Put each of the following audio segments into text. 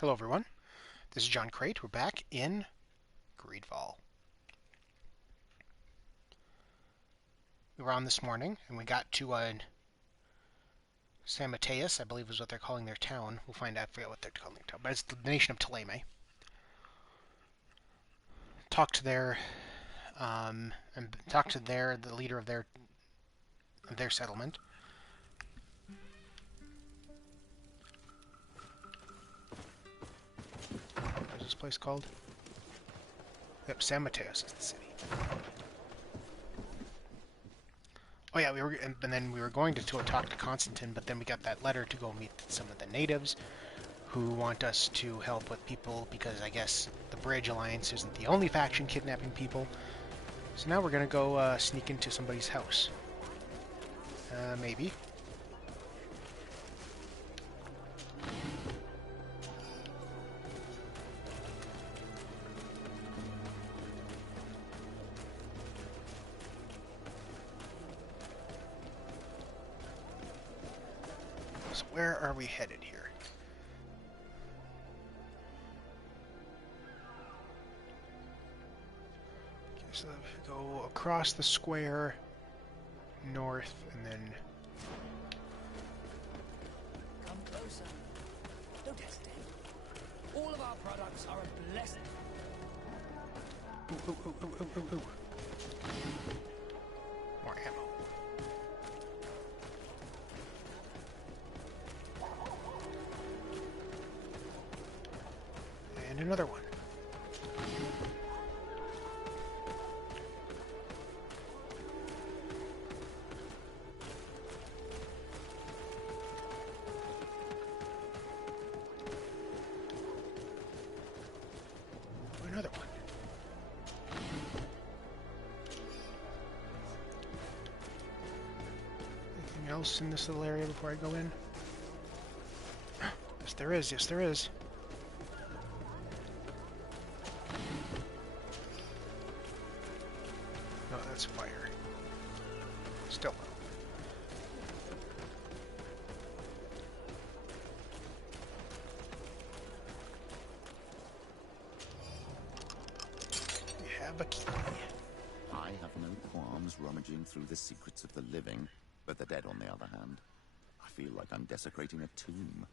Hello everyone, this is John Crate. We're back in GreedFall. We were on this morning and we got to San Mateus, I believe is what they're calling their town. We'll find out, I forget what they're calling their town, but it's the nation of Ptolemy. Talked to the leader of their settlement. What is this place called? Yep, San Mateus is the city. Oh yeah, and then we were going to talk to Constantin, but then we got that letter to go meet some of the natives who want us to help with people because I guess the Bridge Alliance isn't the only faction kidnapping people. So now we're gonna go sneak into somebody's house. Maybe. So where are we headed here? So if we go across the square, north, and then... Come closer. Don't hesitate. All of our products are a blessing. Ooh, ooh, ooh, ooh, ooh, ooh, ooh. More ammo. And another one. Another one. Anything else in this little area before I go in? Yes, there is. Yes, there is. No, that's fire. Still. We have a key. I have no qualms rummaging through the secrets of the living, but the dead, on the other hand, I feel like I'm desecrating a tomb.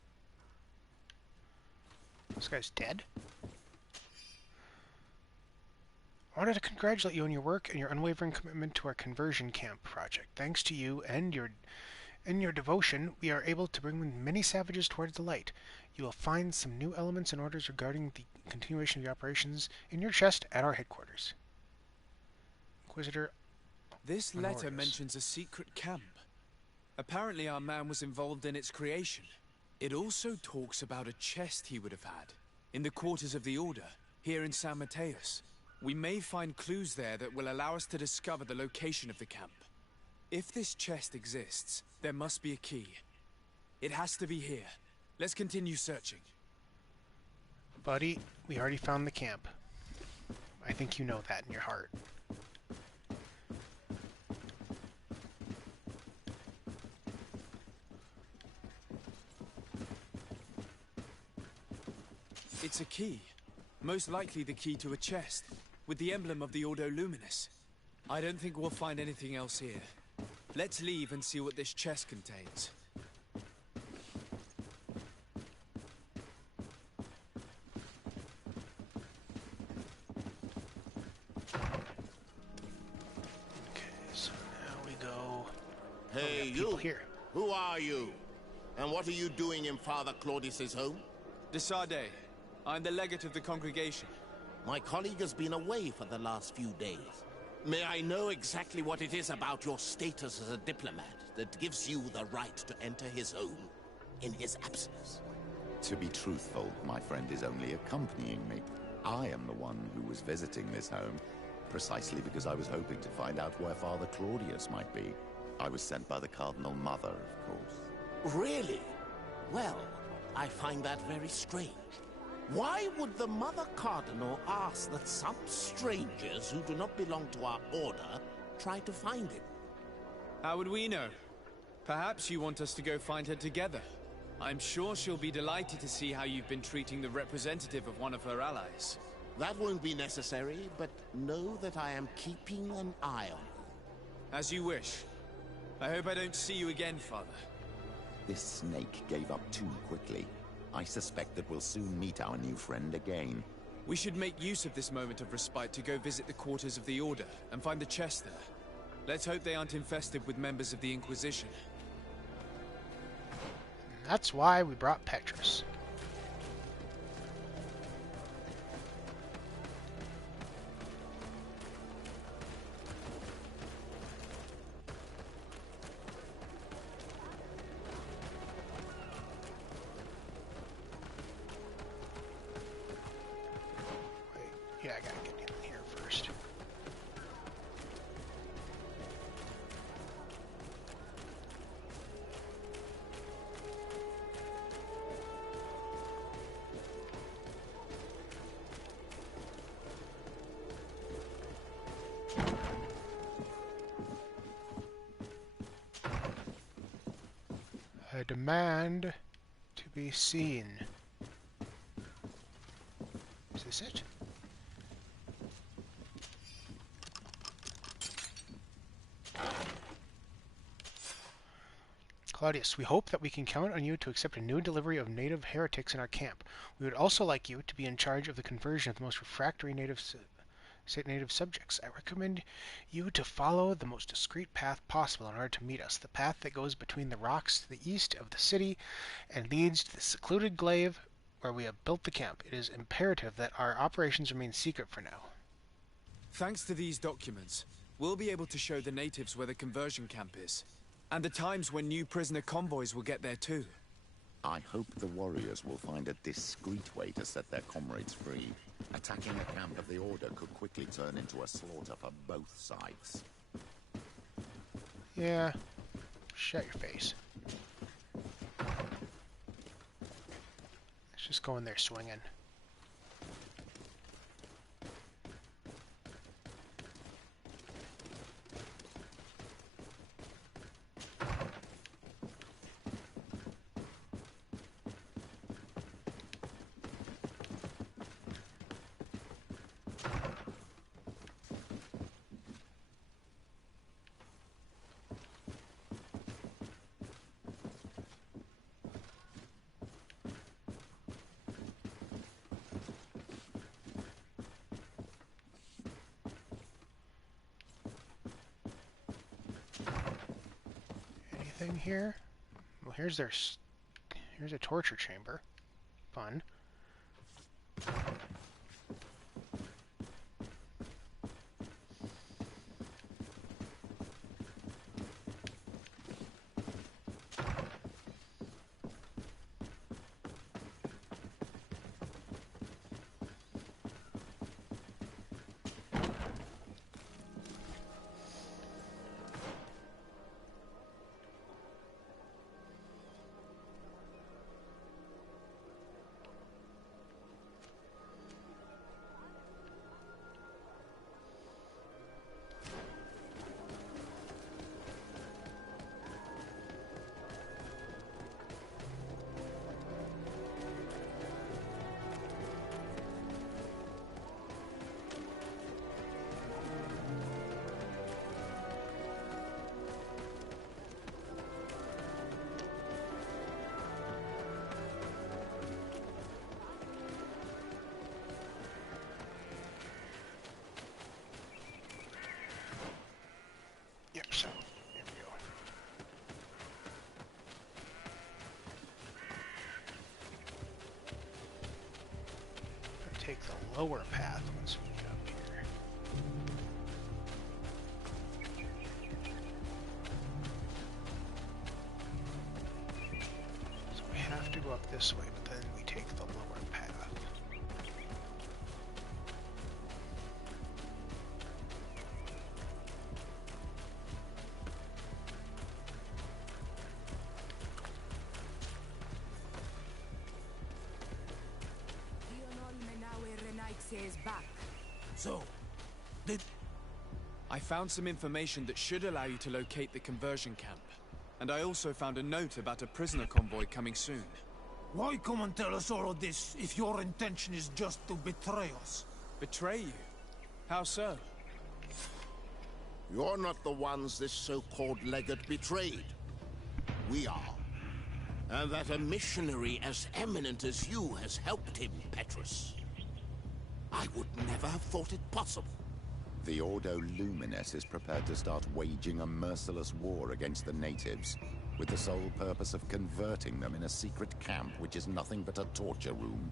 This guy's dead? I wanted to congratulate you on your work and your unwavering commitment to our conversion camp project. Thanks to you and your devotion, we are able to bring many savages towards the light. You will find some new elements and orders regarding the continuation of the operations in your chest at our headquarters. Inquisitor This letter Honorius. mentions a secret camp. Apparently our man was involved in its creation. It also talks about a chest he would have had, in the quarters of the Order, here in San Mateus. We may find clues there that will allow us to discover the location of the camp. If this chest exists, there must be a key. It has to be here. Let's continue searching. Buddy, we already found the camp. I think you know that in your heart. It's a key. Most likely the key to a chest, with the emblem of the Ordo Luminis. I don't think we'll find anything else here. Let's leave and see what this chest contains. Okay, so now we go... Hey, people you! here. Who are you? And what are you doing in Father Claudius's home? Desade, I'm the legate of the congregation. My colleague has been away for the last few days. May I know exactly what it is about your status as a diplomat that gives you the right to enter his home in his absence? To be truthful, my friend is only accompanying me. I am the one who was visiting this home, precisely because I was hoping to find out where Father Claudius might be. I was sent by the Cardinal Mother, of course. Really? Well, I find that very strange. Why would the Mother Cardinal ask that some strangers who do not belong to our order try to find him? How would we know? Perhaps you want us to go find her together. I'm sure she'll be delighted to see how you've been treating the representative of one of her allies. That won't be necessary, but know that I am keeping an eye on you. As you wish. I hope I don't see you again, Father. This snake gave up too quickly. I suspect that we'll soon meet our new friend again. We should make use of this moment of respite to go visit the quarters of the Order and find the chest there. Let's hope they aren't infested with members of the Inquisition. That's why we brought Petrus. Wait, yeah, I gotta get in here first. I demand to be seen. Is this it? Claudius, we hope that we can count on you to accept a new delivery of native heretics in our camp. We would also like you to be in charge of the conversion of the most refractory native subjects. I recommend you to follow the most discreet path possible in order to meet us. The path that goes between the rocks to the east of the city and leads to the secluded glade where we have built the camp. It is imperative that our operations remain secret for now. Thanks to these documents, we'll be able to show the natives where the conversion camp is, and the times when new prisoner convoys will get there too. I hope the warriors will find a discreet way to set their comrades free. Attacking the camp of the Order could quickly turn into a slaughter for both sides. Yeah, shut your face. Let's just go in there swinging. Anything here? Well, here's a torture chamber. Fun. Yep, so here we go. I'll take the lower path once we get up here. So we have to go up this way, but then we take the lower path. So, I found some information that should allow you to locate the conversion camp. And I also found a note about a prisoner convoy coming soon. Why come and tell us all of this if your intention is just to betray us? Betray you? How so? You're not the ones this so-called legate betrayed. We are. And that a missionary as eminent as you has helped him, Petrus. I would never have thought it possible. The Ordo Luminis is prepared to start waging a merciless war against the natives, with the sole purpose of converting them in a secret camp which is nothing but a torture room.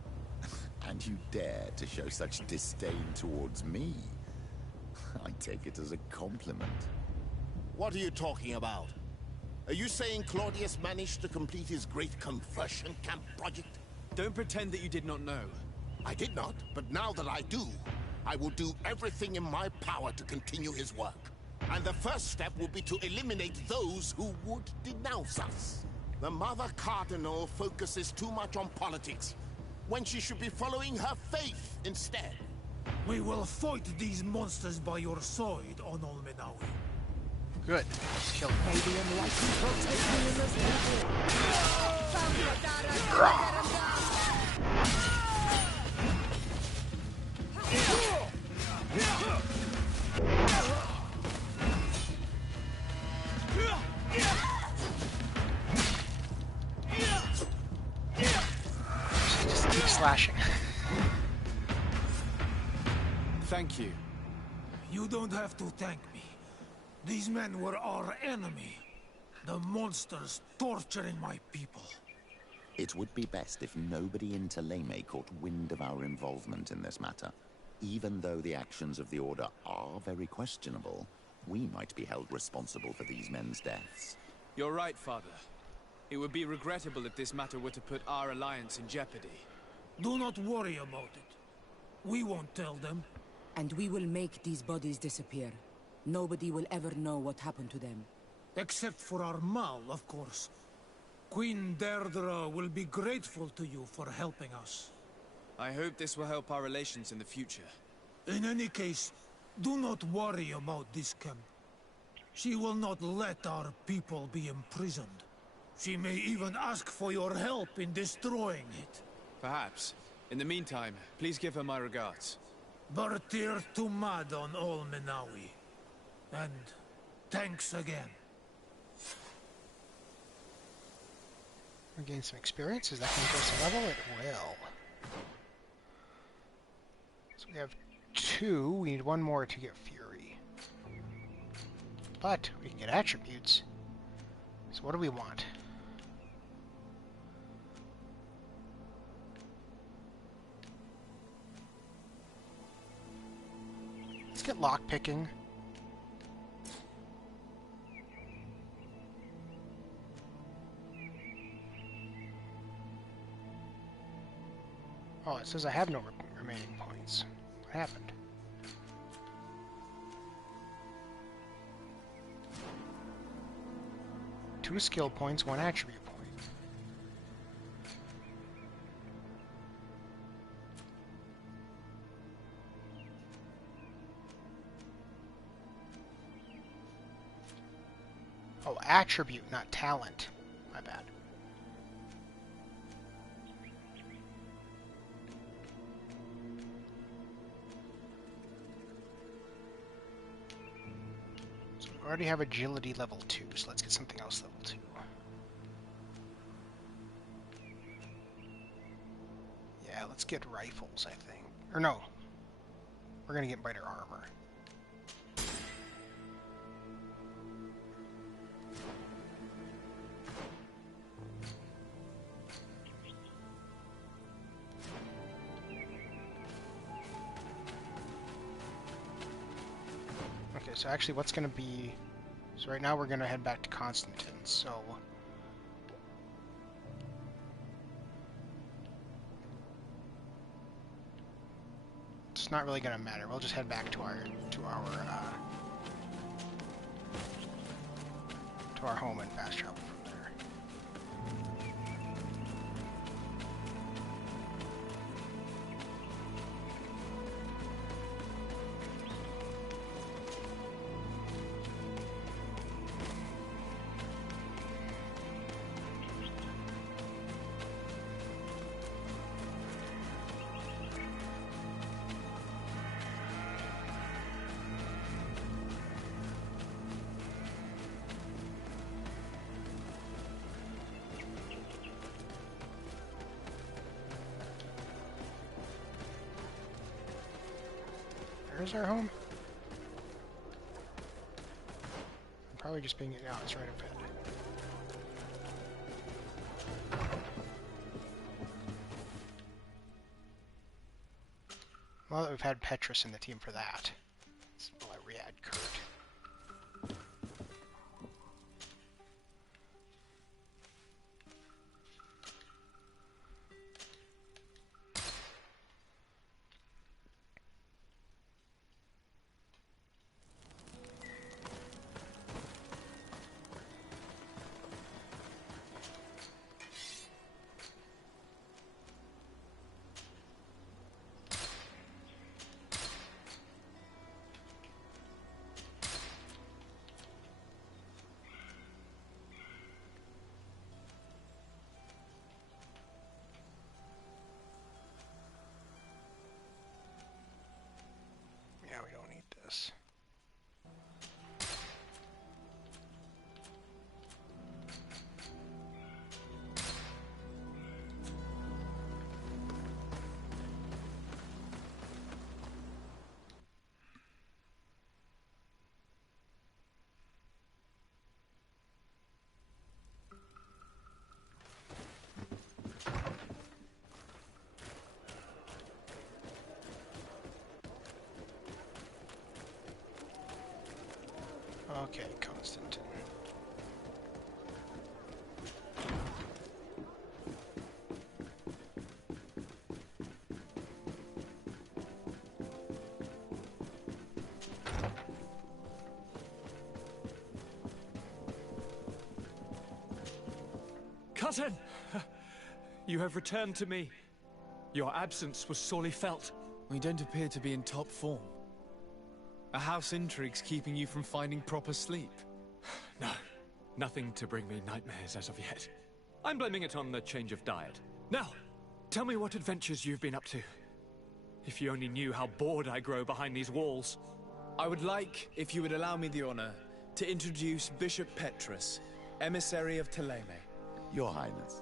And you dare to show such disdain towards me? I take it as a compliment. What are you talking about? Are you saying Claudius managed to complete his great conversion camp project? Don't pretend that you did not know. I did not, but now that I do, I will do everything in my power to continue his work. And the first step will be to eliminate those who would denounce us. The Mother Cardinal focuses too much on politics, when she should be following her faith instead. We will fight these monsters by your side, on Olmenawi. Good. Kill him. May the unlikely protect me in this Just keep slashing. Thank you. You don't have to thank me. These men were our enemy. The monsters torturing my people. It would be best if nobody in Teleme caught wind of our involvement in this matter. Even though the actions of the Order are very questionable, we might be held responsible for these men's deaths. You're right, Father. It would be regrettable if this matter were to put our alliance in jeopardy. Do not worry about it. We won't tell them. And we will make these bodies disappear. Nobody will ever know what happened to them. Except for our Mal, of course. Queen Deirdre will be grateful to you for helping us. I hope this will help our relations in the future. In any case, do not worry about this camp. She will not let our people be imprisoned. She may even ask for your help in destroying it. Perhaps. In the meantime, please give her my regards. Bertir Tumad on Olmenawi. And thanks again. We'll gain some experience. Is that going to give us a level? It will. So we have 2. We need 1 more to get Fury. But we can get attributes. So what do we want? Let's get lockpicking. Oh, it says I have no remaining points. What happened? Two skill points, 1 attribute point. Oh, attribute, not talent. My bad. So we already have agility level 2, so let's get something else level 2. Yeah, let's get rifles, I think. Or no. We're gonna get better armor. Okay, so actually what's going to be... So right now we're going to head back to Constantin, so... It's not really going to matter. We'll just head back to our home and fast travel from there. Where's our home? I'm probably just being... Oh, it's right up ahead. Well, we've had Petrus in the team for that. So I'll re-add Kurt. Yeah, we don't need this. Okay, Constantin. Cousin! You have returned to me. Your absence was sorely felt. We don't appear to be in top form. A house intrigue's keeping you from finding proper sleep. No, nothing to bring me nightmares as of yet. I'm blaming it on the change of diet. Now, tell me what adventures you've been up to. If you only knew how bored I grow behind these walls. I would like, if you would allow me the honor, to introduce Bishop Petrus, emissary of Ptolemy. Your Highness,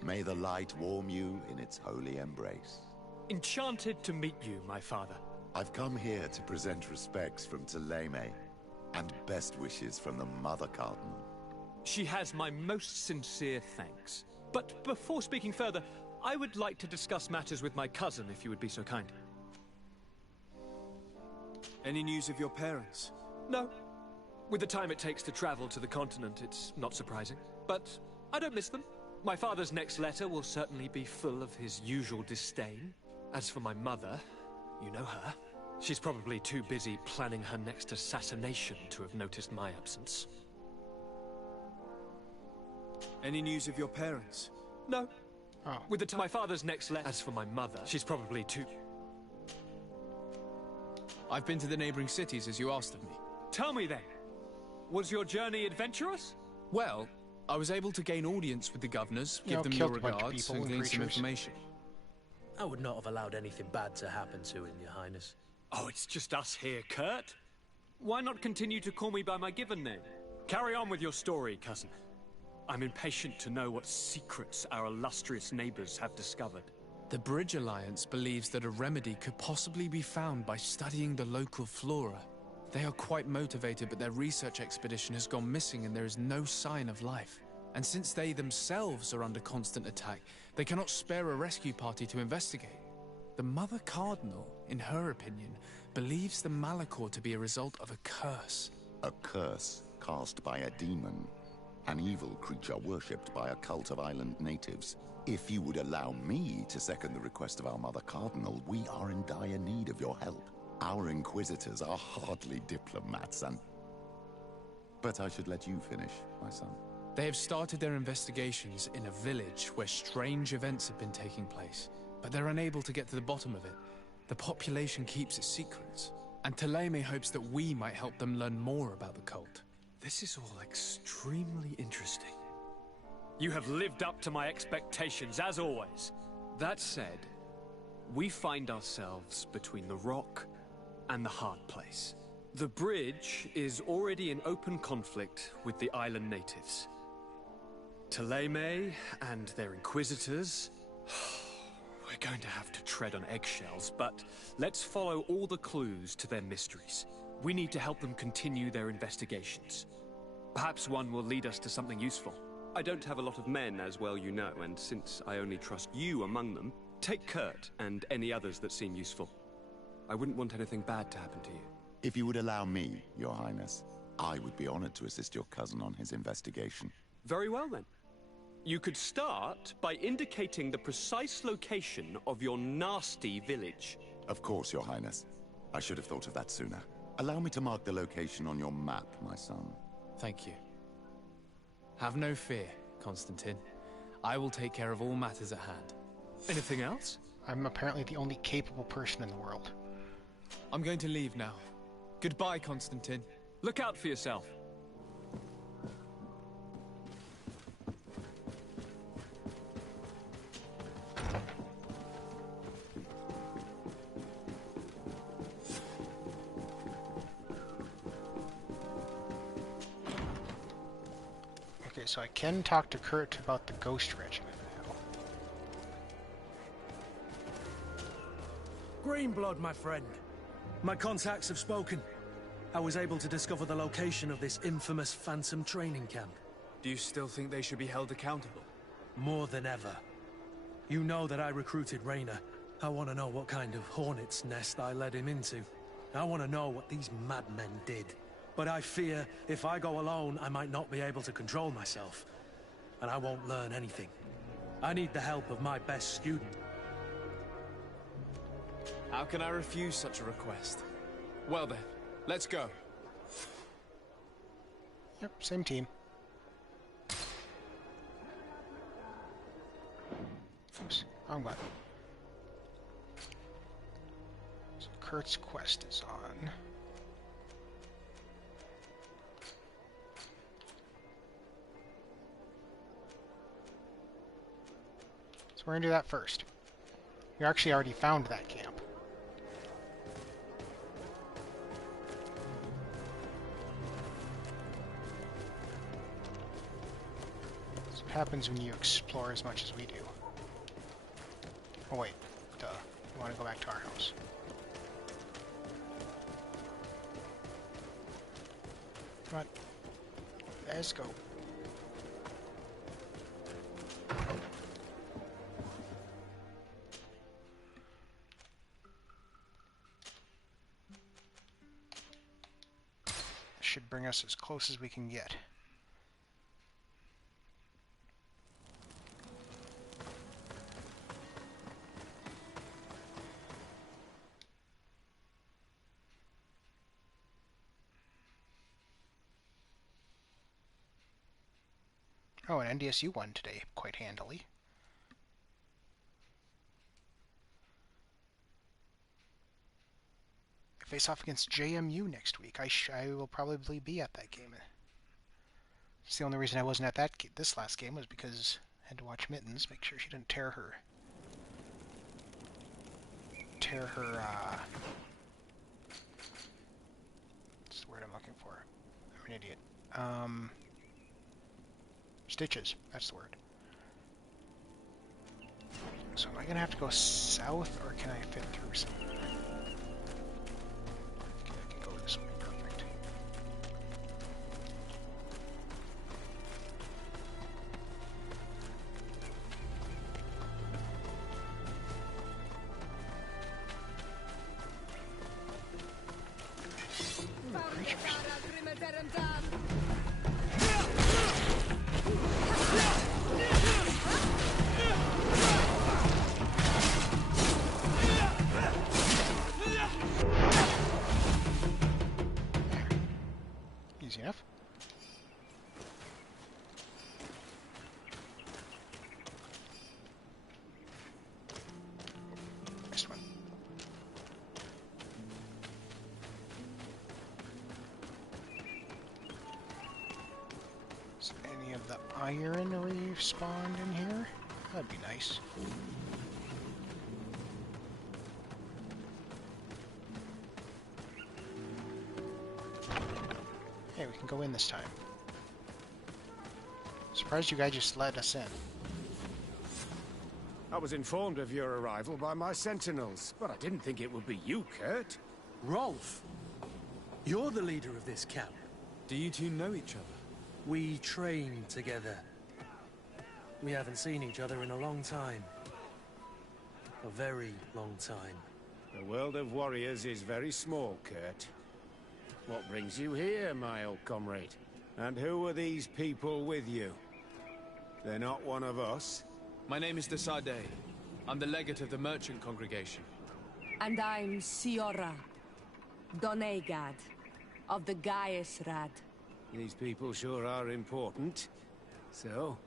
may the light warm you in its holy embrace. Enchanted to meet you, my father. I've come here to present respects from Ptolemy, and best wishes from the Mother Cardinal. She has my most sincere thanks. But before speaking further, I would like to discuss matters with my cousin, if you would be so kind. Any news of your parents? No. With the time it takes to travel to the continent, it's not surprising. But I don't miss them. My father's next letter will certainly be full of his usual disdain. As for my mother, you know her. She's probably too busy planning her next assassination to have noticed my absence. Any news of your parents? No. Oh. With the time my father's next letter. As for my mother, she's probably too... I've been to the neighboring cities as you asked of me. Tell me then, was your journey adventurous? Well, I was able to gain audience with the governors, give them your killed a bunch of regards, people and and glean some creatures. information. I would not have allowed anything bad to happen to him, Your Highness. Oh, it's just us here, Kurt. Why not continue to call me by my given name? Carry on with your story, cousin. I'm impatient to know what secrets our illustrious neighbors have discovered. The Bridge Alliance believes that a remedy could possibly be found by studying the local flora. They are quite motivated, but their research expedition has gone missing and there is no sign of life. And since they themselves are under constant attack, they cannot spare a rescue party to investigate. The Mother Cardinal, in her opinion, believes the Malachor to be a result of a curse. A curse cast by a demon. An evil creature worshipped by a cult of island natives. If you would allow me to second the request of our Mother Cardinal, we are in dire need of your help. Our inquisitors are hardly diplomats and... But I should let you finish, my son. They have started their investigations in a village where strange events have been taking place, but they're unable to get to the bottom of it. The population keeps its secrets, and Ptolemy hopes that we might help them learn more about the cult. This is all extremely interesting. You have lived up to my expectations, as always. That said, we find ourselves between the rock and the hard place. The bridge is already in open conflict with the island natives. Ptolemy and their inquisitors We're going to have to tread on eggshells, but let's follow all the clues to their mysteries. We need to help them continue their investigations. Perhaps one will lead us to something useful. I don't have a lot of men, as well you know, and since I only trust you among them, take Kurt and any others that seem useful. I wouldn't want anything bad to happen to you. If you would allow me, Your Highness, I would be honored to assist your cousin on his investigation. Very well, then. You could start by indicating the precise location of your nasty village. Of course, Your Highness. I should have thought of that sooner. Allow me to mark the location on your map, my son. Thank you. Have no fear, Constantin. I will take care of all matters at hand. Anything else? I'm apparently the only capable person in the world. I'm going to leave now. Goodbye, Constantin. Look out for yourself. Okay, so I can talk to Kurt about the Ghost Regiment now. Greenblood, my friend. My contacts have spoken. I was able to discover the location of this infamous Phantom training camp. Do you still think they should be held accountable? More than ever. You know that I recruited Raynor. I want to know what kind of hornet's nest I led him into. I want to know what these madmen did. But I fear if I go alone, I might not be able to control myself. And I won't learn anything. I need the help of my best student. How can I refuse such a request? Well then, let's go. Yep, same team. Oops, wrong button. So Kurt's quest is on. So we're gonna do that first. We actually already found that camp. That's what happens when you explore as much as we do. Oh wait, duh. We want to go back to our house. Come on. Let's go. Should bring us as close as we can get. Oh, and NDSU won today quite handily. Face off against JMU next week. I will probably be at that game. It's the only reason I wasn't at this last game was because I had to watch Mittens, make sure she didn't tear her what's the word I'm looking for? I'm an idiot. Stitches, that's the word. So am I gonna have to go south, or can I fit through somewhere? This will be perfect. Easy enough. Next one. Is any of the iron respawned in here? That'd be nice. Hey, we can go in this time. Surprised you guys just let us in. I was informed of your arrival by my sentinels, but I didn't think it would be you, Kurt. Rolf! You're the leader of this camp. Do you two know each other? We train together. We haven't seen each other in a long time. A very long time. The world of warriors is very small, Kurt. What brings you here, my old comrade? And who are these people with you? They're not one of us? My name is Desade. I'm the legate of the merchant congregation. And I'm Siora, Donegad, of the Gaesrad. These people sure are important. So,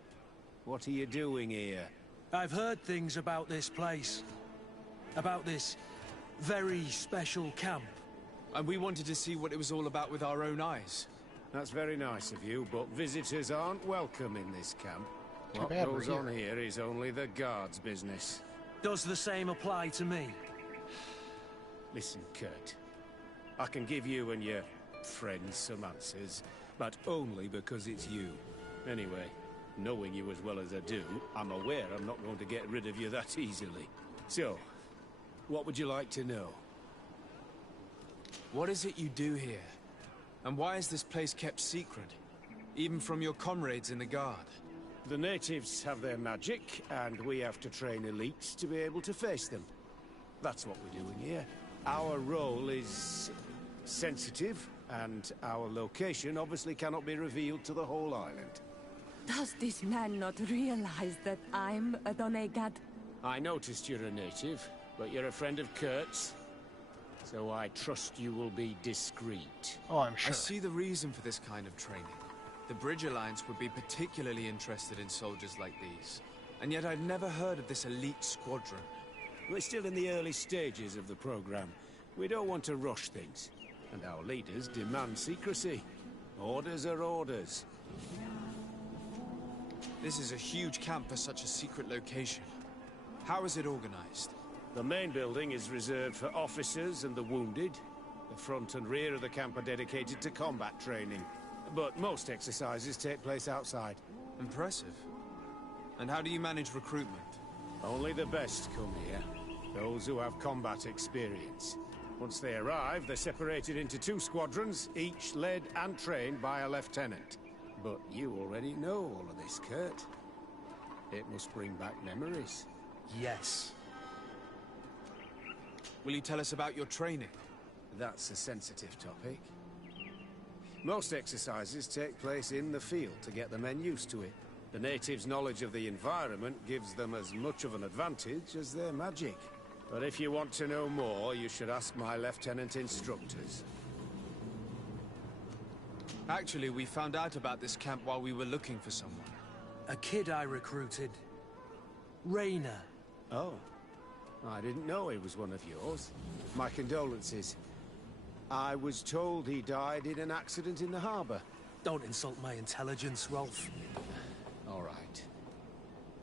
what are you doing here? I've heard things about this place. About this very special camp. And we wanted to see what it was all about with our own eyes. That's very nice of you, but visitors aren't welcome in this camp. What bad we're goes on here is only the guards' business. Does the same apply to me? Listen, Kurt. I can give you and your friends some answers, but only because it's you. Anyway, knowing you as well as I do, I'm aware I'm not going to get rid of you that easily. So, what would you like to know? What is it you do here? And why is this place kept secret? Even from your comrades in the guard? The natives have their magic, and we have to train elites to be able to face them. That's what we're doing here. Our role is sensitive, and our location obviously cannot be revealed to the whole island. Does this man not realize that I'm a Donegad? I noticed you're a native, but you're a friend of Kurt's. So I trust you will be discreet. Oh, I'm sure. I see the reason for this kind of training. The Bridge Alliance would be particularly interested in soldiers like these. And yet I'd never heard of this elite squadron. We're still in the early stages of the program. We don't want to rush things. And our leaders demand secrecy. Orders are orders. This is a huge camp for such a secret location. How is it organized? The main building is reserved for officers and the wounded. The front and rear of the camp are dedicated to combat training. But most exercises take place outside. Impressive. And how do you manage recruitment? Only the best come here. Those who have combat experience. Once they arrive, they're separated into 2 squadrons, each led and trained by a lieutenant. But you already know all of this, Kurt. It must bring back memories. Yes. Will you tell us about your training? That's a sensitive topic. Most exercises take place in the field to get the men used to it. The natives' knowledge of the environment gives them as much of an advantage as their magic. But if you want to know more, you should ask my lieutenant instructors. Actually, we found out about this camp while we were looking for someone. A kid I recruited. Rainer. Oh. I didn't know he was one of yours. My condolences. I was told he died in an accident in the harbor. Don't insult my intelligence, Rolf. All right.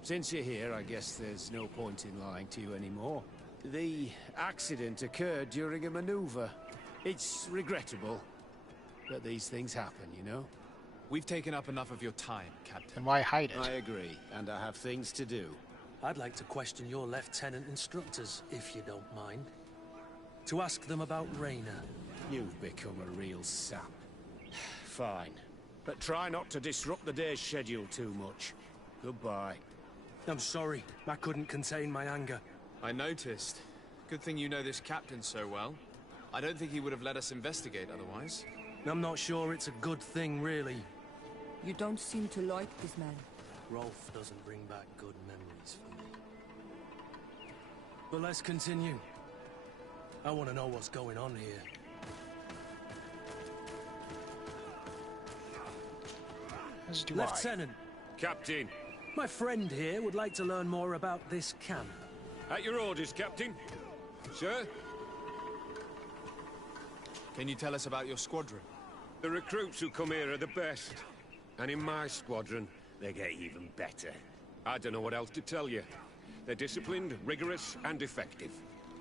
Since you're here, I guess there's no point in lying to you anymore. The accident occurred during a maneuver. It's regrettable, but these things happen, you know? We've taken up enough of your time, Captain. Then why hide it? I agree, and I have things to do. I'd like to question your lieutenant instructors, if you don't mind. To ask them about Rainer. You've become a real sap. Fine. But try not to disrupt the day's schedule too much. Goodbye. I'm sorry. I couldn't contain my anger. I noticed. Good thing you know this captain so well. I don't think he would have let us investigate otherwise. I'm not sure it's a good thing, really. You don't seem to like this man. Rolf doesn't bring back good memories for me. But let's continue. I want to know what's going on here. As do Lieutenant! Captain! My friend here would like to learn more about this camp. At your orders, Captain. Sir? Can you tell us about your squadron? The recruits who come here are the best. And in my squadron, they get even better. I don't know what else to tell you. They're disciplined, rigorous, and effective.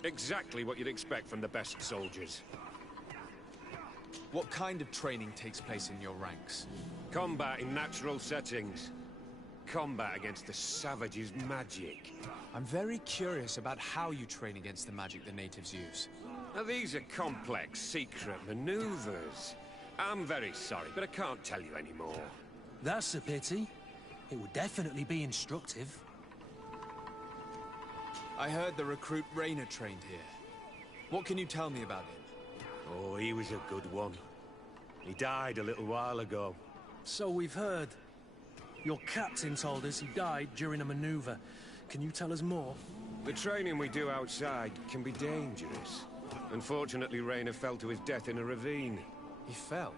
Exactly what you'd expect from the best soldiers. What kind of training takes place in your ranks? Combat in natural settings. combat against the savages' magic. I'm very curious about how you train against the magic the natives use. Now, these are complex, secret maneuvers. I'm very sorry, but I can't tell you anymore. That's a pity. It would definitely be instructive. I heard the recruit Rainer trained here. What can you tell me about him? Oh, he was a good one. He died a little while ago. So we've heard. Your captain told us he died during a maneuver. Can you tell us more? The training we do outside can be dangerous. Unfortunately, Rainer fell to his death in a ravine. He fell?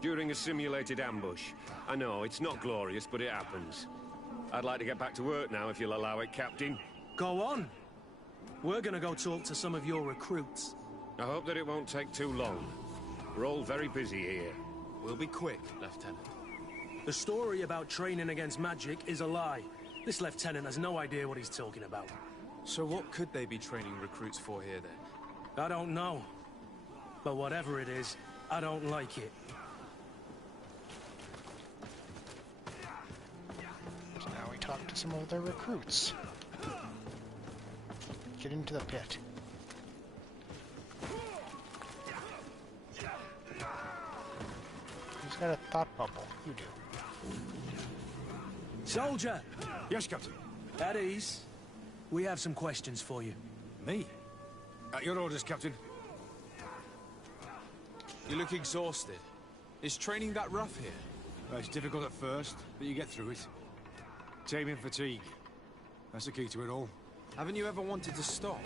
During a simulated ambush. I know, it's not glorious, but it happens. I'd like to get back to work now, if you'll allow it, Captain. Go on. We're gonna go talk to some of your recruits. I hope that it won't take too long. We're all very busy here. We'll be quick, Lieutenant. The story about training against magic is a lie. This lieutenant has no idea what he's talking about. So what could they be training recruits for here, then? I don't know. But whatever it is, I don't like it. So now we talk to some of their recruits. Get into the pit. Who's got a thought bubble? You do. Soldier! Yes, Captain. At ease. We have some questions for you. Me? At your orders, Captain. You look exhausted. Is training that rough here? Well, it's difficult at first, but you get through it. Taming fatigue. That's the key to it all. Haven't you ever wanted to stop?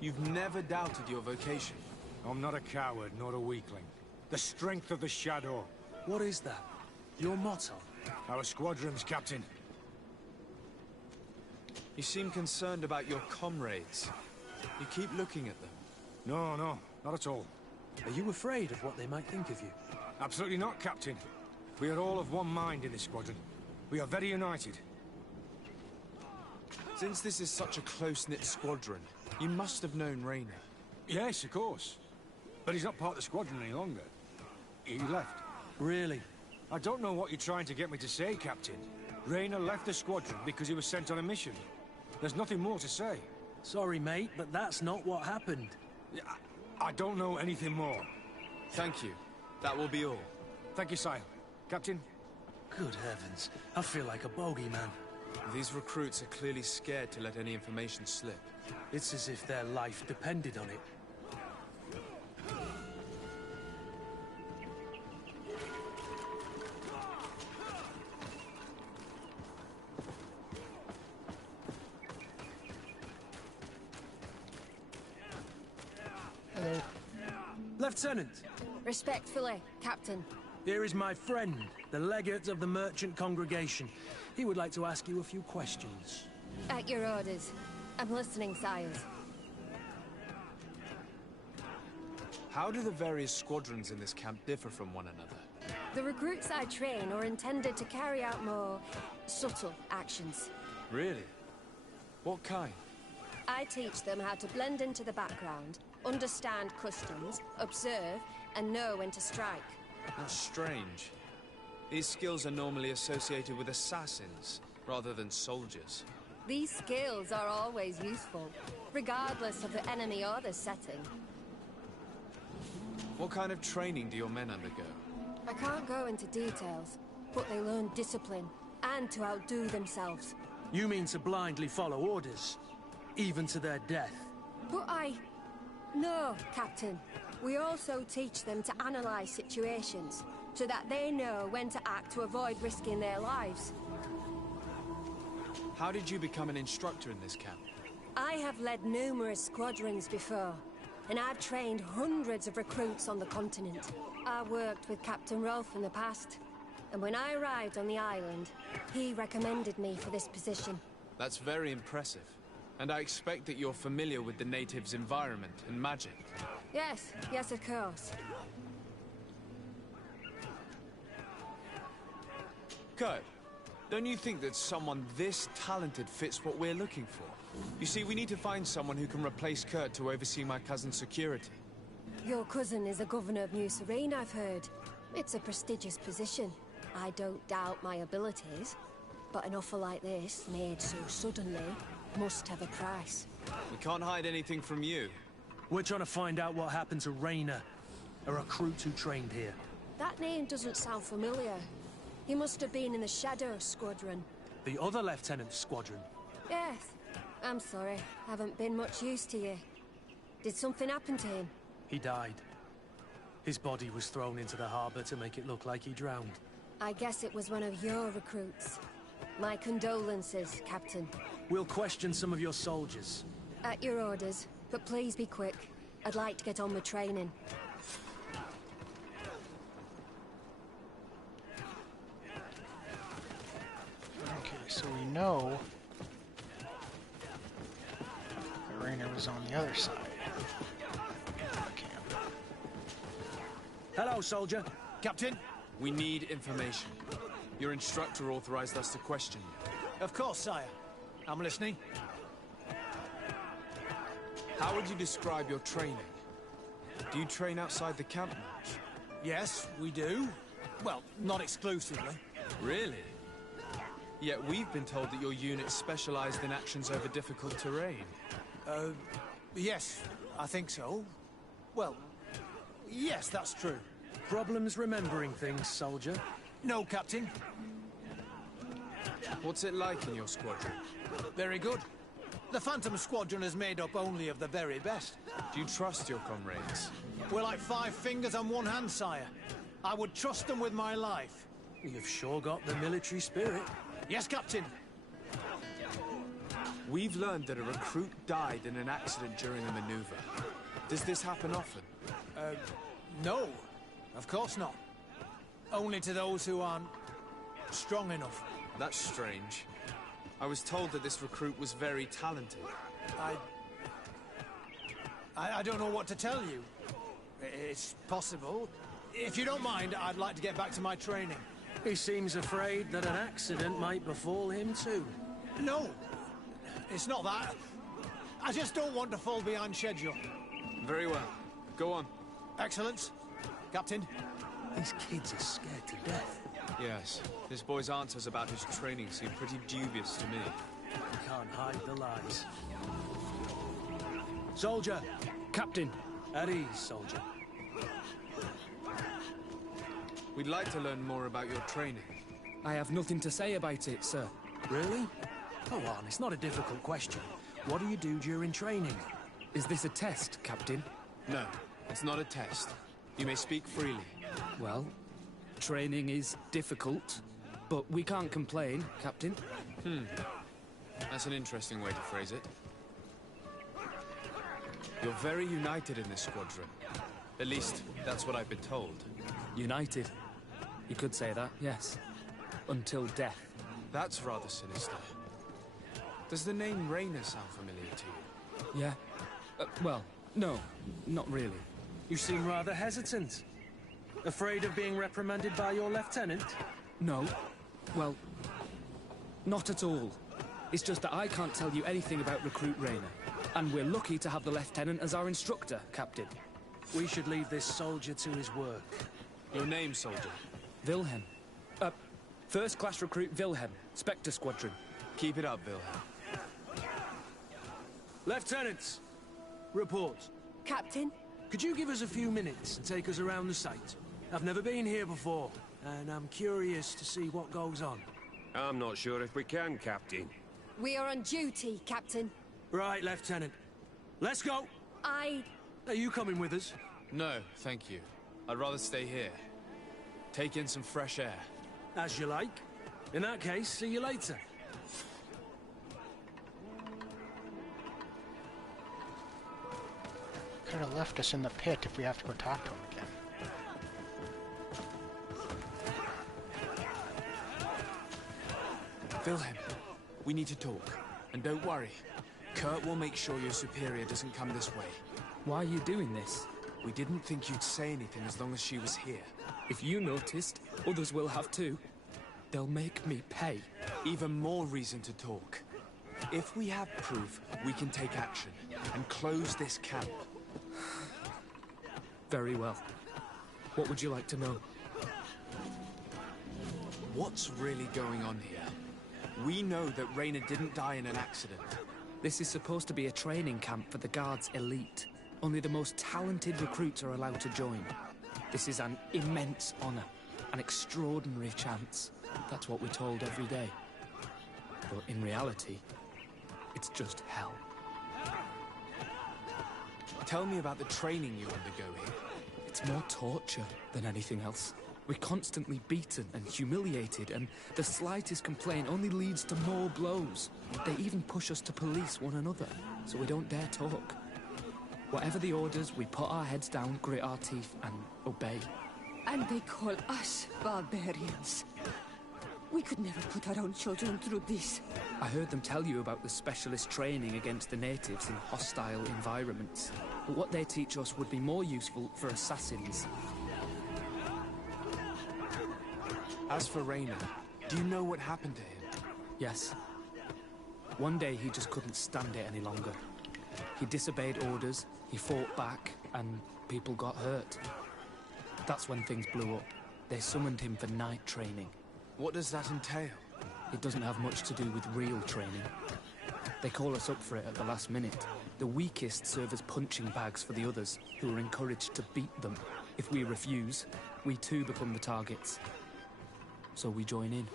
You've never doubted your vocation. I'm not a coward, nor a weakling. The strength of the Shadow. What is that? Your motto? Our squadrons, Captain. You seem concerned about your comrades. You keep looking at them. No, not at all. Are you afraid of what they might think of you? Absolutely not, Captain. We are all of one mind in this squadron. We are very united. Since this is such a close-knit squadron, you must have known Rainer. Yes, of course. But he's not part of the squadron any longer. He left. Really? I don't know what you're trying to get me to say, Captain. Rainer left the squadron because he was sent on a mission. There's nothing more to say. Sorry, mate, but that's not what happened. I don't know anything more. Thank you. That will be all. Thank you, sire. Captain? Good heavens. I feel like a bogeyman. These recruits are clearly scared to let any information slip. It's as if their life depended on it. Hello. Lieutenant! Respectfully, Captain. Here is my friend, the legate of the merchant congregation. He would like to ask you a few questions. At your orders. I'm listening, sires. How do the various squadrons in this camp differ from one another? The recruits I train are intended to carry out more subtle actions. Really? What kind? I teach them how to blend into the background, understand customs, observe, and know when to strike. That's strange. These skills are normally associated with assassins, rather than soldiers. These skills are always useful, regardless of the enemy or the setting. What kind of training do your men undergo? I can't go into details, but they learn discipline, and to outdo themselves. You mean to blindly follow orders, even to their death? But No, Captain. We also teach them to analyze situations, so that they know when to act to avoid risking their lives. How did you become an instructor in this camp? I have led numerous squadrons before, and I've trained hundreds of recruits on the continent. I worked with Captain Rolfe in the past, and when I arrived on the island, he recommended me for this position. That's very impressive. And I expect that you're familiar with the natives' environment and magic. Yes, of course. Kurt, don't you think that someone this talented fits what we're looking for? You see, we need to find someone who can replace Kurt to oversee my cousin's security. Your cousin is a governor of New Serene, I've heard. It's a prestigious position. I don't doubt my abilities. But an offer like this, made so suddenly, must have a price. We can't hide anything from you. We're trying to find out what happened to Rainer, a recruit who trained here. That name doesn't sound familiar. He must have been in the Shadow Squadron. The other lieutenant's squadron. Yes. I'm sorry. Haven't been much use to you. Did something happen to him? He died. His body was thrown into the harbor to make it look like he drowned. I guess it was one of your recruits. My condolences, Captain. We'll question some of your soldiers. At your orders, but please be quick. I'd like to get on with training. Okay, so we know that Rainer was on the other side of the camp. Hello, soldier. Captain, we need information. Your instructor authorized us to question you. Of course, sire. I'm listening. How would you describe your training? Do you train outside the camp much? Yes, we do. Well, not exclusively. Really? Yet we've been told that your unit specialized in actions over difficult terrain. Yes, I think so. Well, yes, that's true. Problems remembering things, soldier? No, Captain. What's it like in your squadron? Very good. The Phantom Squadron is made up only of the very best. Do you trust your comrades? We're like 5 fingers on one hand, sire. I would trust them with my life. You've sure got the military spirit. Yes, Captain. We've learned that a recruit died in an accident during a maneuver. Does this happen often? No. Of course not. Only to those who aren't strong enough. That's strange. I was told that this recruit was very talented. I don't know what to tell you. It's possible. If you don't mind, I'd like to get back to my training. He seems afraid that an accident might befall him too. No, it's not that. I just don't want to fall behind schedule. Very well. Go on. Excellence. Captain. These kids are scared to death. Yes. This boy's answers about his training seem pretty dubious to me. Can't hide the lies. Soldier! Captain! At ease, soldier. We'd like to learn more about your training. I have nothing to say about it, sir. Really? Go on, it's not a difficult question. What do you do during training? Is this a test, Captain? No, it's not a test. You may speak freely. Well, training is difficult, but we can't complain, Captain. That's an interesting way to phrase it. You're very united in this squadron. At least, that's what I've been told. United. You could say that, yes. Until death. That's rather sinister. Does the name Rainer sound familiar to you? Yeah. Well, no, not really. You seem rather hesitant. Afraid of being reprimanded by your lieutenant? No. Well, not at all. It's just that I can't tell you anything about Recruit Rainer. And we're lucky to have the lieutenant as our instructor, Captain. We should leave this soldier to his work. Your name, soldier? Wilhelm. First class recruit Wilhelm, Spectre Squadron. Keep it up, Wilhelm. Lieutenants, report. Captain? Could you give us a few minutes and take us around the site? I've never been here before, and I'm curious to see what goes on. I'm not sure if we can, Captain. We are on duty, Captain. Right, Lieutenant. Let's go! Are you coming with us? No, thank you. I'd rather stay here. Take in some fresh air. As you like. In that case, see you later. Could have left us in the pit if we have to go talk to him again. Wilhelm, we need to talk. And don't worry. Kurt will make sure your superior doesn't come this way. Why are you doing this? We didn't think you'd say anything as long as she was here. If you noticed, others will have too. They'll make me pay. Even more reason to talk. If we have proof, we can take action and close this camp. Very well. What would you like to know? What's really going on here? We know that Raina didn't die in an accident. This is supposed to be a training camp for the Guard's elite. Only the most talented recruits are allowed to join. This is an immense honor, an extraordinary chance. That's what we're told every day. But in reality, it's just hell. Tell me about the training you undergo here. It's more torture than anything else. We're constantly beaten and humiliated, and the slightest complaint only leads to more blows. They even push us to police one another, so we don't dare talk. Whatever the orders, we put our heads down, grit our teeth, and obey. And they call us barbarians. We could never put our own children through this. I heard them tell you about the specialist training against the natives in hostile environments. But what they teach us would be more useful for assassins. As for Raina, do you know what happened to him? Yes. One day he just couldn't stand it any longer. He disobeyed orders, he fought back, and people got hurt. That's when things blew up. They summoned him for night training. What does that entail? It doesn't have much to do with real training. They call us up for it at the last minute. The weakest serve as punching bags for the others, who are encouraged to beat them. If we refuse, we too become the targets. So we join in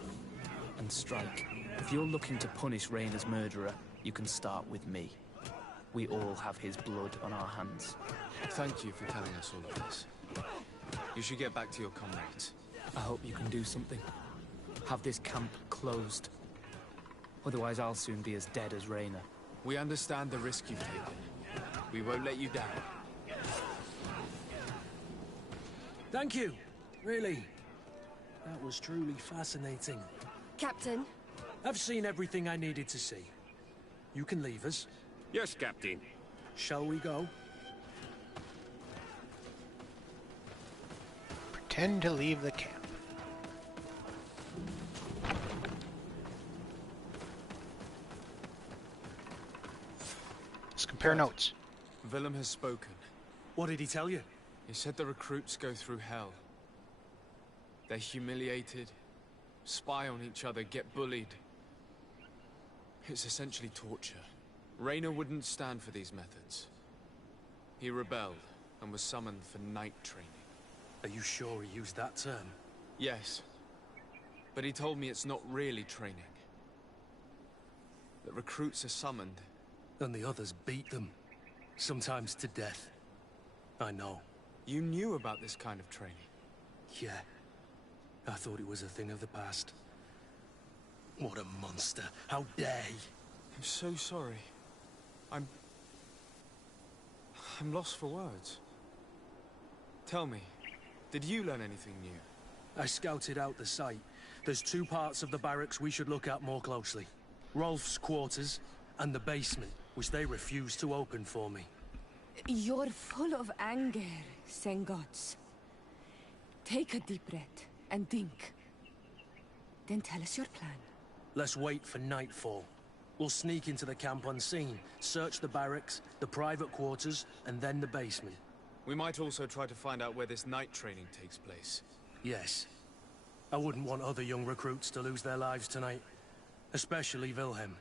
and strike. If you're looking to punish Raina's murderer, you can start with me. We all have his blood on our hands. Thank you for telling us all of this. You should get back to your comrades. I hope you can do something. Have this camp closed. Otherwise I'll soon be as dead as Raina. We understand the risk you've taken. We won't let you down. Thank you. Really. That was truly fascinating. Captain? I've seen everything I needed to see. You can leave us. Yes, Captain. Shall we go? Pretend to leave the camp. Let's compare notes. Willem has spoken. What did he tell you? He said the recruits go through hell. They're humiliated, spy on each other, get bullied. It's essentially torture. Raina wouldn't stand for these methods. He rebelled and was summoned for night training. Are you sure he used that term? Yes. But he told me it's not really training. That recruits are summoned. And the others beat them. Sometimes to death. I know. You knew about this kind of training? Yeah. I thought it was a thing of the past. What a monster. How dare he? I'm so sorry. I'm lost for words. Tell me, did you learn anything new? I scouted out the site. There's two parts of the barracks we should look at more closely. Rolf's quarters and the basement, which they refused to open for me. You're full of anger, Sengots. Take a deep breath and think. Then tell us your plan. Let's wait for nightfall. We'll sneak into the camp unseen, search the barracks, the private quarters, and then the basement. We might also try to find out where this night training takes place. Yes. I wouldn't want other young recruits to lose their lives tonight. Especially Wilhelm.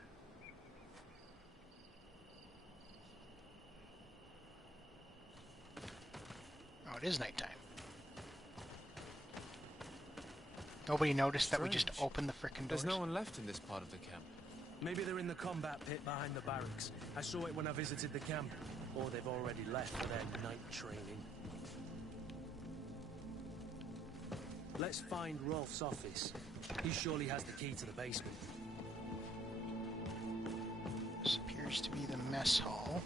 Oh, it is nighttime. Nobody noticed that we just opened the frickin' doors. There's no one left in this part of the camp. Maybe they're in the combat pit behind the barracks. I saw it when I visited the camp. Or they've already left for their night training. Let's find Rolf's office. He surely has the key to the basement. This appears to be the mess hall.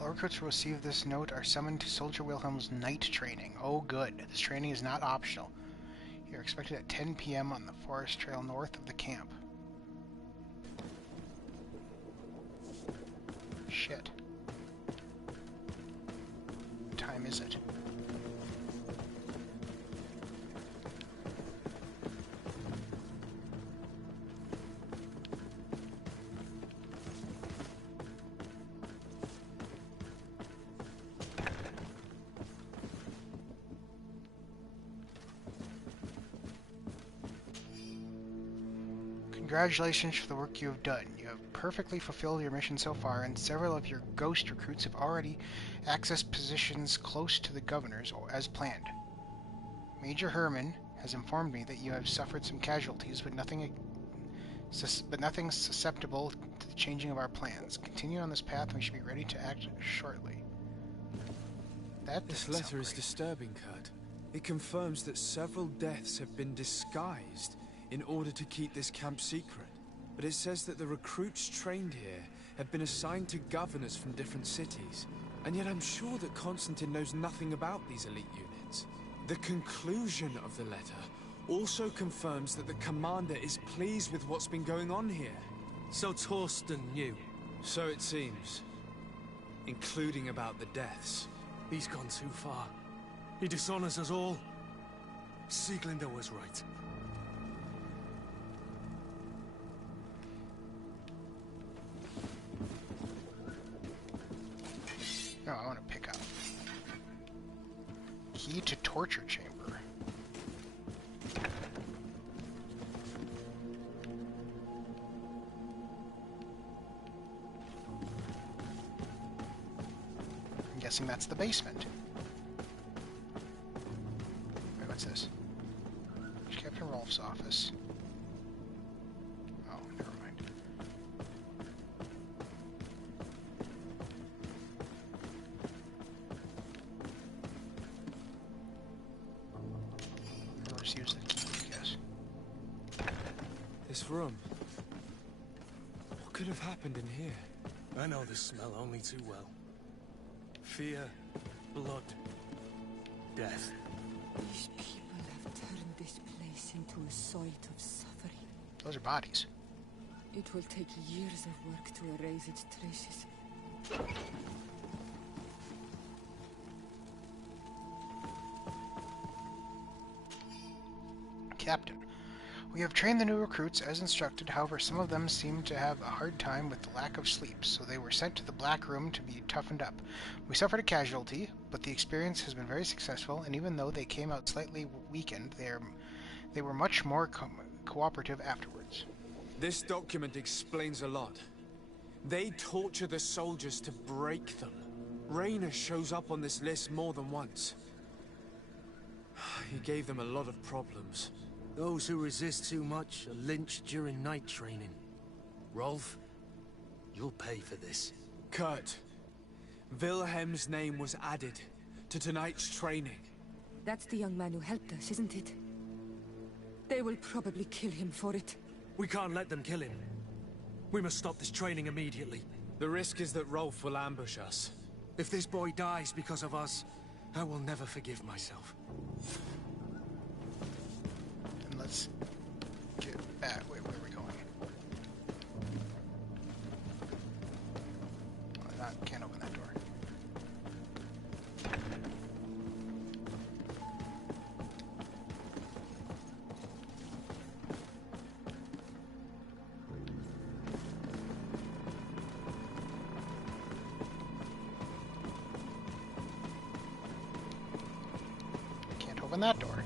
Recruits who receive this note are summoned to Soldier Wilhelm's night training. Oh good, this training is not optional. You're expected at 10 p.m. on the forest trail north of the camp. Shit. What time is it? Congratulations for the work you have done. You have perfectly fulfilled your mission so far, and several of your ghost recruits have already accessed positions close to the governors as planned. Major Herman has informed me that you have suffered some casualties, but nothing susceptible to the changing of our plans. Continue on this path, and we should be ready to act shortly. This letter is disturbing, Kurt. It confirms that several deaths have been disguised in order to keep this camp secret. But it says that the recruits trained here have been assigned to governors from different cities. And yet I'm sure that Constantin knows nothing about these elite units. The conclusion of the letter also confirms that the commander is pleased with what's been going on here. So Torsten knew? So it seems. Including about the deaths. He's gone too far. He dishonors us all. Sieglinder was right. No, I want to pick up. Key to torture chamber. I'm guessing that's the basement. Wait, what's this? Captain Rolf's office. Oh, never mind. I'll just use the key, I guess. This room. What could have happened in here? I know this smell only too well. Fear, blood, death. These people have turned this place into a site of suffering. Those are bodies. It will take years of work to erase its traces. Captain, we have trained the new recruits as instructed. However, some of them seem to have a hard time with the lack of sleep, so they were sent to the Black Room to be toughened up. We suffered a casualty, but the experience has been very successful, and even though they came out slightly weakened, they were much more cooperative afterwards. This document explains a lot. They torture the soldiers to break them. Raynor shows up on this list more than once. He gave them a lot of problems. Those who resist too much are lynched during night training. Rolf, you'll pay for this. Kurt, Wilhelm's name was added to tonight's training. That's the young man who helped us, isn't it? They will probably kill him for it. We can't let them kill him. We must stop this training immediately. The risk is that Rolf will ambush us. If this boy dies because of us, I will never forgive myself. And let's get back. Wait, where are we going? Oh, can't open that door. Can't open that door.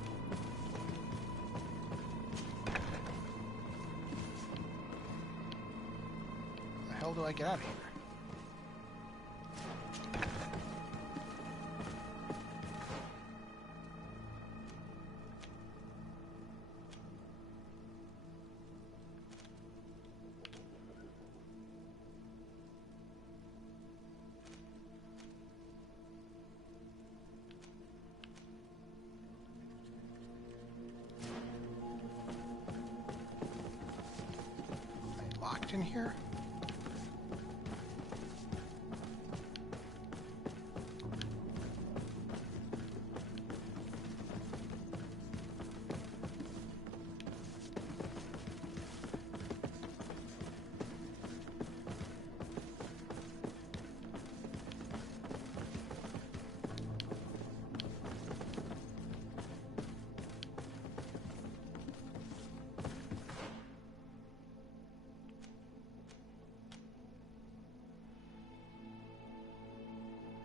How the hell do I get out of here? Locked in here?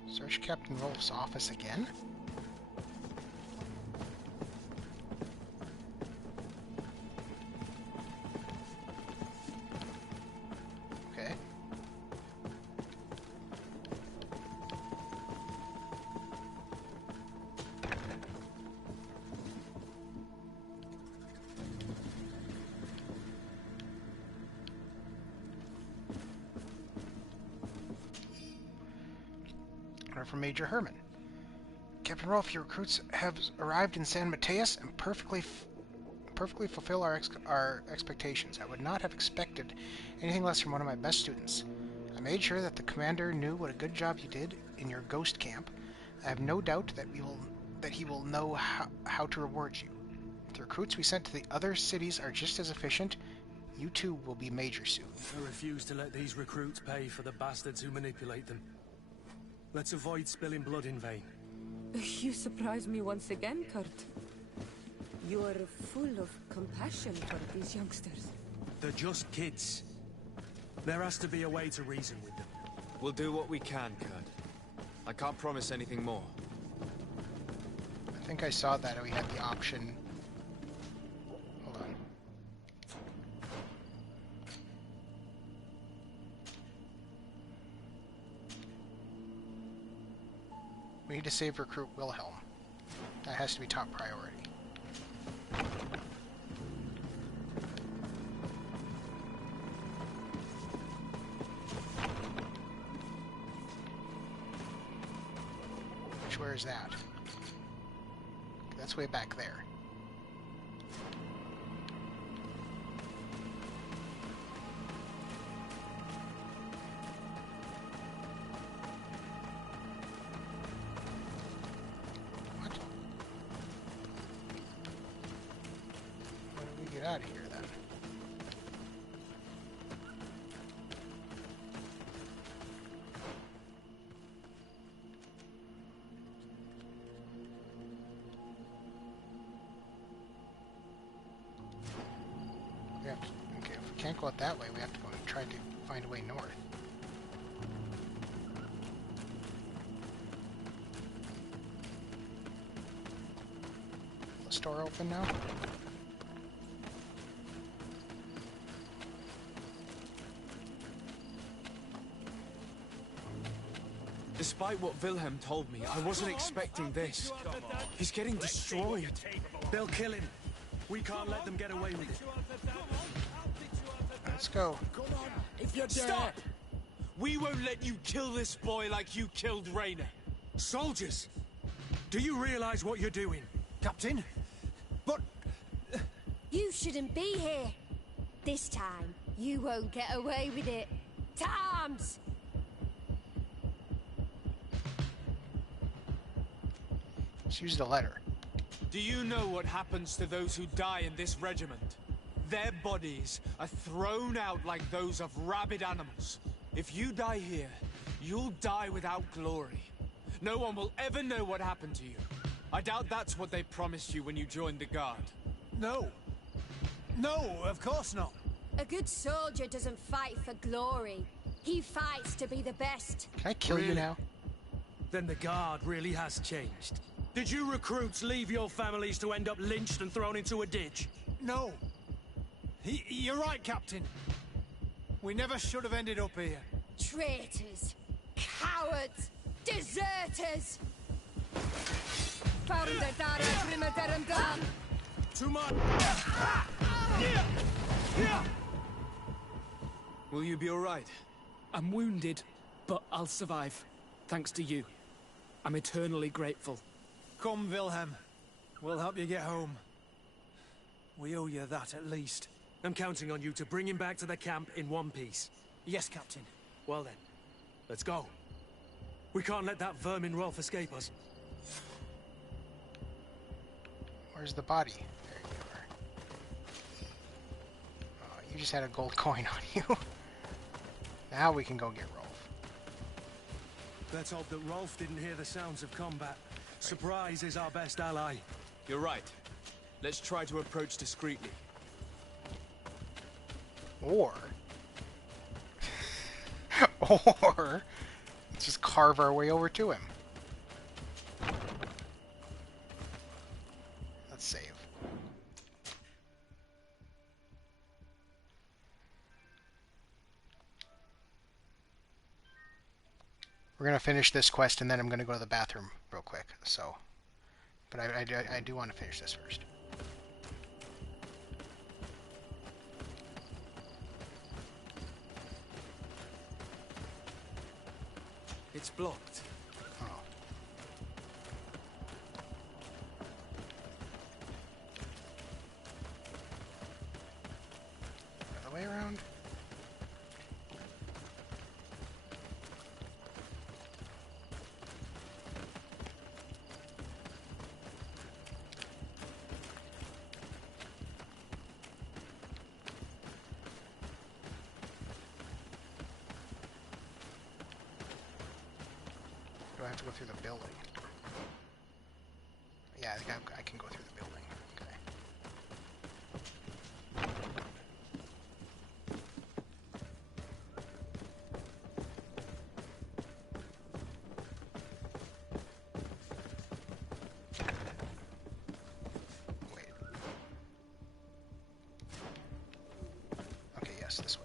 Search Captain Rolf's office again? Order from Major Herman. Captain Rolf, your recruits have arrived in San Mateus and perfectly fulfill our expectations. I would not have expected anything less from one of my best students. I made sure that the commander knew what a good job you did in your ghost camp. I have no doubt that he will know how to reward you. The recruits we sent to the other cities are just as efficient. You too will be major soon. I refuse to let these recruits pay for the bastards who manipulate them. Let's avoid spilling blood in vain. You surprise me once again, Kurt. You're full of compassion for these youngsters. They're just kids. There has to be a way to reason with them. We'll do what we can, Kurt. I can't promise anything more. I think I saw that we had the option. Hold on. We need to save recruit Wilhelm. That has to be top priority. Where is that? That's way back there. What? How do we get out of here then? Okay, if we can't go out that way, we have to go and try to find a way north. Is the store open now? Despite what Wilhelm told me, I wasn't expecting this. He's getting destroyed. They'll kill him. We can't let them get away with it. Let's go. If you're Stop! We won't let you kill this boy like you killed Rainer. Soldiers! Do you realize what you're doing? Captain? But... You shouldn't be here. This time, you won't get away with it. Times! Let's use the letter. Do you know what happens to those who die in this regiment? Their bodies are thrown out like those of rabid animals. If you die here, you'll die without glory. No one will ever know what happened to you. I doubt that's what they promised you when you joined the Guard. No. No, of course not. A good soldier doesn't fight for glory. He fights to be the best. Can I kill you now? Then the Guard really has changed. Did you recruits leave your families to end up lynched and thrown into a ditch? No. You're right, Captain. We never should have ended up here. Traitors! Cowards! Deserters! Too much! Will you be all right? I'm wounded, but I'll survive. Thanks to you. I'm eternally grateful. Come, Wilhelm. We'll help you get home. We owe you that, at least. I'm counting on you to bring him back to the camp in one piece. Yes, Captain. Well then, let's go. We can't let that vermin Rolf escape us. Where's the body? There you are. Oh, you just had a gold coin on you. Now we can go get Rolf. Let's hope that Rolf didn't hear the sounds of combat. Surprise is our best ally. You're right. Let's try to approach discreetly. Or let's just carve our way over to him. Let's save. We're gonna finish this quest and then I'm gonna go to the bathroom real quick. So, but I do want to finish this first. It's blocked. Oh. have to go through the building. Yeah, I think I can go through the building. Okay. Wait. Okay, yes, this way.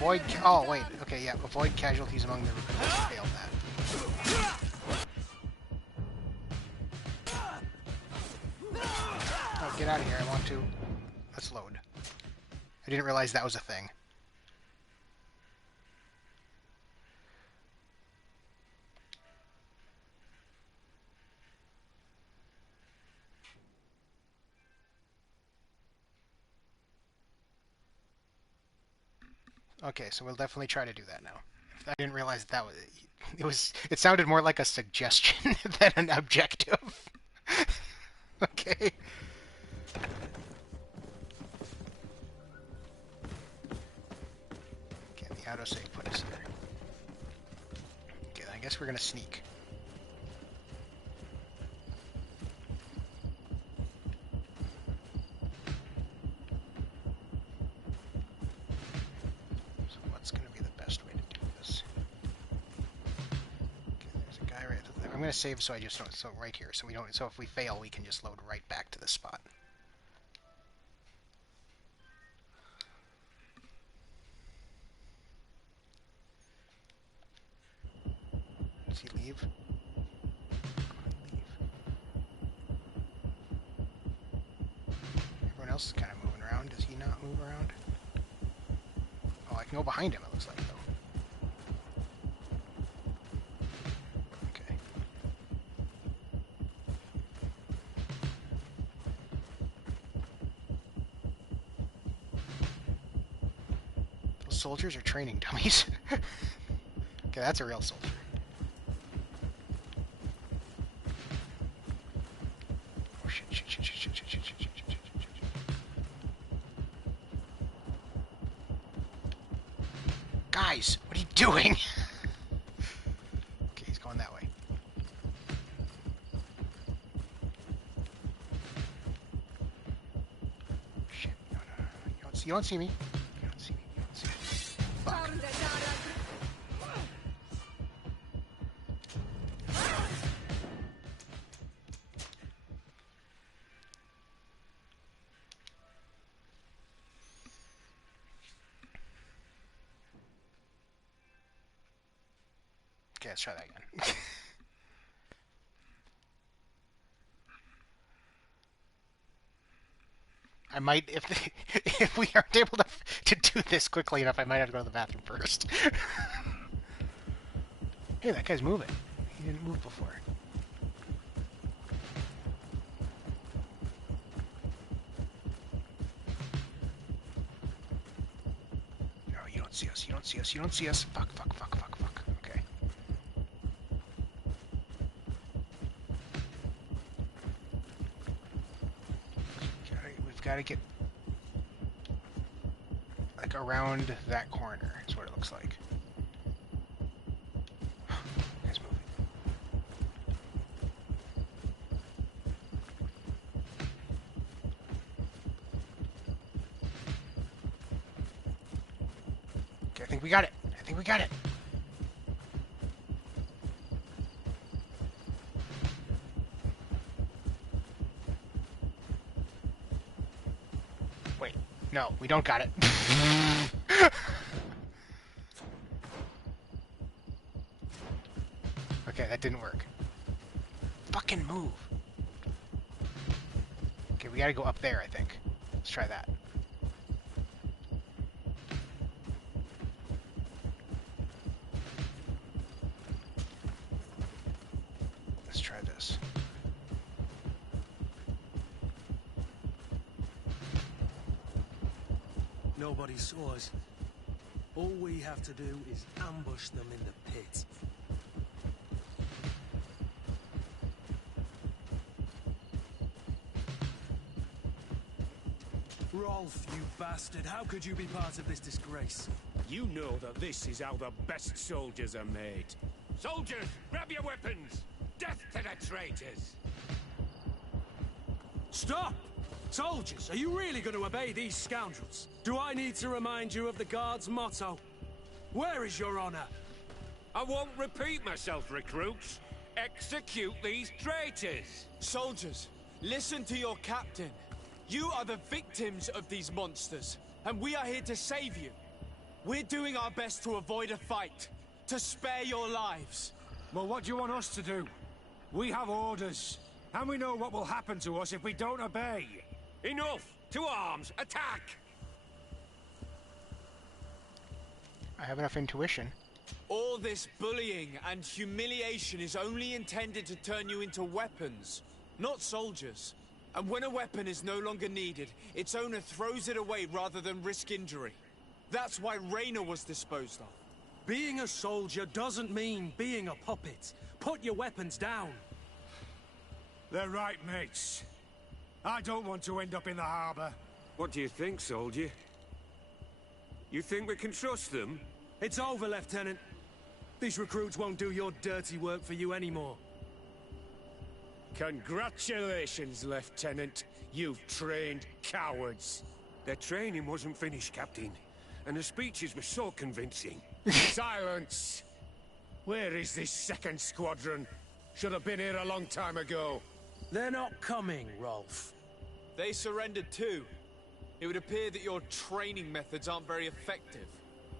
Avoid. Oh wait. Okay, yeah. Avoid casualties among the recruits. Failed that. Oh, get out of here! I want to. Let's load. I didn't realize that was a thing. Okay, so we'll definitely try to do that now. I didn't realize that was. It sounded more like a suggestion than an objective. Okay. Okay, the autosave put us here. Okay, I guess we're gonna sneak. So what's gonna be the best way to do this? Okay, there's a guy right there. I'm gonna save so I just don't. So right here, so we don't. So if we fail, we can just load right back to the spot. Does he leave? Everyone else is kind of moving around. Does he not move around? Oh, I can go behind him, it looks like, though. Okay. Those soldiers are training dummies. Okay, that's a real soldier. Oh, shit. Guys, what are you doing? Okay, he's going that way. Shit, no. You don't see me. You don't see me. Fuck. Okay, let's try that again. I might, if we aren't able to do this quickly enough, I might have to go to the bathroom first. Hey, that guy's moving. He didn't move before. No, you don't see us. You don't see us. You don't see us. Fuck. Okay. We've got to get like around that corner. Is what it looks like. Guy's moving. Okay, I think we got it. Wait, no, we don't got it. Okay, that didn't work. Fucking move. Okay, we gotta go up there, I think. Let's try that. Let's try this. Nobody saw us. All we have to do is ambush them in the pit. Rolf, you bastard, how could you be part of this disgrace? You know that this is how the best soldiers are made. Soldiers, grab your weapons! Death to the traitors! Stop! Soldiers, are you really going to obey these scoundrels? Do I need to remind you of the Guard's motto? Where is your honor? I won't repeat myself, recruits. Execute these traitors! Soldiers, listen to your captain. You are the victims of these monsters, and we are here to save you. We're doing our best to avoid a fight, to spare your lives. Well, what do you want us to do? We have orders, and we know what will happen to us if we don't obey. Enough! To arms! Attack! I have enough intuition. All this bullying and humiliation is only intended to turn you into weapons, not soldiers. And when a weapon is no longer needed, its owner throws it away rather than risk injury. That's why Raynor was disposed of. Being a soldier doesn't mean being a puppet. Put your weapons down. They're right, mates. I don't want to end up in the harbor. What do you think, soldier? You think we can trust them? It's over, Lieutenant. These recruits won't do your dirty work for you anymore. Congratulations, Lieutenant. You've trained cowards. Their training wasn't finished, Captain. And the speeches were so convincing. Silence! Where is this second squadron? Should have been here a long time ago. They're not coming, Rolf. They surrendered too. It would appear that your training methods aren't very effective.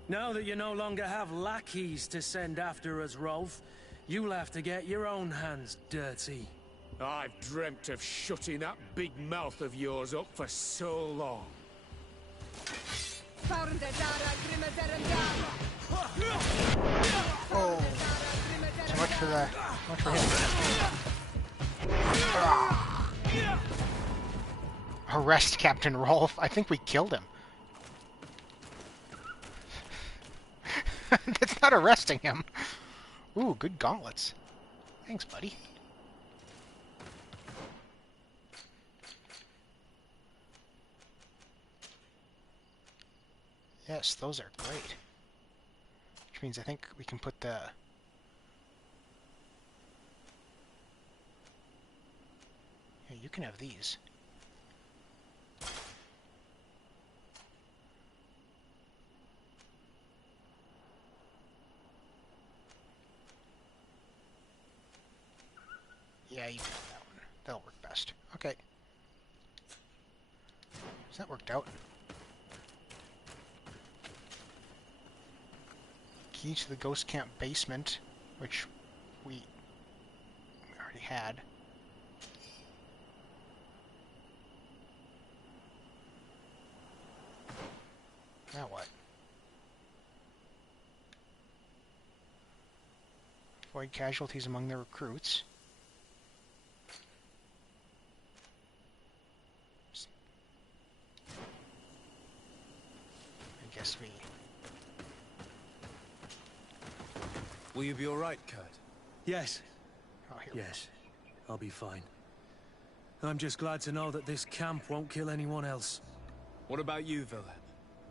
Now that you no longer have lackeys to send after us, Rolf, you'll have to get your own hands dirty. I've dreamt of shutting that big mouth of yours up for so long. Oh. So much for that. Much for him. Arrest Captain Rolf. I think we killed him. That's not arresting him. Ooh, good gauntlets. Thanks, buddy. Yes, those are great. Which means I think we can put the... Yeah, you can have these. Yeah, you can have that one. That'll work best. Okay. So that worked out. Key to the ghost camp basement, which we already had. Now what? Avoid casualties among the recruits. I guess we... Will you be alright, Kurt? Yes. Oh, here yes, I'll be fine. I'm just glad to know that this camp won't kill anyone else. What about you, Wilhelm?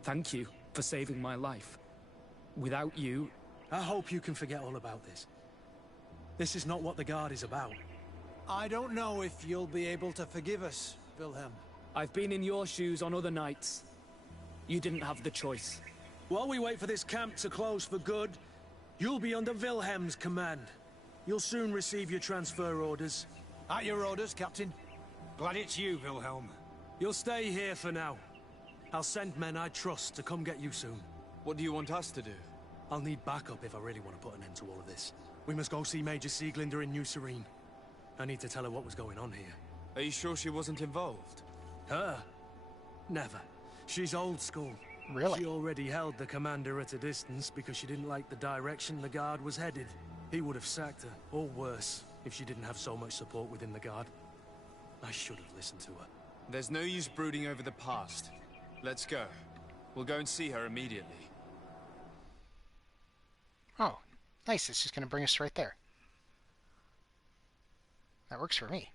Thank you for saving my life. Without you... I hope you can forget all about this. This is not what the Guard is about. I don't know if you'll be able to forgive us, Wilhelm. I've been in your shoes on other nights. You didn't have the choice. While we wait for this camp to close for good, you'll be under Wilhelm's command. You'll soon receive your transfer orders. At your orders, Captain. Glad it's you, Wilhelm. You'll stay here for now. I'll send men I trust to come get you soon. What do you want us to do? I'll need backup if I really want to put an end to all of this. We must go see Major Sieglinder in New Serene. I need to tell her what was going on here. Are you sure she wasn't involved? Her? Never. She's old school. Really? She already held the commander at a distance because she didn't like the direction the Guard was headed. He would have sacked her, or worse, if she didn't have so much support within the Guard. I should have listened to her. There's no use brooding over the past. Let's go. We'll go and see her immediately. Oh, nice. It's just going to bring us right there. That works for me.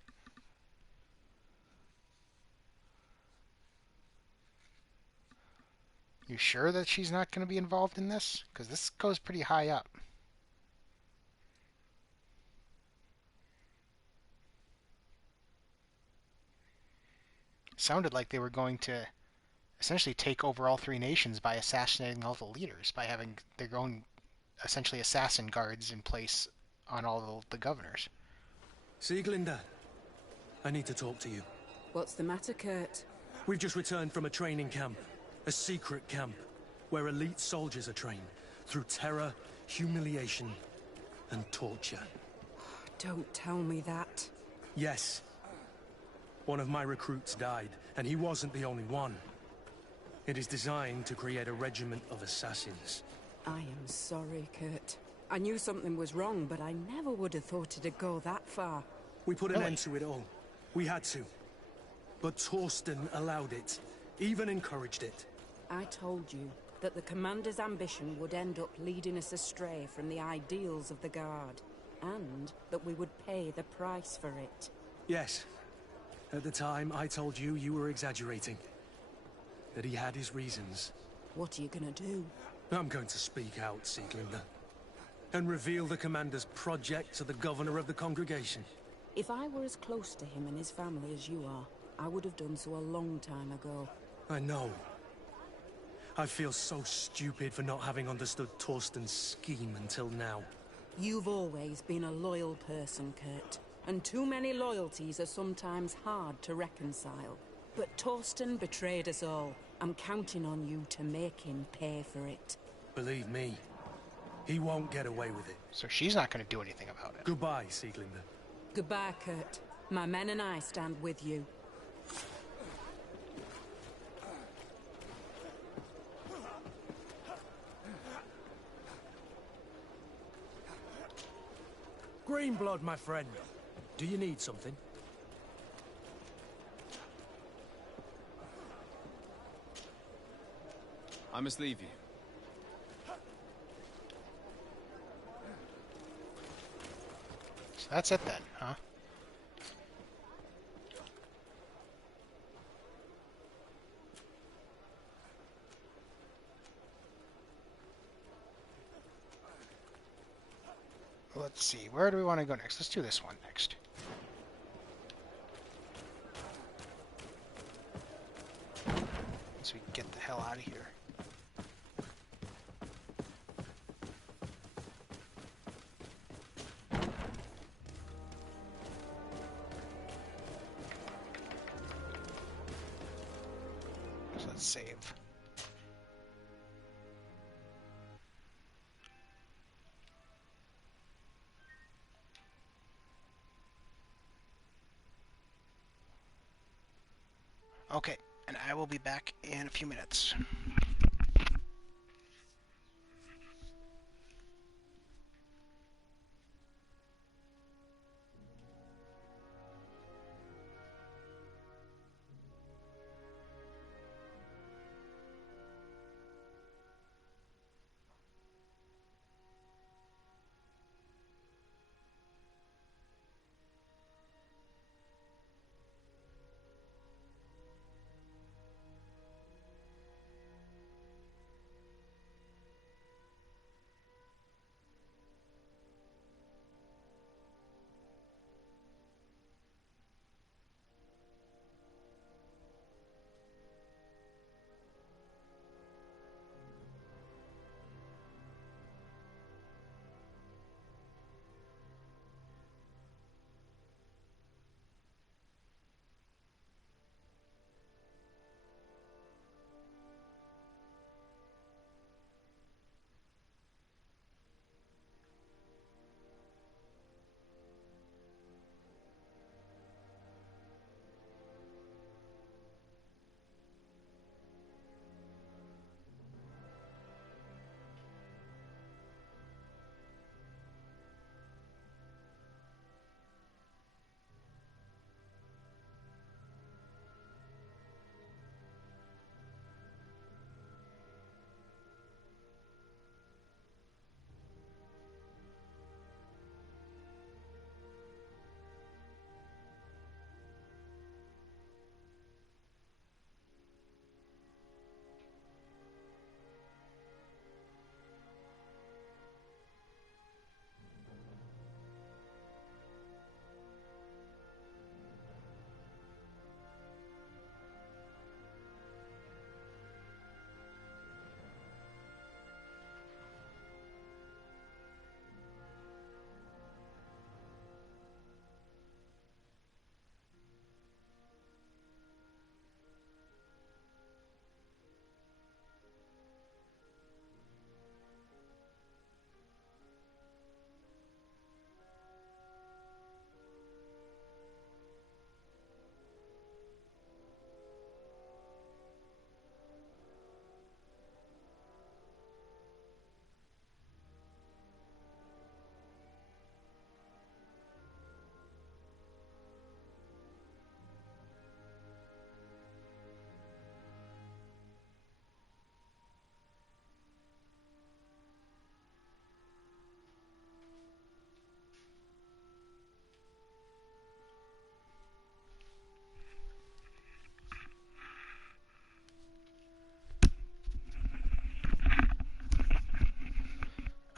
You sure that she's not going to be involved in this? Because this goes pretty high up. Sounded like they were going to essentially take over all three nations by assassinating all the leaders, by having their own essentially assassin guards in place on all the governors. Sieglinde, I need to talk to you. What's the matter, Kurt? We've just returned from a training camp. A secret camp, where elite soldiers are trained through terror, humiliation, and torture. Don't tell me that. Yes. One of my recruits died, and he wasn't the only one. It is designed to create a regiment of assassins. I am sorry, Kurt. I knew something was wrong, but I never would have thought it'd go that far. We put an end to it all. We had to. But Torsten allowed it, even encouraged it. I told you that the Commander's ambition would end up leading us astray from the ideals of the Guard, and that we would pay the price for it. Yes. At the time, I told you you were exaggerating. That he had his reasons. What are you gonna do? I'm going to speak out, Sieglinde. And reveal the Commander's project to the Governor of the Congregation. If I were as close to him and his family as you are, I would have done so a long time ago. I know. I feel so stupid for not having understood Torsten's scheme until now. You've always been a loyal person, Kurt. And too many loyalties are sometimes hard to reconcile. But Torsten betrayed us all. I'm counting on you to make him pay for it. Believe me, he won't get away with it. So she's not going to do anything about it. Goodbye, Sieglinde. Goodbye, Kurt. My men and I stand with you. Greenblood, my friend. Do you need something? I must leave you. So that's it then, huh? Let's see, where do we want to go next? Let's do this one next. So we can get the hell out of here. So let's save. Okay, and I will be back in a few minutes.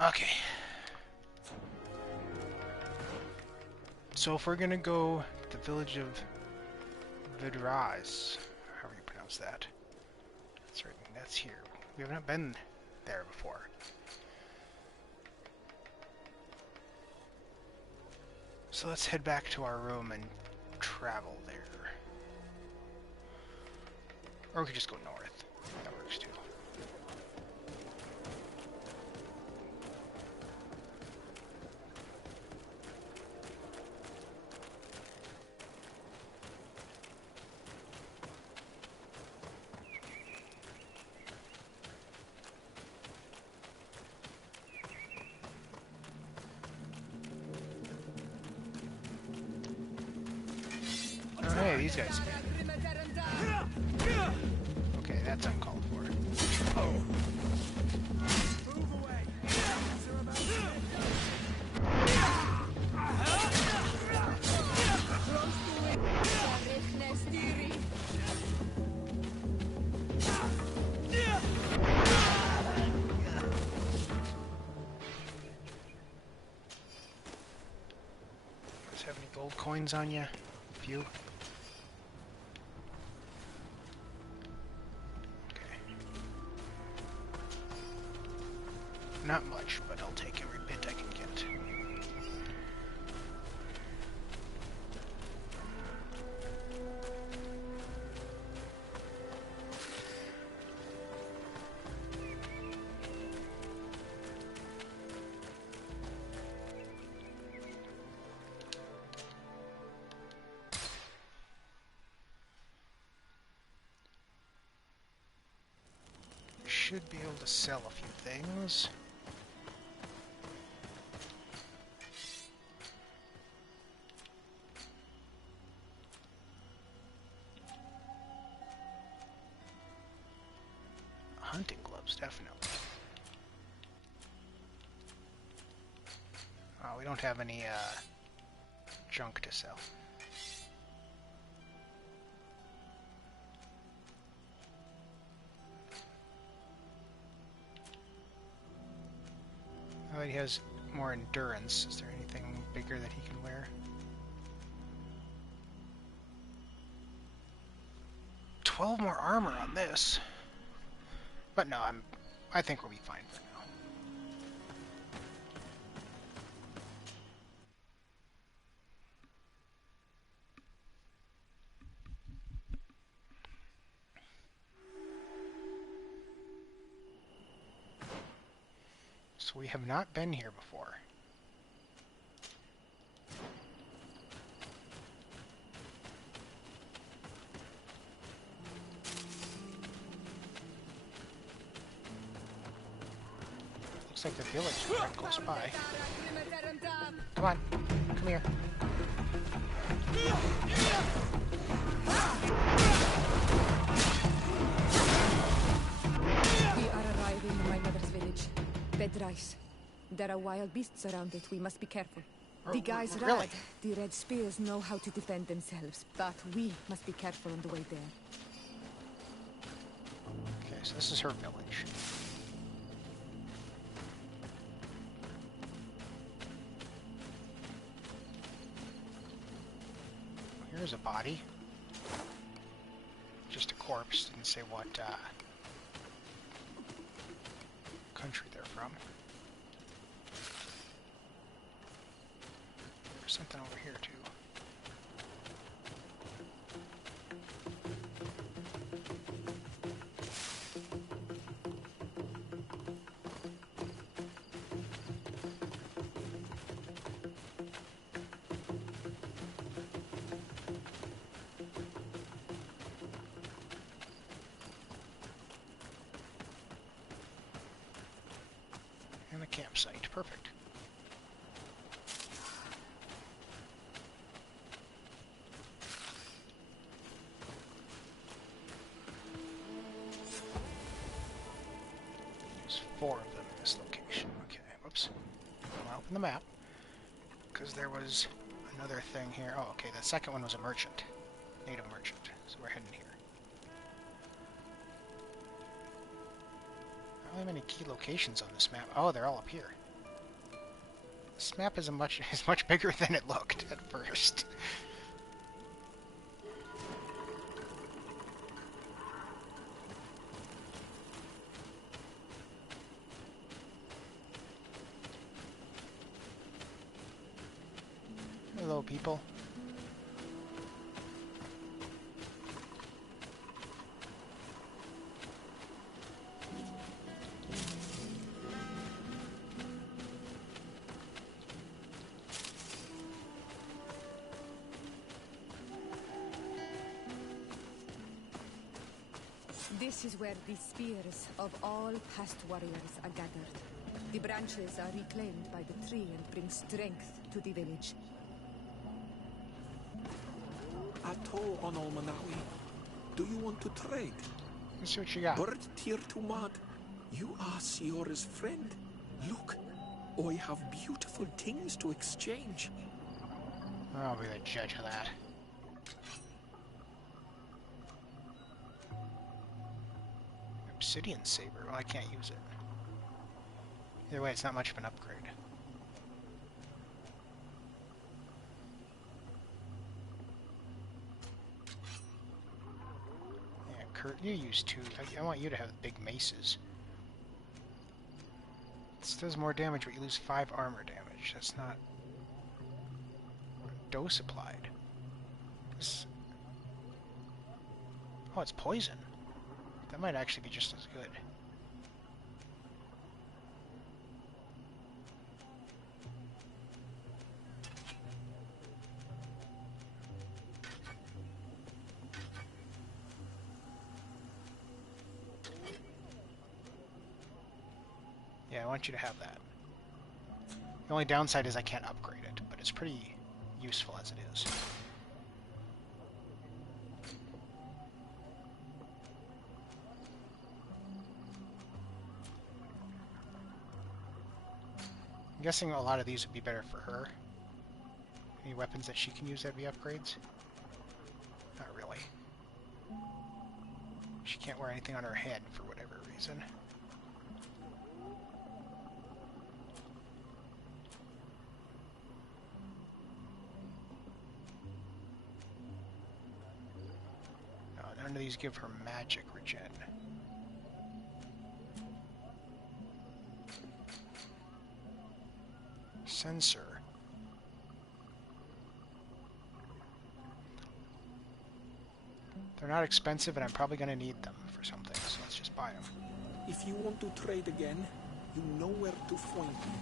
Okay. So if we're gonna go to the village of Vidraz, however you pronounce that. That's right, that's here. We have not been there before. So let's head back to our room and travel there. Or we could just go north. That works too. Oh, hey, these guys. Okay, that's uncalled for. Does have any gold coins on you? A few. Not much, but I'll take every bit I can get. Should be able to sell a few things. Hunting gloves, definitely. We don't have any junk to sell. Oh, he has more endurance. Is there anything bigger that he can wear? 12 more armor on this. But no, I think we'll be fine for now. So we have not been here before. Looks like the village is right close by. Come on, come here. We are arriving in my mother's village, Bedrais. There are wild beasts around it. We must be careful. The guys really? the Red Spears know how to defend themselves, but we must be careful on the way there. Okay, so this is her village. Here's a body. Just a corpse. Didn't say what country they're from. There's something over here too. And a campsite. Perfect. There's 4 of them in this location. Okay, whoops. I'll open the map. Because there was another thing here. Oh, okay, the second one was a merchant. Native merchant. So we're heading here. I don't have any key locations on this map. Oh, they're all up here. This map is much bigger than it looked at first. Hello, people. This is where the spears of all past warriors are gathered. The branches are reclaimed by the tree and bring strength to the village. Atto on Almanawi, do you want to trade? Let's see what you got. Bird tier to mud. You are Siora's friend. Look, I have beautiful things to exchange. I'll be the judge of that. Obsidian saber. Well, I can't use it. Either way, it's not much of an upgrade. Yeah, Kurt, you use two. I want you to have big maces. This does more damage, but you lose 5 armor damage. That's not... Dose applied. This... Oh, it's poison. That might actually be just as good. Yeah, I want you to have that. The only downside is I can't upgrade it, but it's pretty useful as it is. I'm guessing a lot of these would be better for her. Any weapons that she can use that'd be upgrades? Not really. She can't wear anything on her head for whatever reason. No, none of these give her magic regen. Sensor. They're not expensive, and I'm probably going to need them for something, so let's just buy them. If you want to trade again, you know where to find me.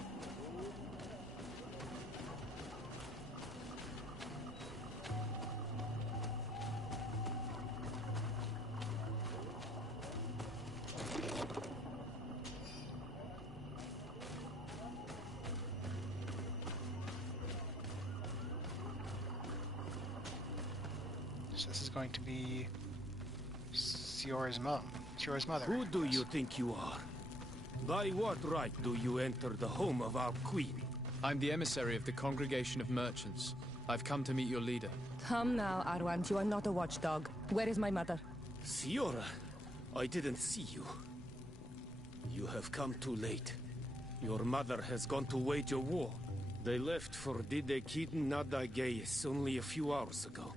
So this is going to be Siora's mother. Who do you think you are? By what right do you enter the home of our queen? I'm the emissary of the Congregation of Merchants. I've come to meet your leader. Come now, Arwant, you are not a watchdog. Where is my mother? Siora, I didn't see you. You have come too late. Your mother has gone to wage a war. They left for Didekiden Nadageis only a few hours ago.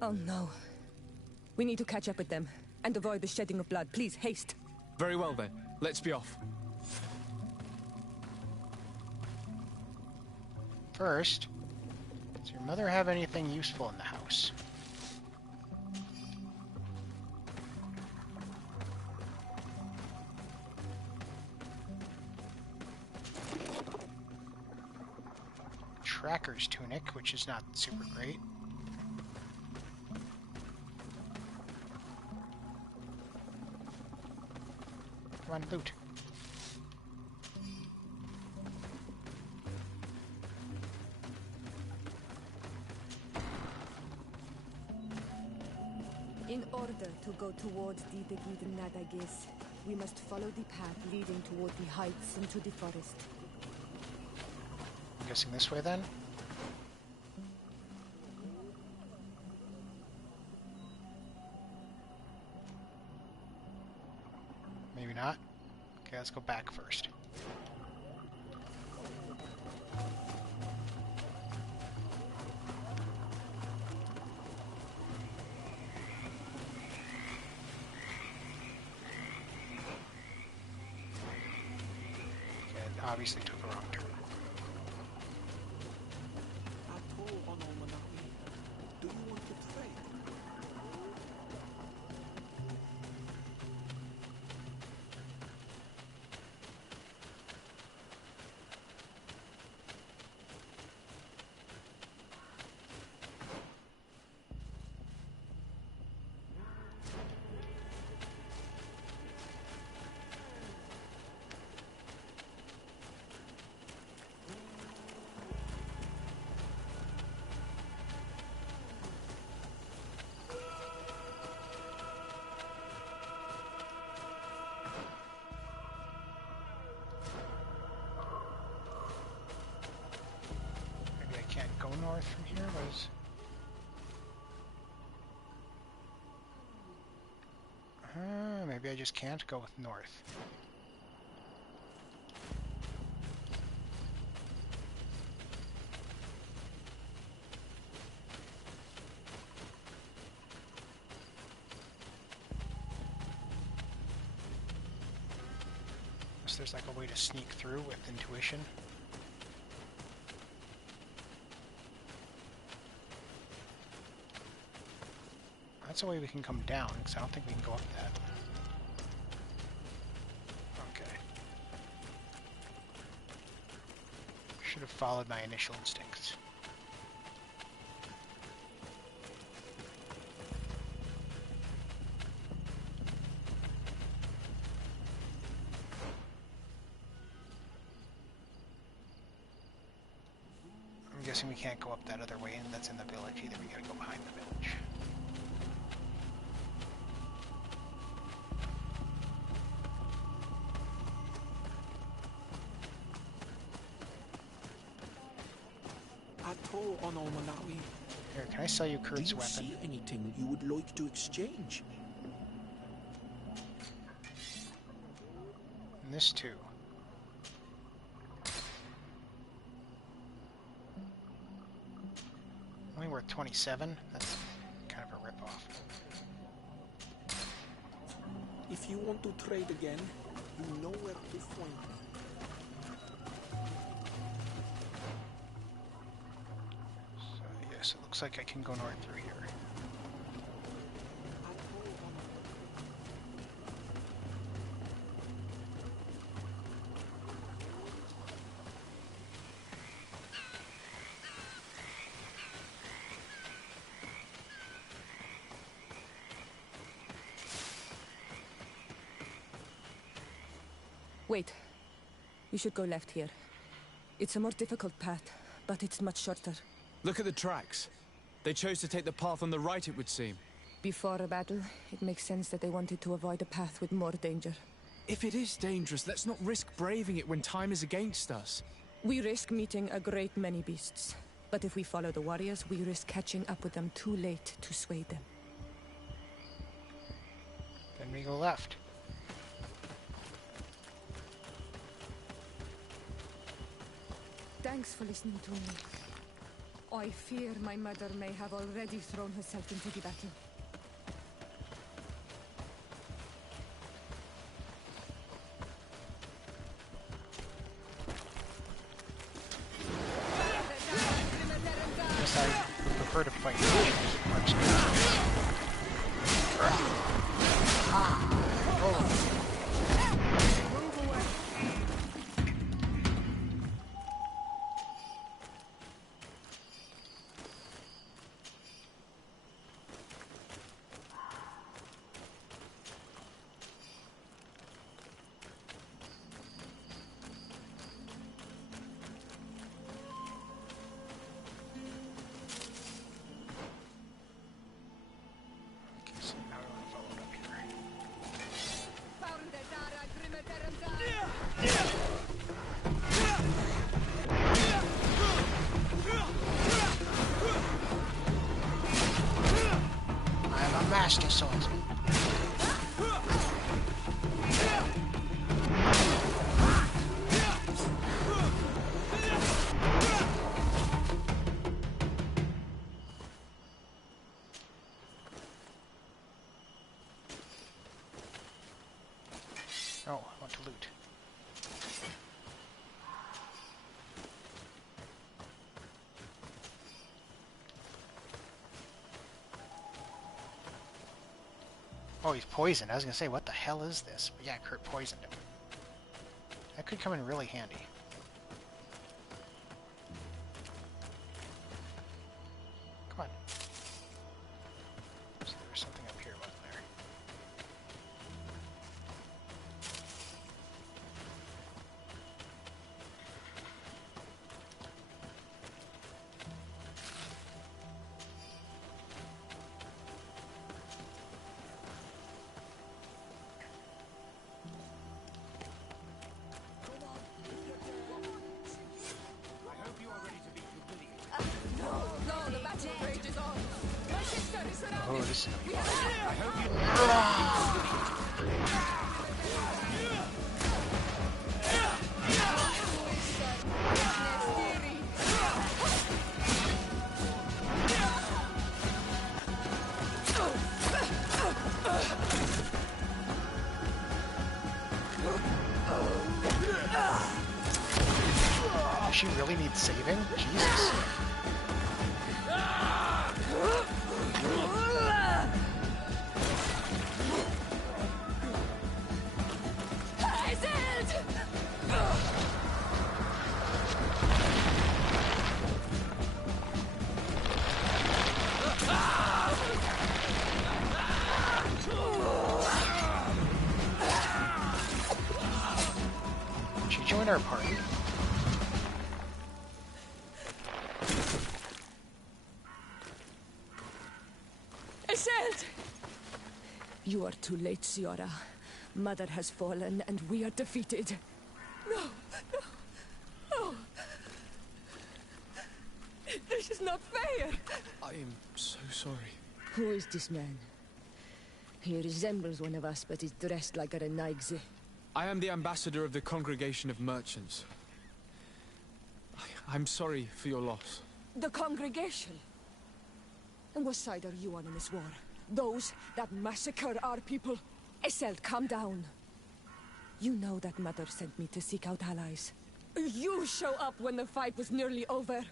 Oh no. We need to catch up with them and avoid the shedding of blood. Please, haste. Very well then. Let's be off. First, does your mother have anything useful in the house? Tracker's tunic, which is not super great. Come on, loot. In order to go towards Didegid Nadagis, we must follow the path leading toward the heights into the forest. I'm guessing this way then? Maybe not. Okay, let's go back first. obviously took a wrong turn. Do you want to trade? Can't go north from here, maybe I just can't go with north. Unless there's like a way to sneak through with intuition. That's a way we can come down, because I don't think we can go up that. Okay. Should have followed my initial instincts. I'm guessing we can't go up that other way, and that's in the village either. We gotta go behind the village. Here, can I sell you Kurt's weapon? Do you see anything you would like to exchange? And this too. Only worth 27? That's kind of a rip-off. If you want to trade again, you know where to find me. Yes, it looks like I can go north through here. Wait. You should go left here. It's a more difficult path, but it's much shorter. Look at the tracks. They chose to take the path on the right, it would seem. Before a battle, it makes sense that they wanted to avoid a path with more danger. If it is dangerous, let's not risk braving it when time is against us. We risk meeting a great many beasts. But if we follow the warriors, we risk catching up with them too late to sway them. Then we go left. Thanks for listening to me. I fear my mother may have already thrown herself into the battle. Guess I prefer to fight master swordsman. Oh, I want to loot. Oh, he's poisoned. I was gonna say, what the hell is this? But yeah, Kurt poisoned him. That could come in really handy. Come on. So there's something up here, wasn't there? Oh, this is gonna be fun. I hope Does she really need saving? Jesus. She joined our party. Iselt! You are too late, Ciara. Mother has fallen, and we are defeated. No, no, no. This is not fair. I am so sorry. Who is this man? He resembles one of us, but is dressed like a Renaigze. I am the ambassador of the Congregation of Merchants. I'm sorry for your loss. The congregation? And what side are you on in this war? Those that massacre our people? Iselt, calm down. You know that Mother sent me to seek out allies. You show up when the fight was nearly over.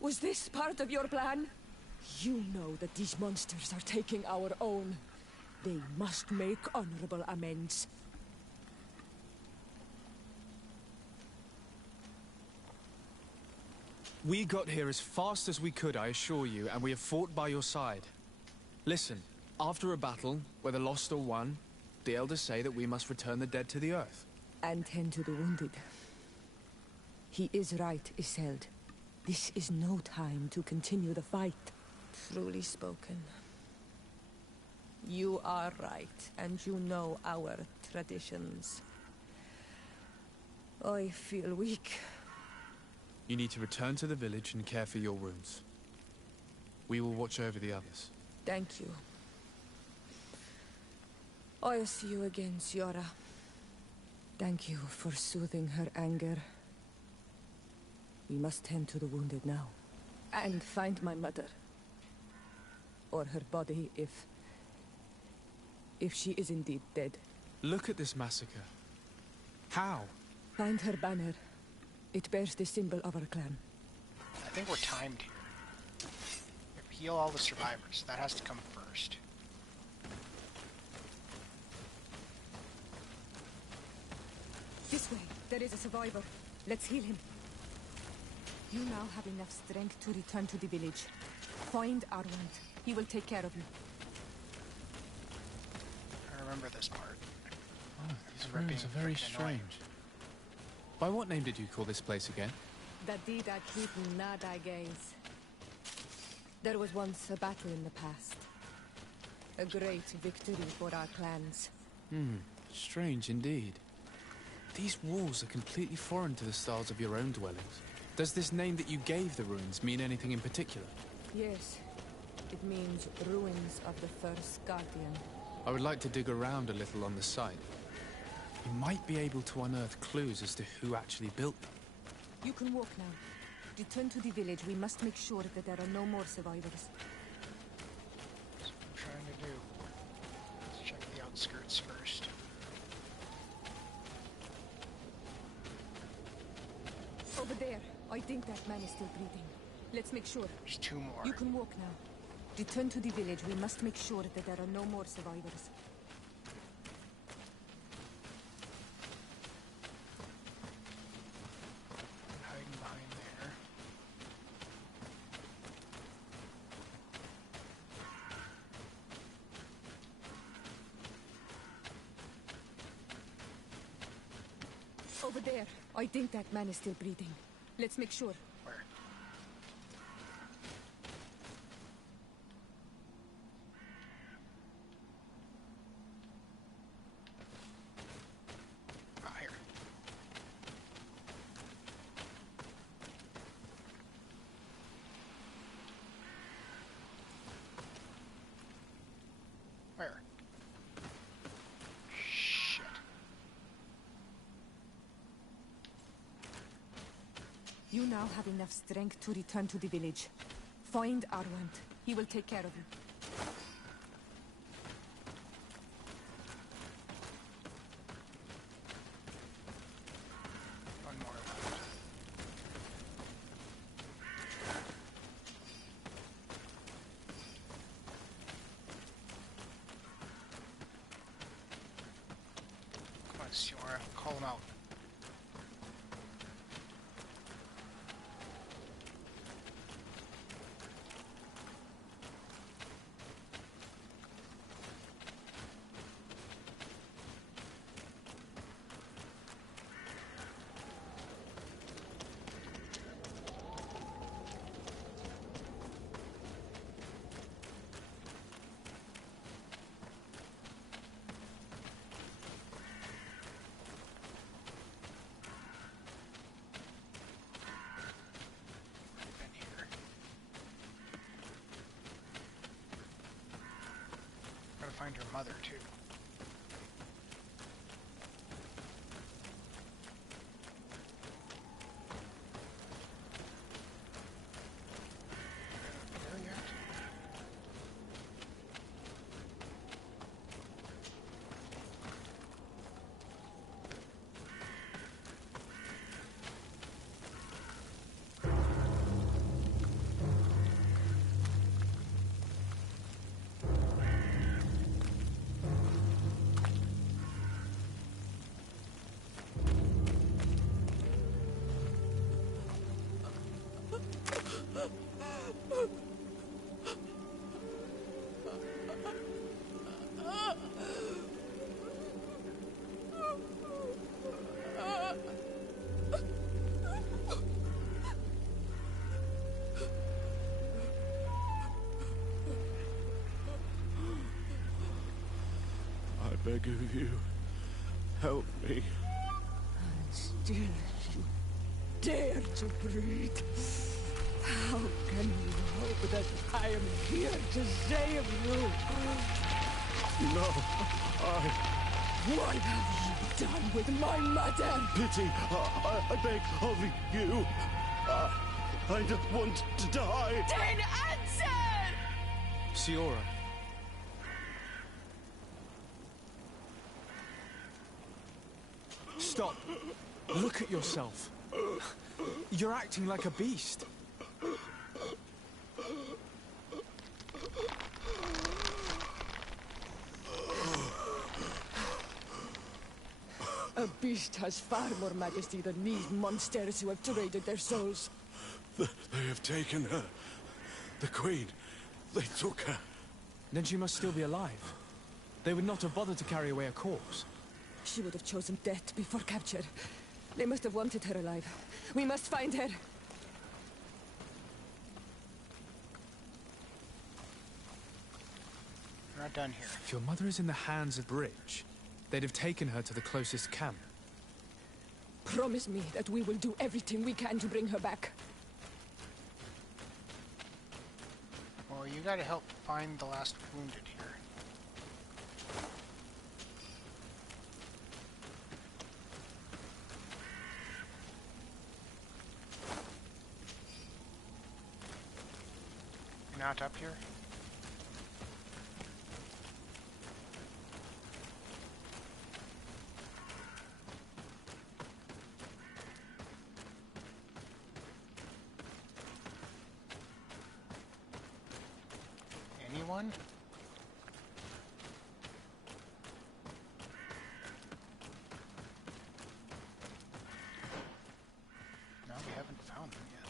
Was this part of your plan? You know that these monsters are taking our own. They must make honorable amends. We got here as fast as we could, I assure you, and we have fought by your side. Listen, after a battle, whether lost or won, the elders say that we must return the dead to the earth. And tend to the wounded. He is right, Iselt. This is no time to continue the fight. Truly spoken. You are right, and you know our traditions. I feel weak. You need to return to the village and care for your wounds. We will watch over the others. Thank you. I'll see you again, Ciara. Thank you for soothing her anger. We must tend to the wounded now. And find my mother. Or her body, if she is indeed dead. Look at this massacre. How? Find her banner. It bears the symbol of our clan. I think we're timed here. Heal all the survivors. That has to come first. This way. There is a survivor. Let's heal him. You now have enough strength to return to the village. Find Arwand. He will take care of you. I remember this part. Oh, these ruins are very strange. By what name did you call this place again? The Dida Keaton Nada Gaze. There was once a battle in the past. A great victory for our clans. Strange indeed. These walls are completely foreign to the styles of your own dwellings. Does this name that you gave the ruins mean anything in particular? Yes. It means ruins of the first Guardian. I would like to dig around a little on the site. You might be able to unearth clues as to who actually built them. You can walk now. Return to the village. We must make sure that there are no more survivors. That's what I'm trying to do. Let's check the outskirts first. Over there. I think that man is still breathing. Let's make sure. There's two more. You can walk now. Return to the village. We must make sure that there are no more survivors. over there. I think that man is still breathing. Let's make sure. Where? Ah, here. Where? Shit. You now have enough strength to return to the village. Find Arwand. He will take care of you. One more left. Come on, Siora. Call him out. Been here. Gotta find your mother, too. There yet? I beg of you, help me. Still, you dare to breathe. How can you hope that I am here to save you? No, What have you done with my mother? Pity, I beg of you. I don't want to die. Then answer! Siora. Stop. Look at yourself. You're acting like a beast. A beast has far more majesty than these monsters who have traded their souls. They have taken her. The Queen. They took her. Then she must still be alive. They would not have bothered to carry away a corpse. She would have chosen death before capture. They must have wanted her alive. We must find her. We're not done here. If your mother is in the hands of the bridge, they'd have taken her to the closest camp. Promise me that we will do everything we can to bring her back. Well, you gotta help find the last wounded here. You're not up here? Anyone? No, we haven't found them yet.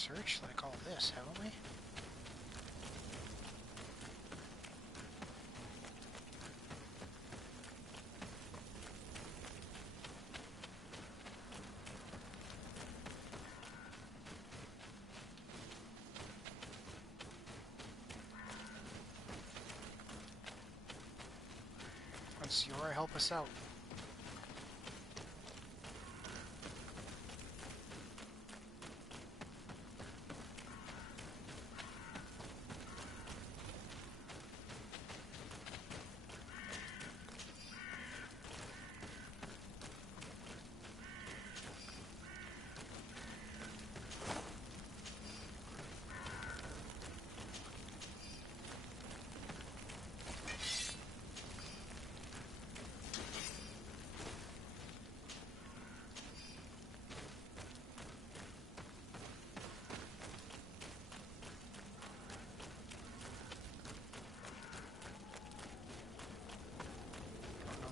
searched like all this, haven't we? Let's see where help us out.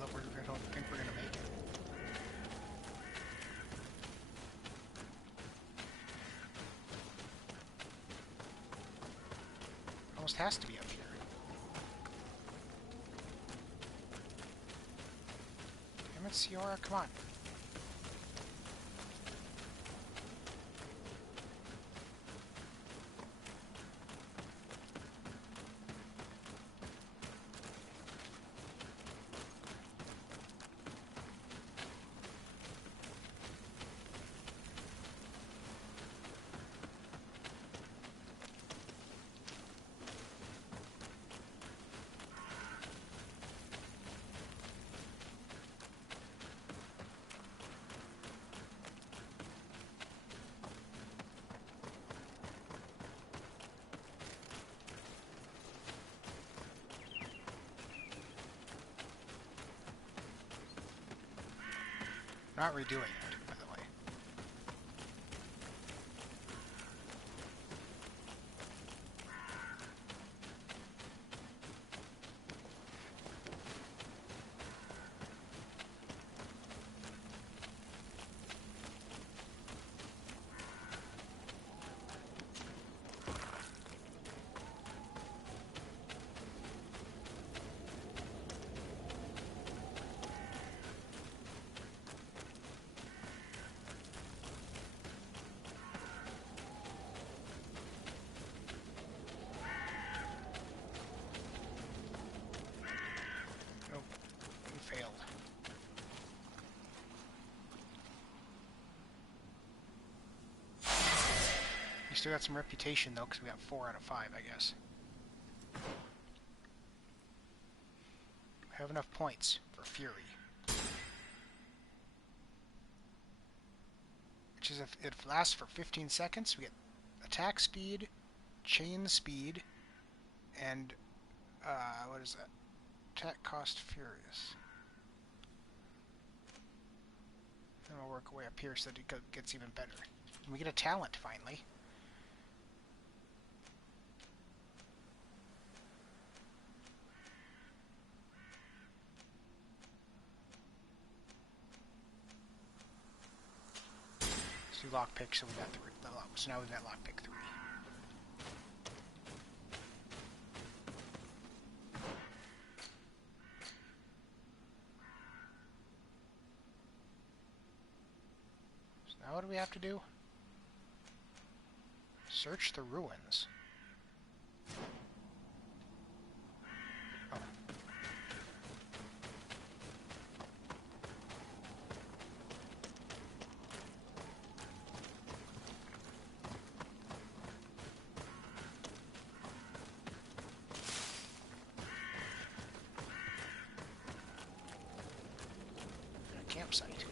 I don't think we're gonna make it. Almost has to be up here. Damn it, Ciora, come on. Not redoing it, by the way. Still got some reputation though, because we got 4 out of 5, I guess. We have enough points for Fury, which is if it lasts for 15 seconds, we get attack speed, chain speed, and what is that? Attack cost furious. Then we'll work our way up here so that it gets even better. And we get a talent finally. Do lockpick, so we got 3. So now we've got lockpick 3. So now what do we have to do? Search the ruins. Oh. Campsite.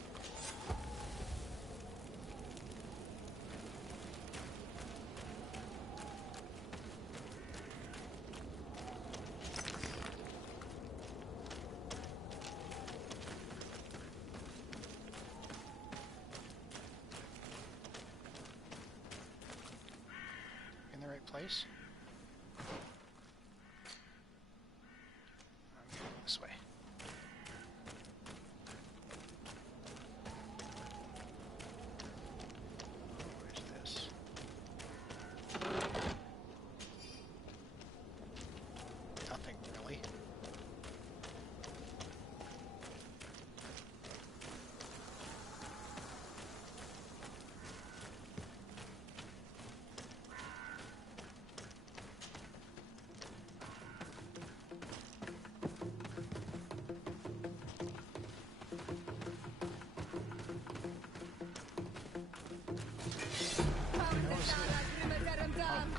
In the right place? I'm gonna go this way. Where's this?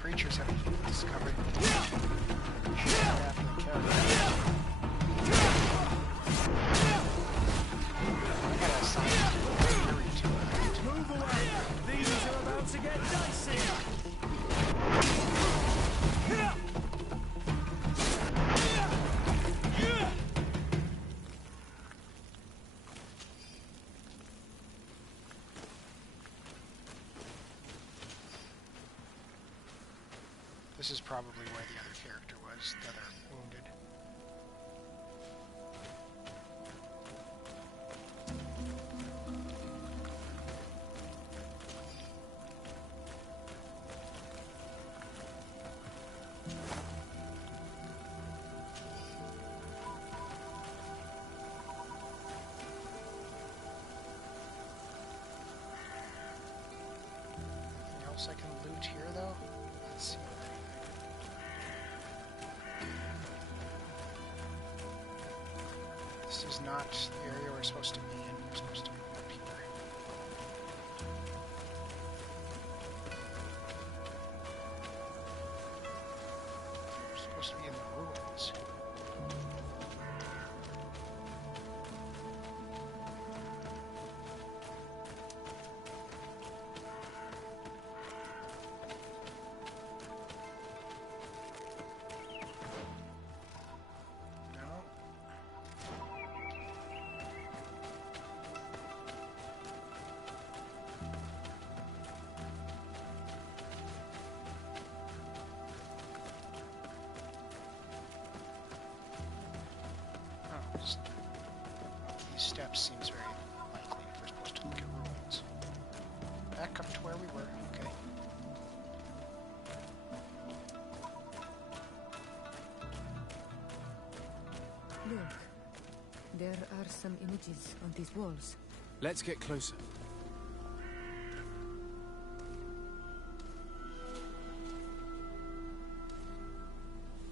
creatures have been discovered. After the character. I gotta assign Fury to it. Move away! These are about to get dicey! This is probably where the other character was, the other wounded. Anything else I can loot here, though? Let's see. This is not the area we're supposed to be in. We're supposed to be up here. We're supposed to be in the ruins. These steps seems very likely if we're supposed to look at ruins. Back up to where we were, okay. Look, there are some images on these walls. Let's get closer.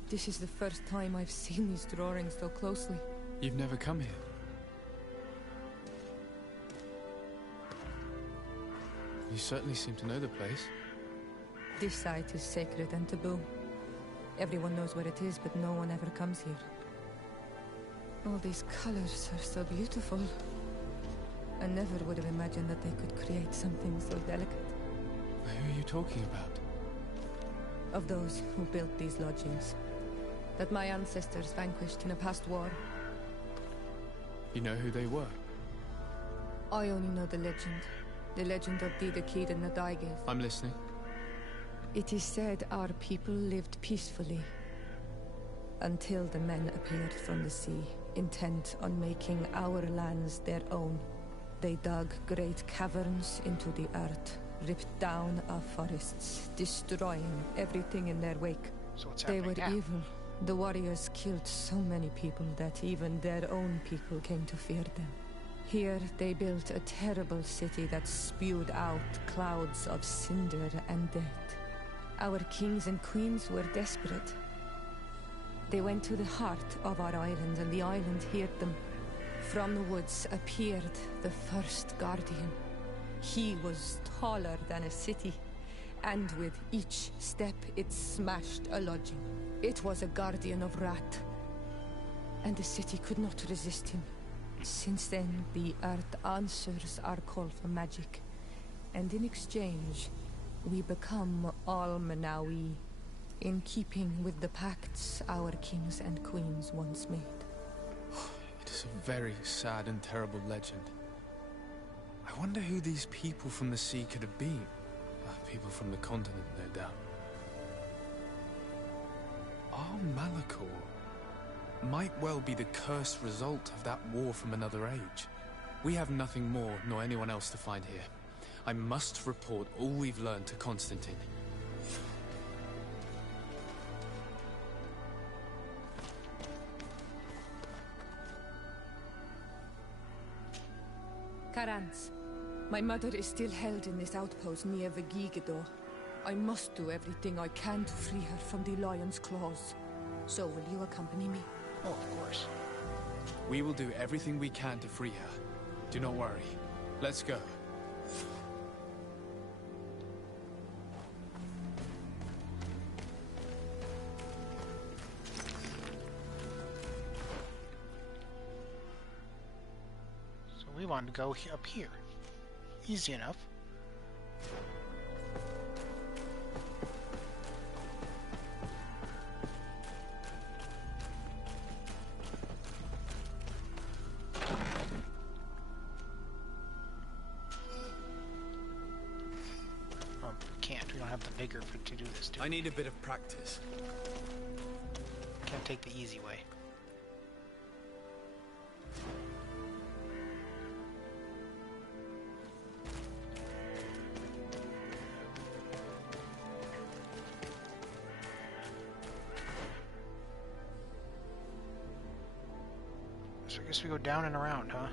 This is the first time I've seen these drawings so closely. You've never come here? You certainly seem to know the place. This site is sacred and taboo. Everyone knows where it is, but no one ever comes here. All these colors are so beautiful. I never would have imagined that they could create something so delicate. Who are you talking about? Of those who built these lodgings. That my ancestors vanquished in a past war. You know who they were? I only know the legend. The legend of Didakid and Nadaigeth. I'm listening. It is said our people lived peacefully. Until the men appeared from the sea, intent on making our lands their own. They dug great caverns into the earth, ripped down our forests, destroying everything in their wake. So what's They happening were now? evil. The warriors killed so many people that even their own people came to fear them. Here they built a terrible city that spewed out clouds of cinder and death. Our kings and queens were desperate. They went to the heart of our island, and the island heard them. From the woods appeared the first guardian. He was taller than a city, and with each step it smashed a lodging. It was a guardian of Rat, and the city could not resist him. Since then, the earth answers our call for magic, and in exchange, we become all Manawi, in keeping with the pacts our kings and queens once made. It is a very sad and terrible legend. I wonder who these people from the sea could have been. People from the continent, no doubt. Our Malachor might well be the cursed result of that war from another age. We have nothing more nor anyone else to find here. I must report all we've learned to Constantin. Karans, my mother is still held in this outpost near Vegigedor. I must do everything I can to free her from the lion's claws. So will you accompany me? Oh, of course. We will do everything we can to free her. Do not worry. Let's go. We wanted to go up here. Easy enough. Oh, we can't. We don't have the vigor to do this, do we? I need a bit of practice. Can't take the easy way. So I guess we go down and around, huh?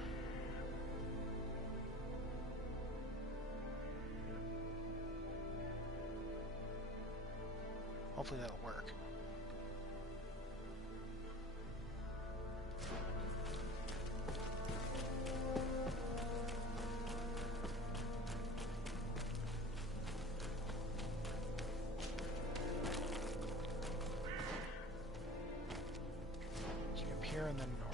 Hopefully that'll work. So up here and then north.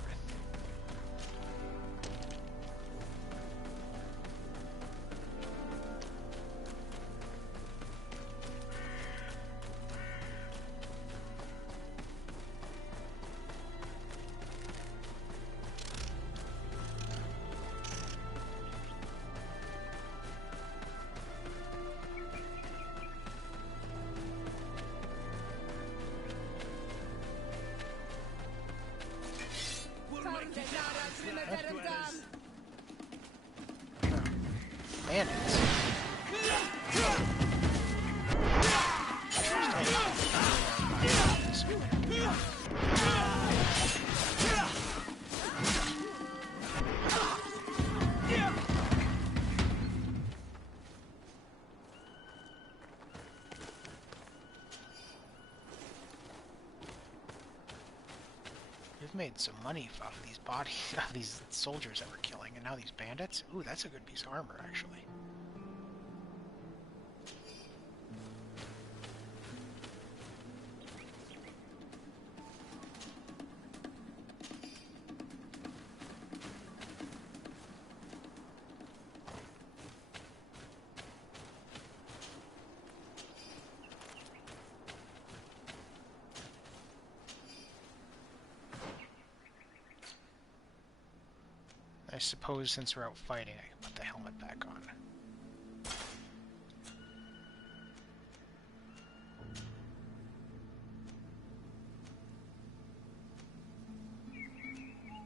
Bandits. We've made some money off of these bodies, off these soldiers that we're killing, and now these bandits? Ooh, that's a good piece of armor, actually. I suppose since we're out fighting, I can put the helmet back on.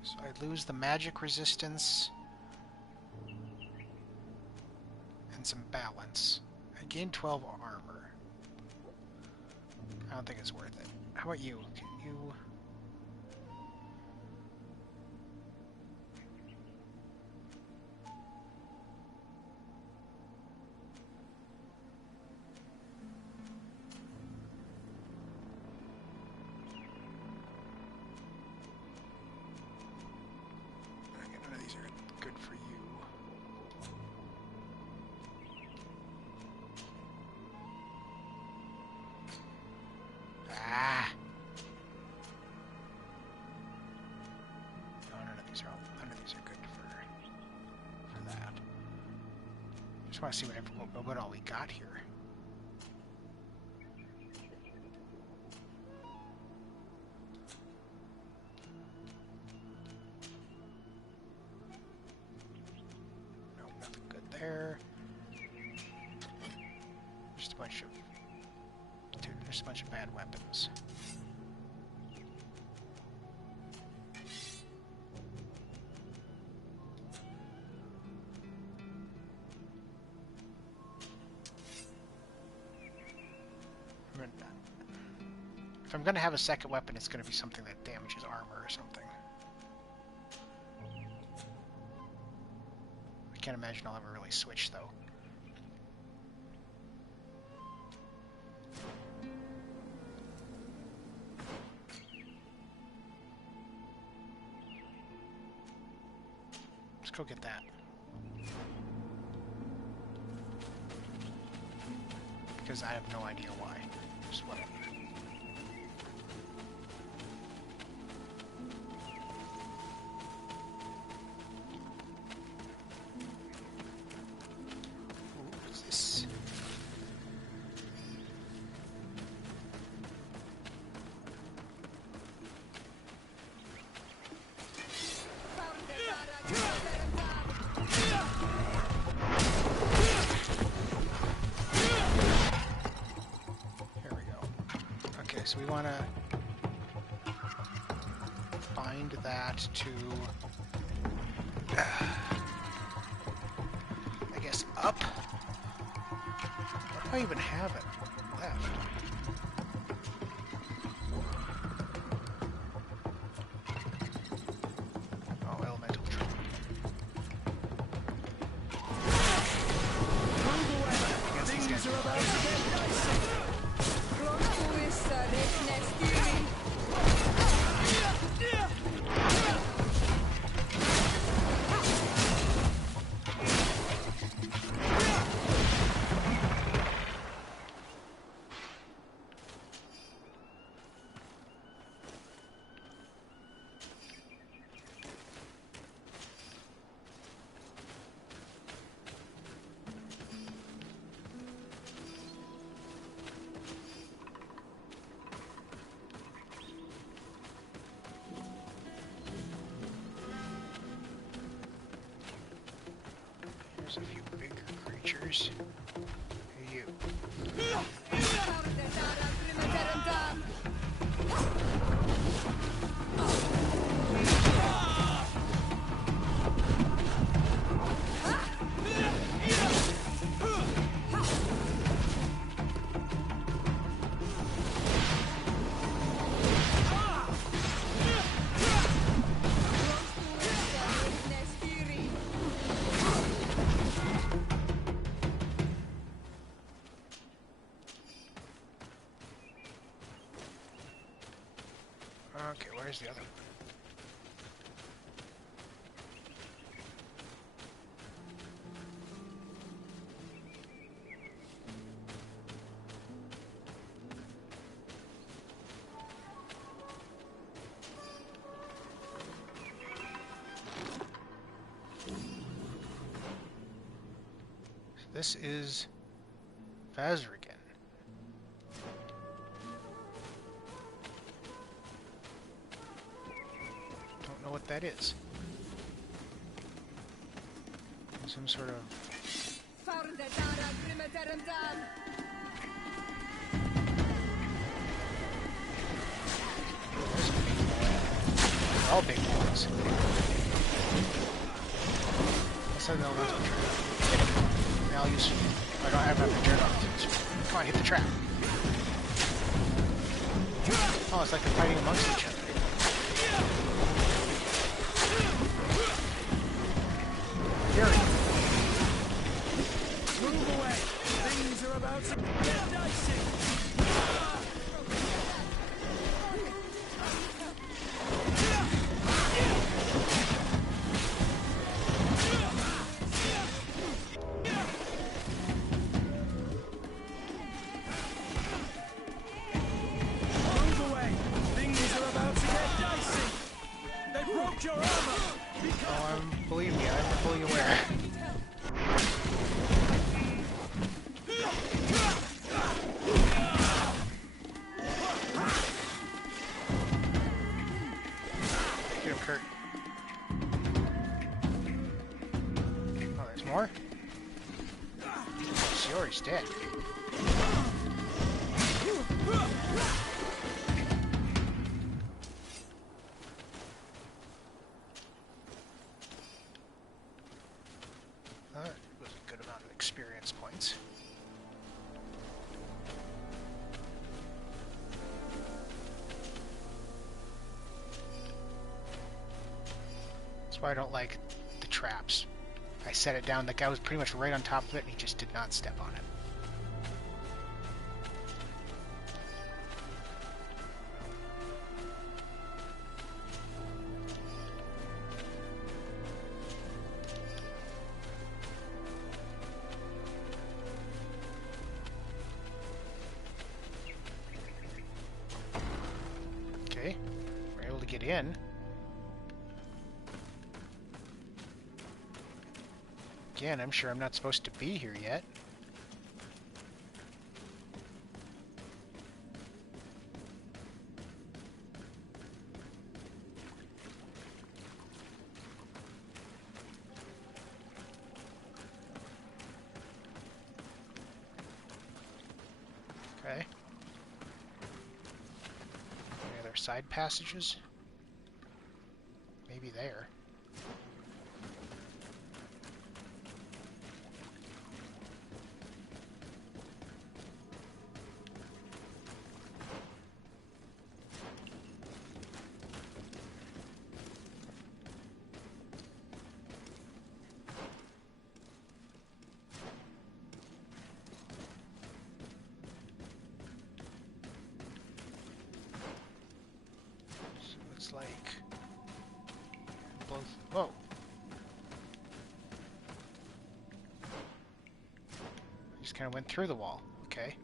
So I lose the magic resistance and some balance. I gain 12 armor. I don't think it's worth it. How about you? Can you... None of these are good for you. Ah! No, none of these are good for that. Just want to see what all we got here. Nope, nothing good there. Just a bunch of... Dude, there's a bunch of bad weapons. If I'm going to have a second weapon, it's going to be something that damages armor or something. I can't imagine I'll ever really switch, though. Let's go get that. Because I have no idea why. Just whatever. we want to find that to, I guess, up? What do I even have it left? Oh, elemental tree. I guess these guys are about to There's a few bigger creatures. Hey, you. Okay, where's the other one? This is Vazrigan. Don't know what that is. Some sort of... They're all big ones. Let's have the elemental trap. I'll use... I don't have enough material. Come on, hit the trap. Oh, it's like they're fighting amongst each other. Fury. Move away! Things are about to get dicey! Believe me, I'm fully aware. Get him, Kurt. Oh, there's more? Shiori's dead. That was a good amount of experience points. That's why I don't like the traps. I set it down, the guy was pretty much right on top of it, and he just did not step on it. Okay, we're able to get in. Again, I'm sure I'm not supposed to be here yet. Okay. side passages? Maybe there. Like both. Whoa. Just kind of went through the wall. Okay.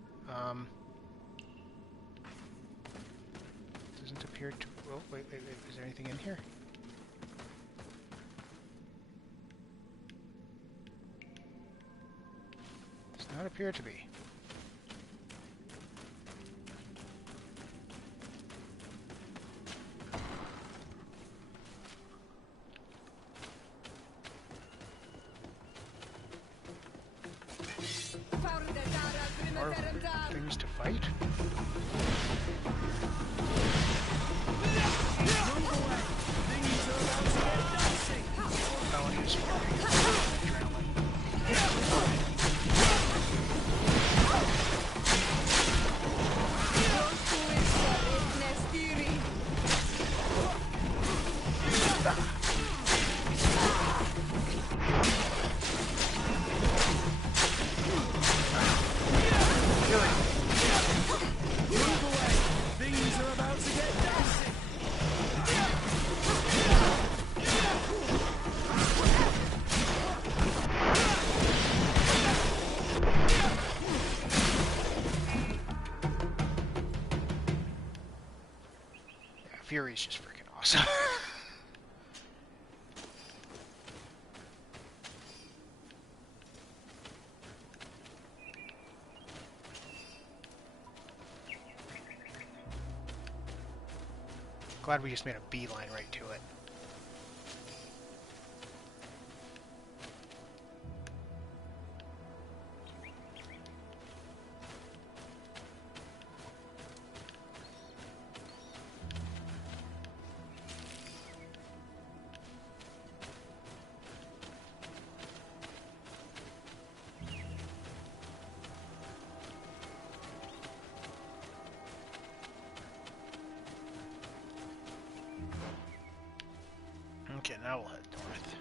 Doesn't appear to. Oh, wait. Is there anything in here? Does not appear to be. More things to fight? Felonies for Fury's just freaking awesome. Glad we just made a beeline right to it. Okay, now we'll head north.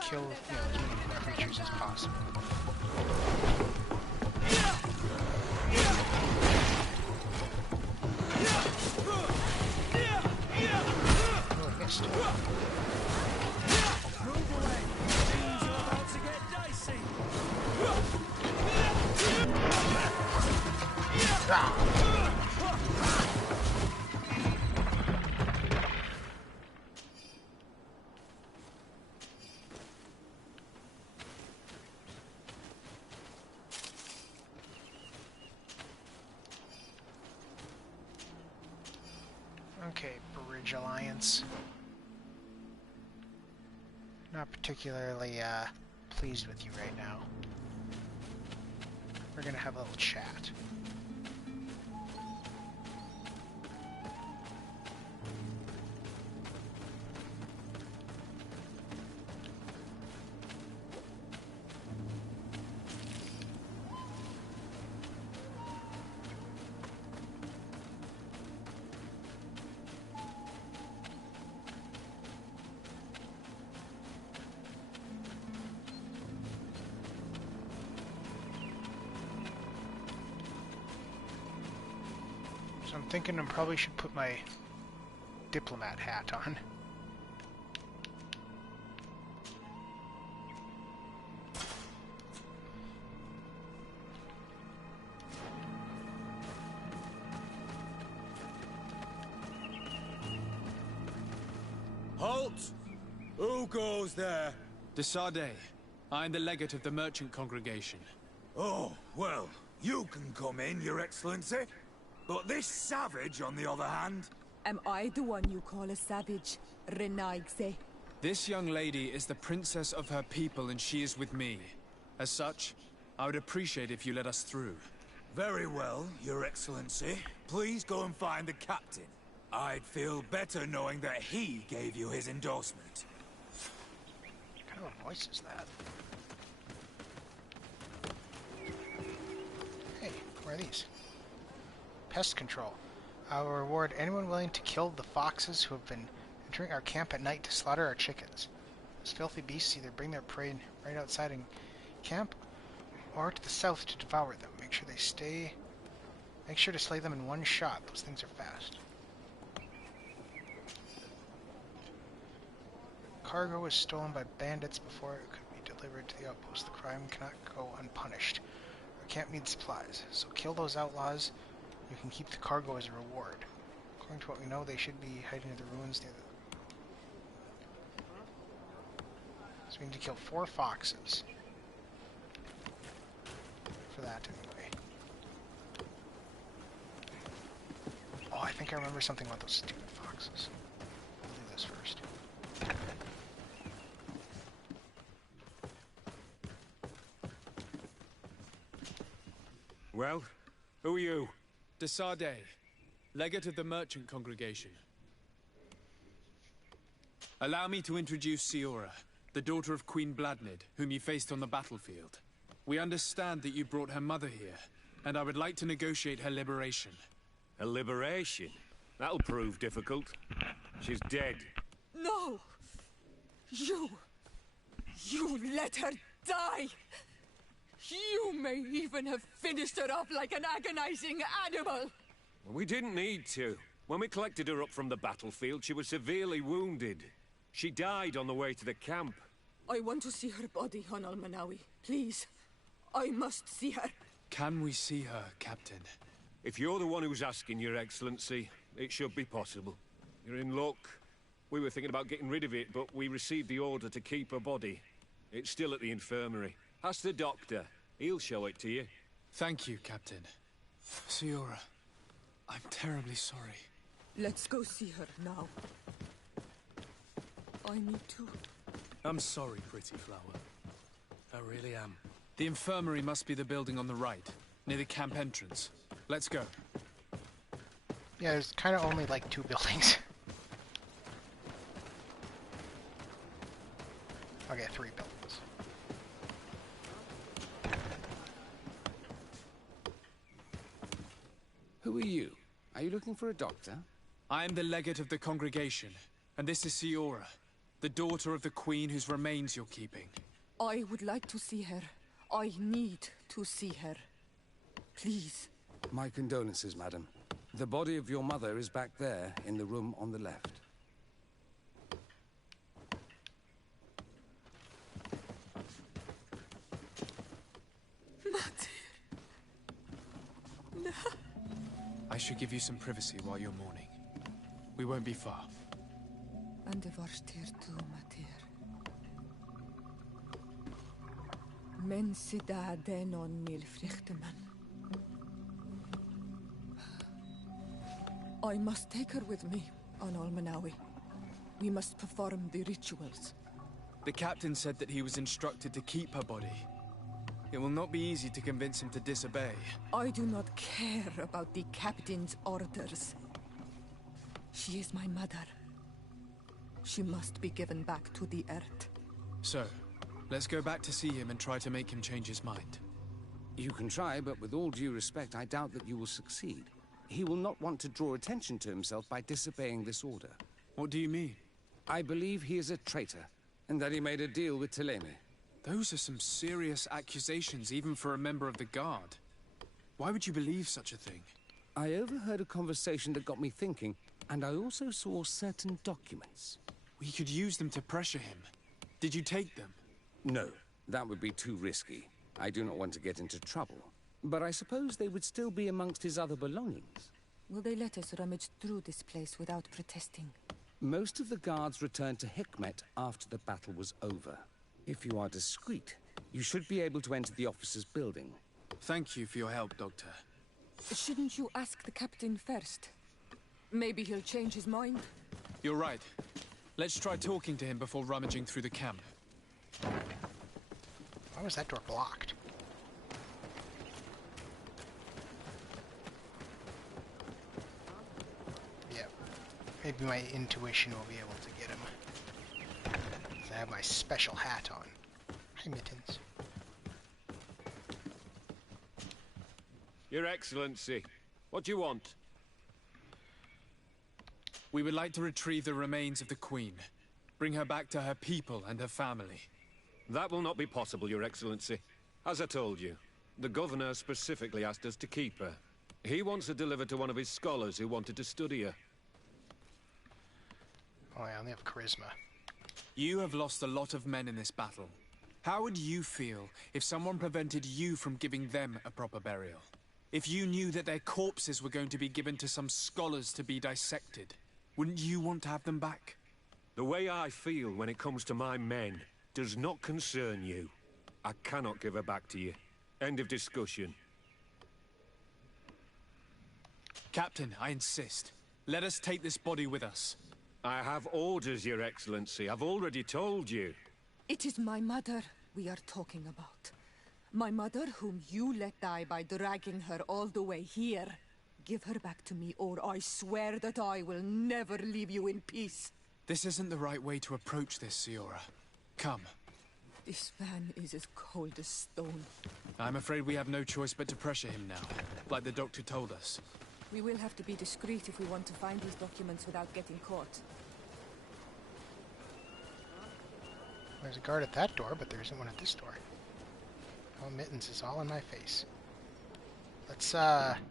Kill as many creatures as possible. Oh, I missed. Move away! Things are about to get dicey! Okay, Bridge Alliance. Not particularly pleased with you right now. We're gonna have a little chat. So I'm thinking I probably should put my diplomat hat on. Halt! Who goes there? De Sardet. I am the legate of the merchant congregation. Oh, well, you can come in, Your Excellency. But this savage, on the other hand... Am I the one you call a savage, Renaigse? This young lady is the princess of her people and she is with me. As such, I would appreciate if you let us through. Very well, Your Excellency. Please go and find the captain. I'd feel better knowing that he gave you his endorsement. What kind of a voice is that? Hey, what are these? Pest control. I will reward anyone willing to kill the foxes who have been entering our camp at night to slaughter our chickens. Those filthy beasts either bring their prey right outside in camp or to the south to devour them. Make sure to slay them in one shot. Those things are fast. Cargo was stolen by bandits before it could be delivered to the outpost. The crime cannot go unpunished. Our camp needs supplies, so kill those outlaws. You can keep the cargo as a reward. According to what we know, they should be hiding in the ruins near the... So we need to kill 4 foxes. For that, anyway. Oh, I think I remember something about those stupid foxes. We'll do this first. Well, who are you? De Sardet, legate of the merchant congregation. Allow me to introduce Siora, the daughter of Queen Bladnid, whom you faced on the battlefield. We understand that you brought her mother here, and I would like to negotiate her liberation. A liberation? That'll prove difficult. She's dead. No! You let her die! You may even have finished her off like an agonizing animal! We didn't need to. When we collected her up from the battlefield, she was severely wounded. She died on the way to the camp. I want to see her body on Almanawi. Please. I must see her. Can we see her, Captain? If you're the one who's asking, Your Excellency, it should be possible. You're in luck. We were thinking about getting rid of it, but we received the order to keep her body. It's still at the infirmary. Ask the doctor. He'll show it to you. Thank you, Captain. Siora, I'm terribly sorry. Let's go see her now. I need to. I'm sorry, pretty flower. I really am. The infirmary must be the building on the right, near the camp entrance. Let's go. Yeah, there's kind of only like 2 buildings. Okay, 3 buildings. Who are you? Are you looking for a doctor? I am the legate of the congregation, and this is Siora, the daughter of the queen whose remains you're keeping. I would like to see her. I need to see her. Please. My condolences, madam. The body of your mother is back there, in the room on the left. I should give you some privacy while you're mourning. We won't be far. And the varstir tu matir. Men sida denon mil frichteman. I must take her with me on Almanawi. We must perform the rituals. The captain said that he was instructed to keep her body. It will not be easy to convince him to disobey. I do not care about the captain's orders. She is my mother. She must be given back to the earth. So, let's go back to see him and try to make him change his mind. You can try, but with all due respect, I doubt that you will succeed. He will not want to draw attention to himself by disobeying this order. What do you mean? I believe he is a traitor, and that he made a deal with Teleme. Those are some serious accusations, even for a member of the Guard. Why would you believe such a thing? I overheard a conversation that got me thinking, and I also saw certain documents. We could use them to pressure him. Did you take them? No, that would be too risky. I do not want to get into trouble. But I suppose they would still be amongst his other belongings. Will they let us rummage through this place without protesting? Most of the guards returned to Hikmet after the battle was over. If you are discreet, you should be able to enter the officer's building. Thank you for your help, Doctor. Shouldn't you ask the captain first? Maybe he'll change his mind. You're right. Let's try talking to him before rummaging through the camp. Why was that door blocked? Yep. Maybe my intuition will be able to get him. 'Cause I have my special hat on. Hi, Mittens. Your Excellency, what do you want? We would like to retrieve the remains of the Queen. Bring her back to her people and her family. That will not be possible, Your Excellency. As I told you, the Governor specifically asked us to keep her. He wants her delivered to one of his scholars who wanted to study her. Oh, I only have charisma. You have lost a lot of men in this battle. How would you feel if someone prevented you from giving them a proper burial? If you knew that their corpses were going to be given to some scholars to be dissected, wouldn't you want to have them back? The way I feel when it comes to my men does not concern you. I cannot give her back to you. End of discussion. Captain, I insist. Let us take this body with us. I have orders, Your Excellency. I've already told you. It is my mother we are talking about. My mother whom you let die by dragging her all the way here. Give her back to me, or I swear that I will never leave you in peace. This isn't the right way to approach this, Siora. Come. This man is as cold as stone. I'm afraid we have no choice but to pressure him now, like the doctor told us. We will have to be discreet if we want to find these documents without getting caught. There's a guard at that door, but there isn't one at this door. Oh, Mittens is all in my face. Let's,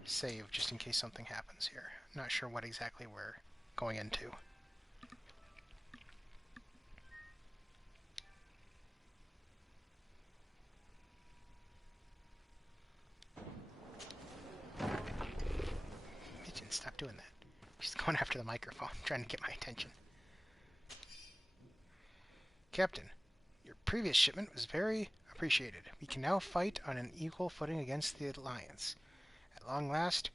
save, just in case something happens here. Not sure what exactly we're going into. Mittens, stop doing that. She's going after the microphone, trying to get my attention. Captain, your previous shipment was very appreciated. We can now fight on an equal footing against the Alliance. At long last,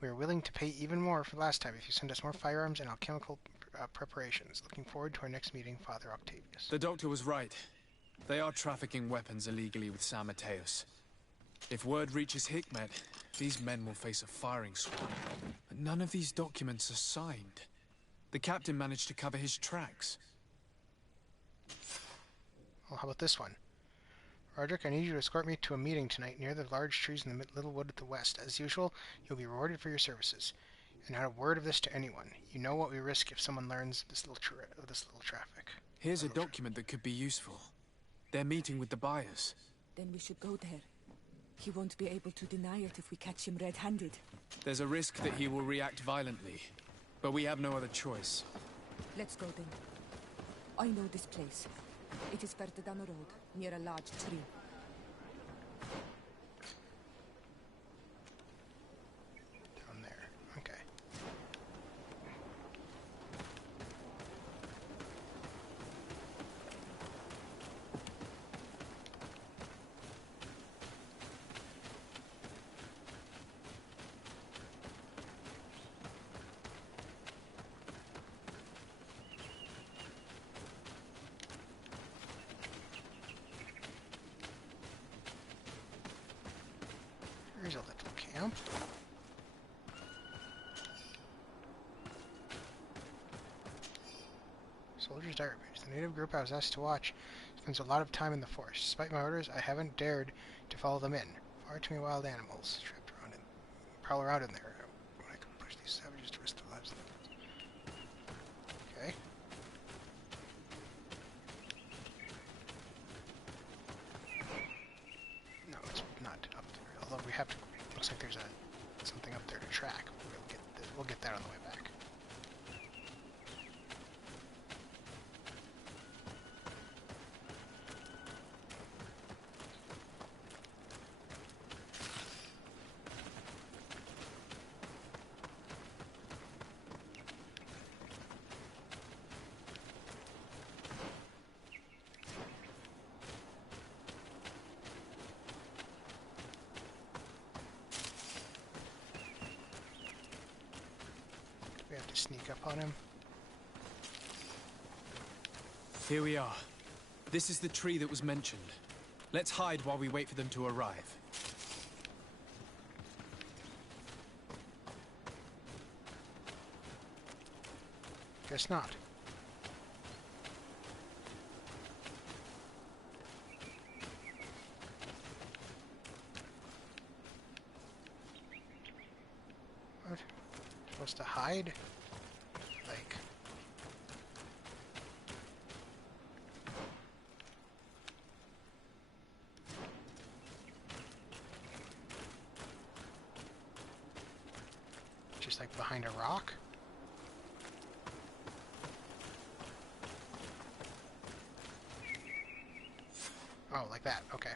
we are willing to pay even more for last time if you send us more firearms and alchemical preparations. Looking forward to our next meeting, Father Octavius. The doctor was right. They are trafficking weapons illegally with San Mateus. If word reaches Hikmet, these men will face a firing squad. But none of these documents are signed. The captain managed to cover his tracks. Well, how about this one? Roderick, I need you to escort me to a meeting tonight near the large trees in the little wood at the west. As usual, you'll be rewarded for your services. And not a word of this to anyone. You know what we risk if someone learns this little traffic. Here's a document that could be useful. They're meeting with the buyers. Then we should go there. He won't be able to deny it if we catch him red-handed. There's a risk that he will react violently, but we have no other choice. Let's go then. I know this place. It is further down the road, near a large tree. Down there. Okay. Here's a little camp. Soldier's diary page. The native group I was asked to watch spends a lot of time in the forest. Despite my orders, I haven't dared to follow them in. Far too many wild animals trapped around and prowl around in there. When I could push these savages to risk their lives. Okay. No, it's not up there. Although we have to. Looks like there's something up there to track. We'll get that on the way back. sneak up on him. Here we are. This is the tree that was mentioned. Let's hide while we wait for them to arrive. Guess not. What? Supposed to hide? Like... just like behind a rock? Oh, like that. Okay.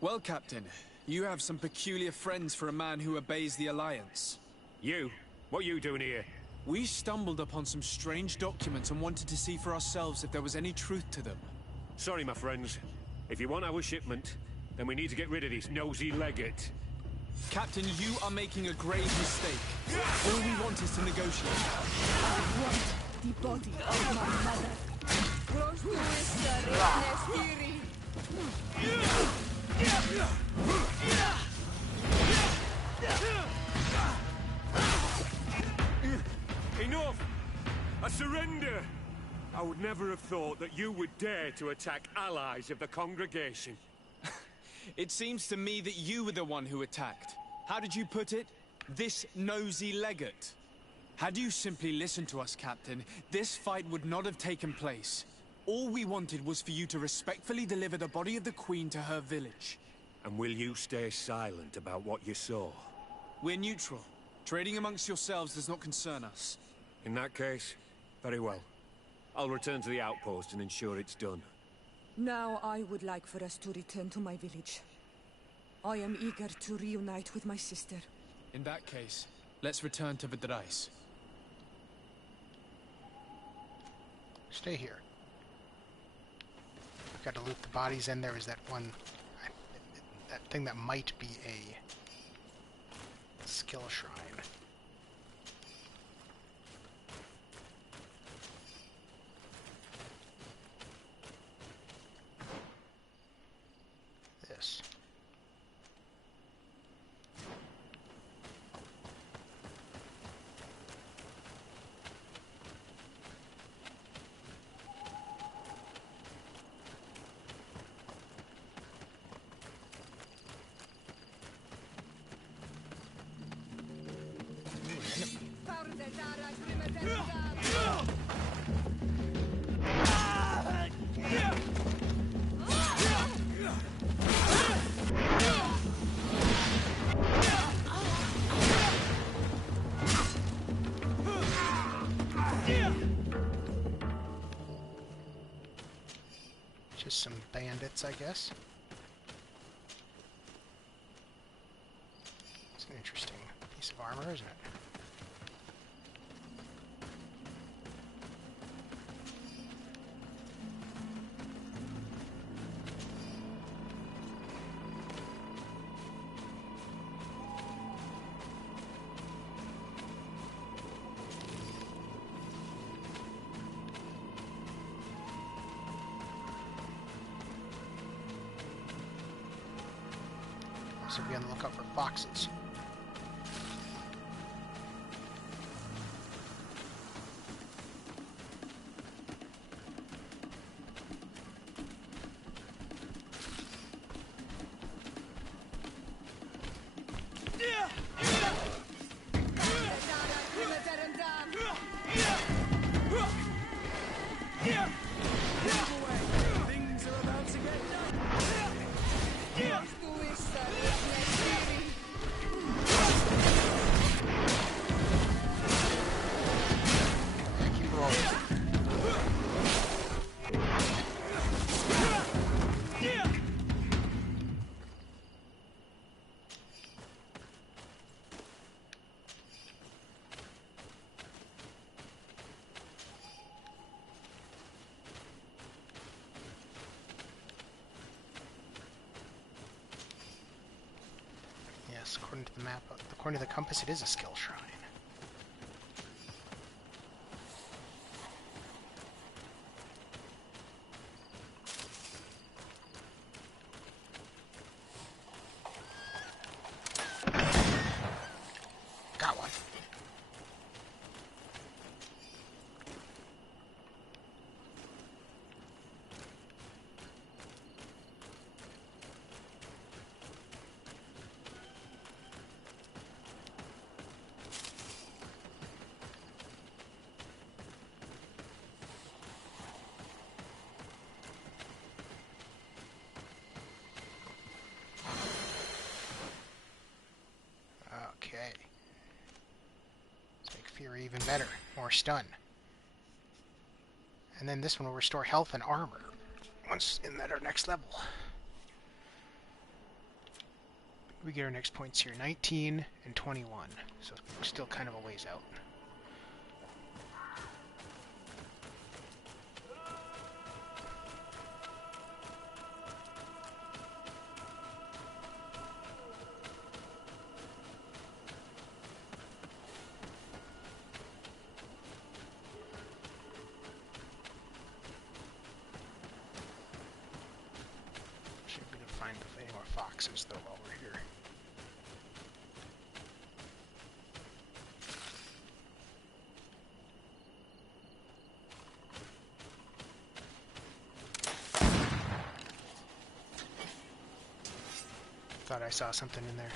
Well, Captain, you have some peculiar friends for a man who obeys the Alliance. You? What are you doing here? We stumbled upon some strange documents and wanted to see for ourselves if there was any truth to them. Sorry, my friends. If you want our shipment, then we need to get rid of this nosy legate. Captain, you are making a grave mistake. All we want is to negotiate. I want the body of my mother. Enough! I surrender! I would never have thought that you would dare to attack allies of the congregation. It seems to me that you were the one who attacked. How did you put it? This nosy legate. Had you simply listened to us, Captain, this fight would not have taken place. All we wanted was for you to respectfully deliver the body of the Queen to her village. And will you stay silent about what you saw? We're neutral. Trading amongst yourselves does not concern us. In that case, very well. I'll return to the outpost and ensure it's done. Now I would like for us to return to my village. I am eager to reunite with my sister. In that case, let's return to Vidrais. Stay here. We've got to loot the bodies, and there is that one... that thing that might be a skill shrine. This. Just some bandits, I guess. It's an interesting piece of armor, isn't it? So be on the lookout for foxes. Things are about to get done. Yes, according to the map, according to the compass, it is a skill shrine. Got one. Okay. Let's make Fury even better. More stun. And then this one will restore health and armor once in at our next level. We get our next points here, 19 and 21. So still kind of a ways out. Find any more foxes though while we're here. Thought I saw something in there.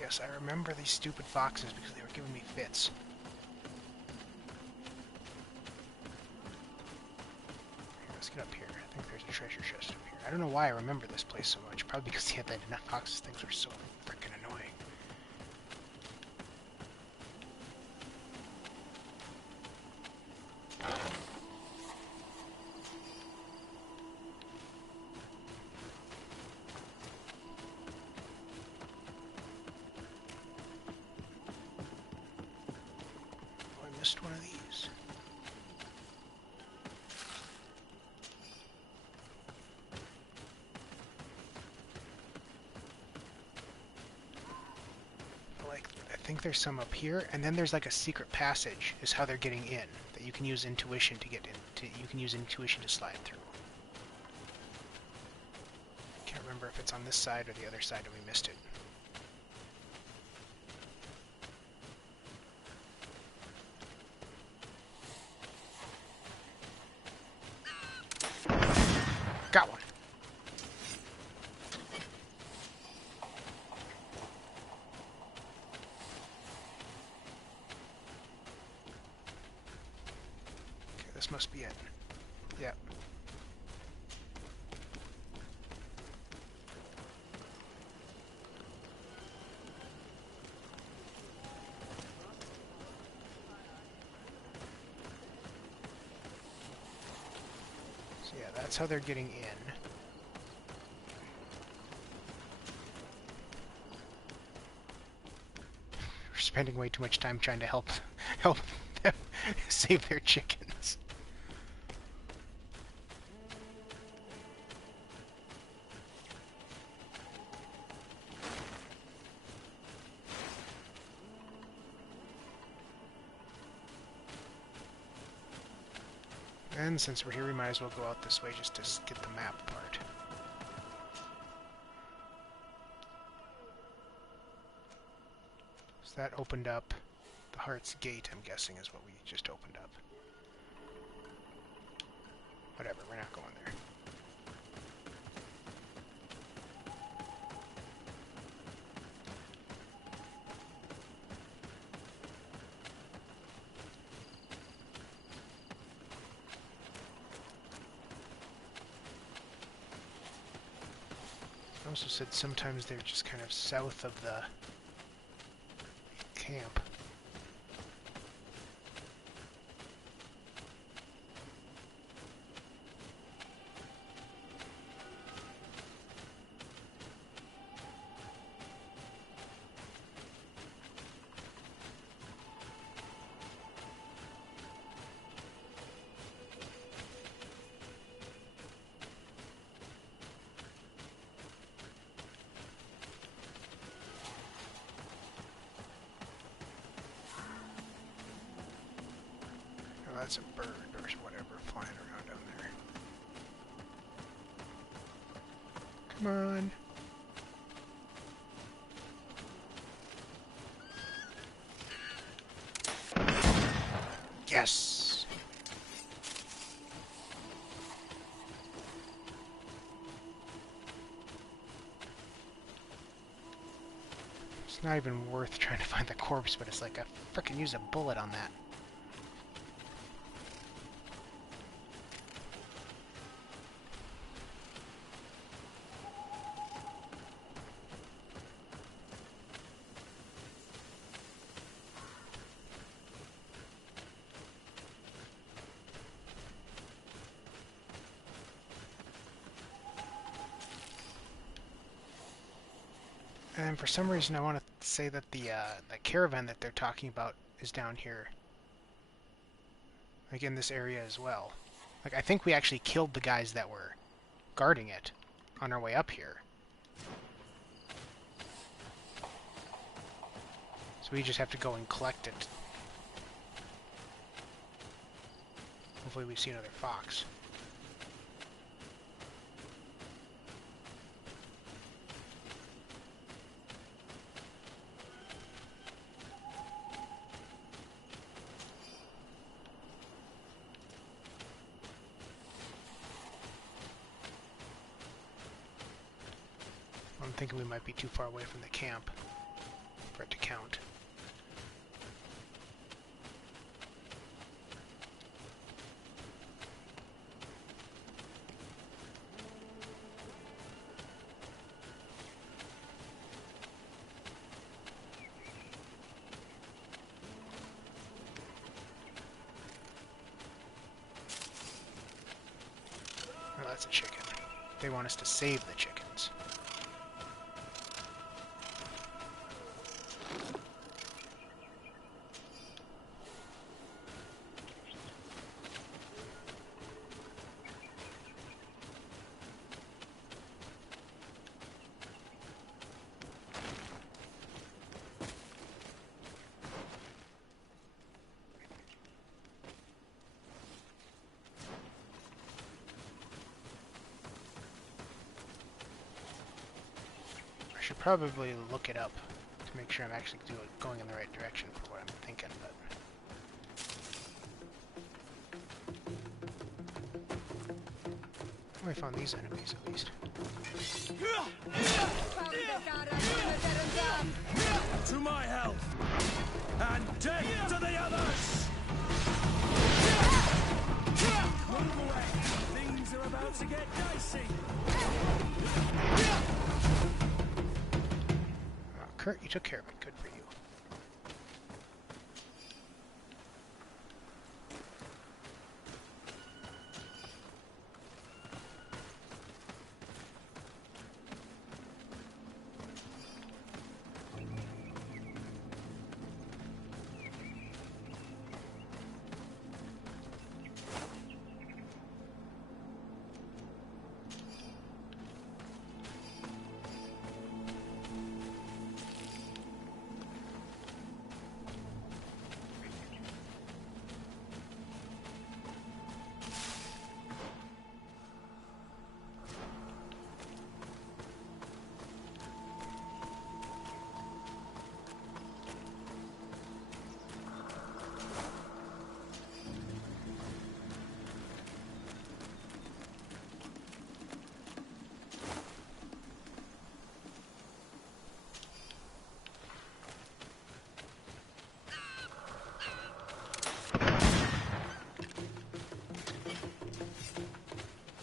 Yes, I remember these stupid foxes because they were giving me fits. Let's get up here. I think there's a treasure chest up here. I don't know why I remember this place so much. Probably because he had that enough foxes. Things were so freaking annoying. Missed one of these. I think there's some up here, and then there's like a secret passage is how they're getting in that you can use intuition to get in. You can use intuition to slide through. Can't remember if it's on this side or the other side and we missed it. Got one. Okay, this must be it. Yep. So yeah, that's how they're getting in. We're spending way too much time trying to help them save their chickens. And since we're here, we might as well go out this way just to get the map part. So that opened up the Heart's Gate, I'm guessing, is what we just opened up. Whatever, we're not going there. Also said sometimes they're just kind of south of the camp. That's a bird or whatever flying around down there. Come on. Yes! It's not even worth trying to find the corpse, but it's like I frickin' used a bullet on that. And for some reason I want to say that the caravan that they're talking about is down here. Like in this area as well. Like I think we actually killed the guys that were guarding it on our way up here. So we just have to go and collect it. Hopefully we see another fox. I'm thinking we might be too far away from the camp for it to count. Oh, that's a chicken. They want us to save the chickens. I should probably look it up to make sure I'm actually going in the right direction for what I'm thinking, but... I found these enemies at least. To my health! And death to the others! Move away! Things are about to get dicey! Kurt, you took care of it. Good for you.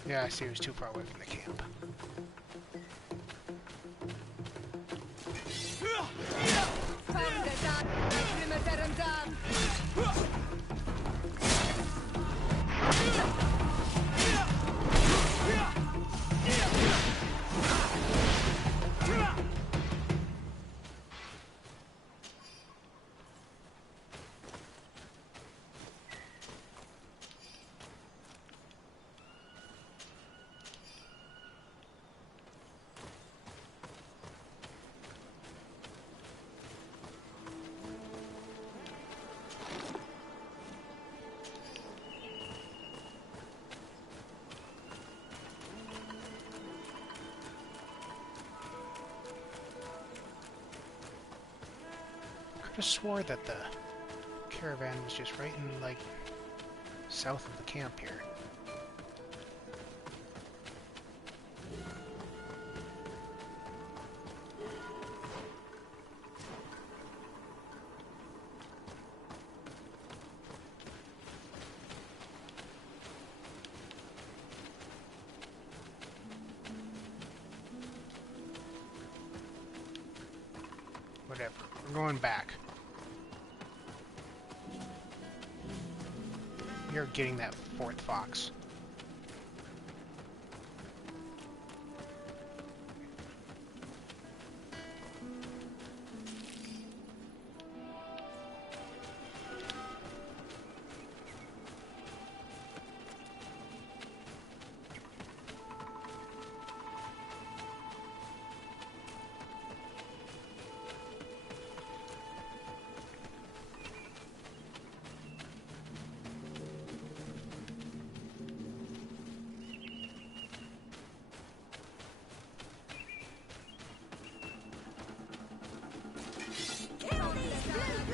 Yeah, I see he was too far away from the camp. have swore that the caravan was just right in, like, south of the camp here. Whatever. We're going back. You're getting that fourth fox.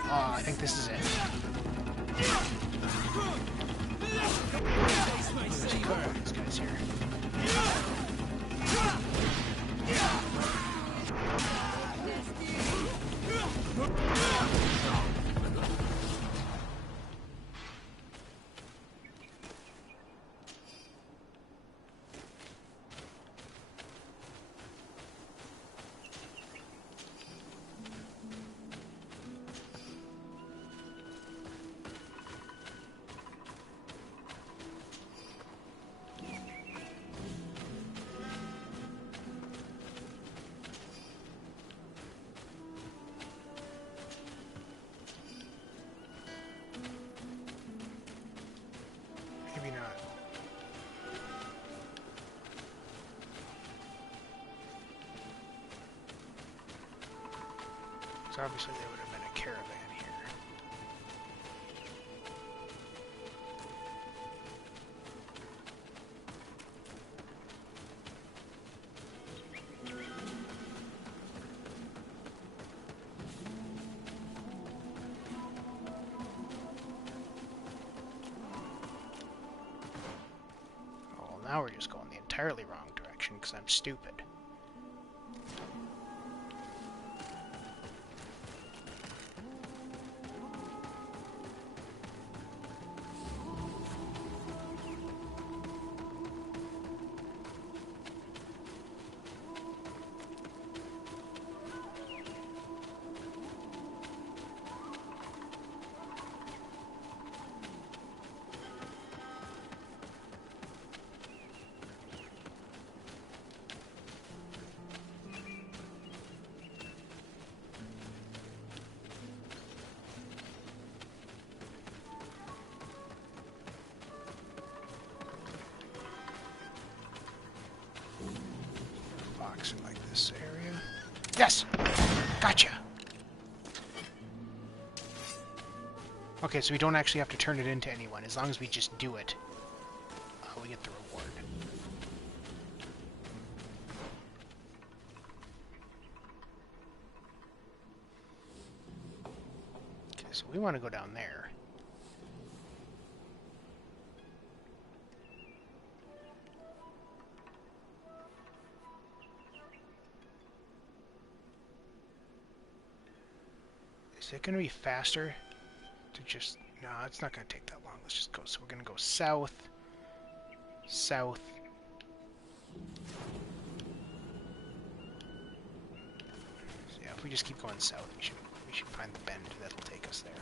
I think this is it. There's a couple of these guys here. Maybe not. So obviously there would have been a caravan here. Oh, now we're just going the entirely wrong direction because I'm stupid. In like this area. Yes! Gotcha! Okay, so we don't actually have to turn it into anyone. As long as we just do it, we get the reward. Okay, so we want to go down there. Is it going to be faster to just... No, it's not going to take that long. Let's just go. So we're going to go south, south. So yeah, if we just keep going south, we should find the bend that'll take us there.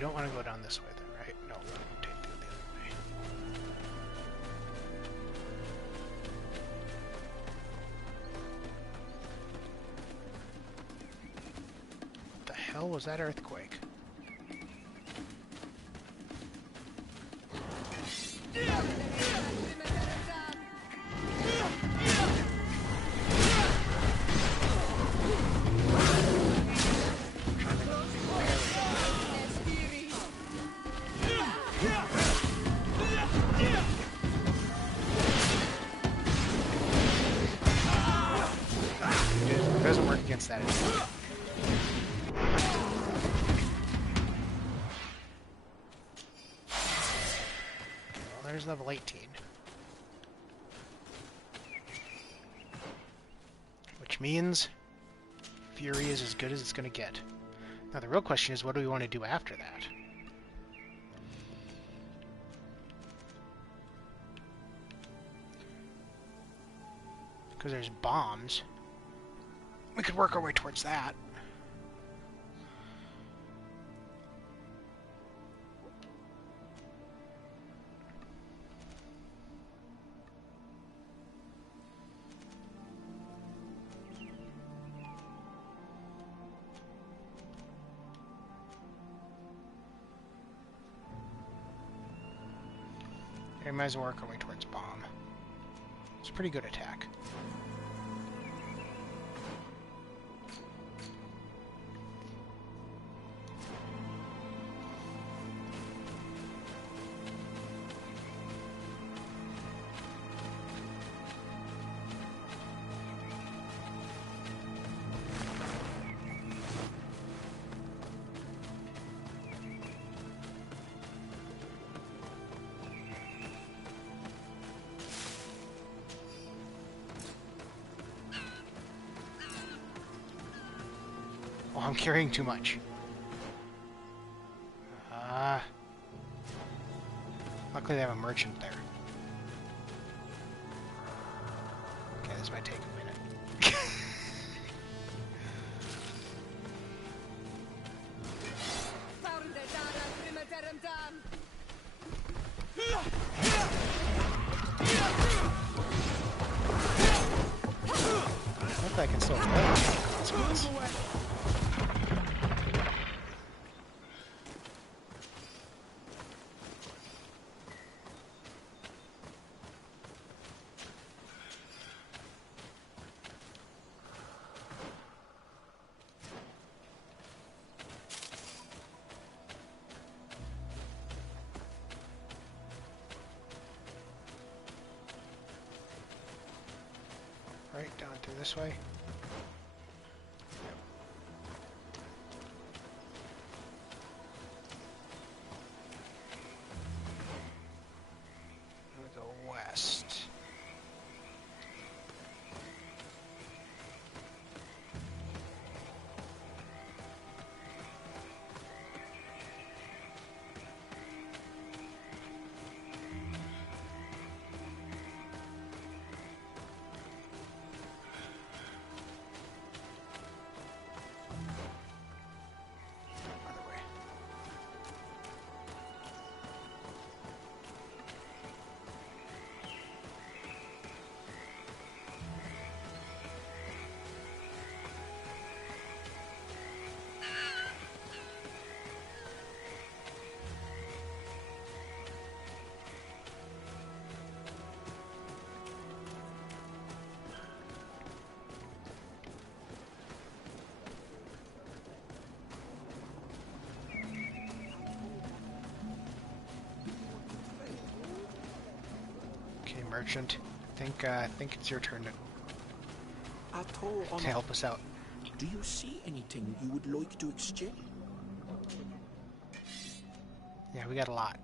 we don't want to go down this way then, right? No, we want to take the other way. What the hell was that earthquake? It doesn't work against that anymore. Well, there's level 18. Which means Fury is as good as it's going to get. Now the real question is, what do we want to do after that? Because there's bombs. We could work our way towards that. We might as well work our way towards bomb. It's a pretty good attack. Oh, I'm carrying too much. Luckily they have a merchant there. Okay, this might take a minute. Look like I can still play. Right, down through this way. We go west. Merchant, I think it's your turn to help us out. Do you see anything you would like to exchange? Yeah, we got a lot.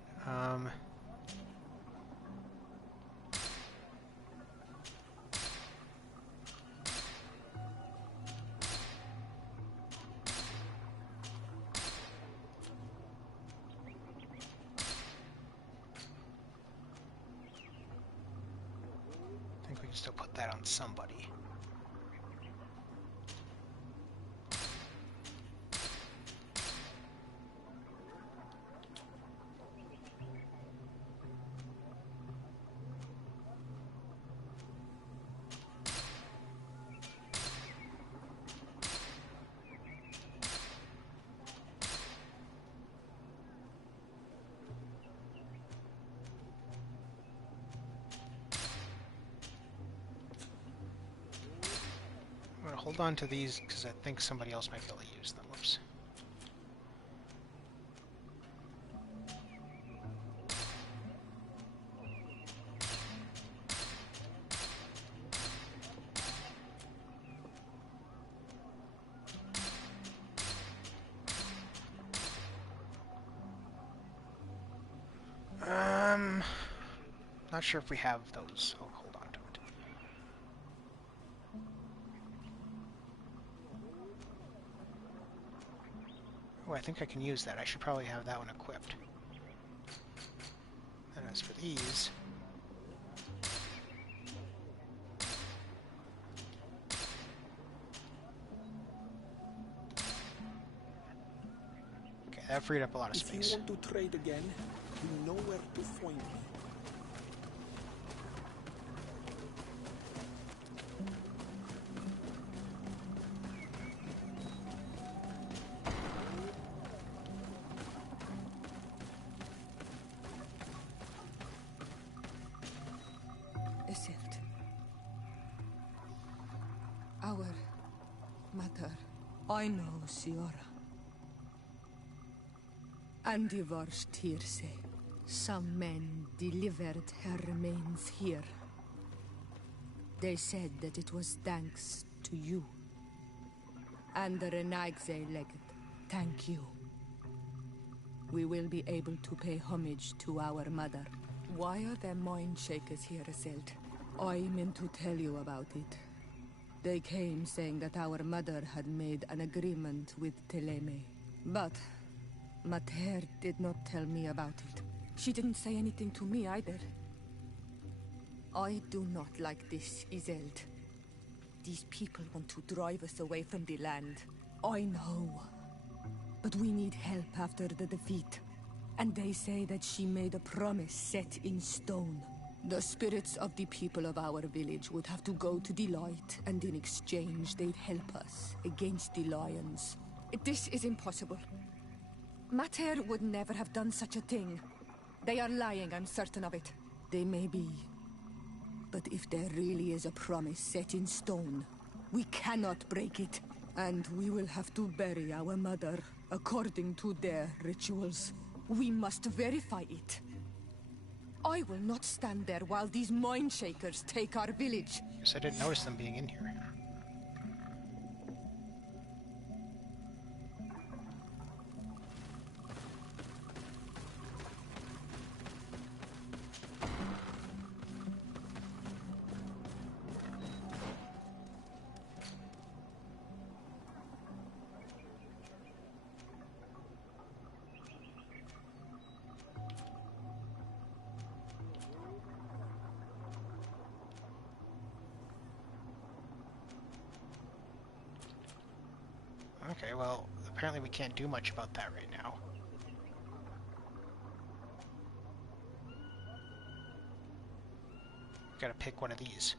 Still put that on somebody. hold on to these because I think somebody else might be able to use them. Whoops. Not sure if we have those. I'll hold on to it. Oh, I think I can use that. I should probably have that one equipped. And as for these... Okay, that freed up a lot of space. If you want to trade again, you know where to find me. Our mother, I know, Siora. And the worst here say, some men delivered her remains here. They said that it was thanks to you. And the Renagze legate, thank you. We will be able to pay homage to our mother. Why are there mind shakers here, Iselt? I meant to tell you about it. They came saying that our mother had made an agreement with Teleme. But Mater did not tell me about it. She didn't say anything to me either. I do not like this, Iselt. These people want to drive us away from the land. I know. But we need help after the defeat. And they say that she made a promise set in stone. The spirits of the people of our village would have to go to the light, and in exchange they'd help us against the lions. This is impossible. Mater would never have done such a thing. They are lying, I'm certain of it. They may be. But if there really is a promise set in stone, we cannot break it. And we will have to bury our mother according to their rituals. We must verify it. I will not stand there while these mind shakers take our village. Guess I didn't notice them being in here. Okay, well, apparently we can't do much about that right now. Gotta pick one of these.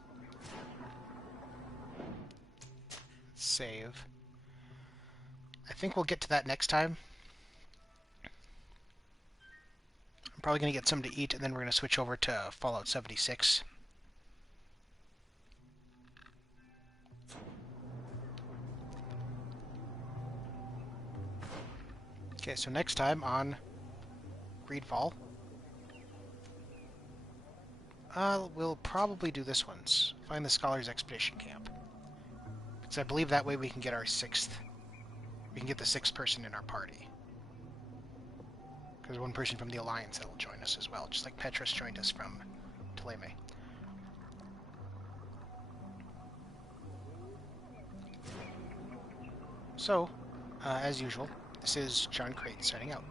Save. I think we'll get to that next time. I'm probably gonna get something to eat, and then we're gonna switch over to Fallout 76. Okay, so next time on GreedFall, we'll probably do this one. Find the Scholars Expedition Camp. Because I believe that way we can get our we can get the sixth person in our party. Because one person from the Alliance that will join us as well, just like Petrus joined us from Teleme. So, as usual, this is John Crate signing out.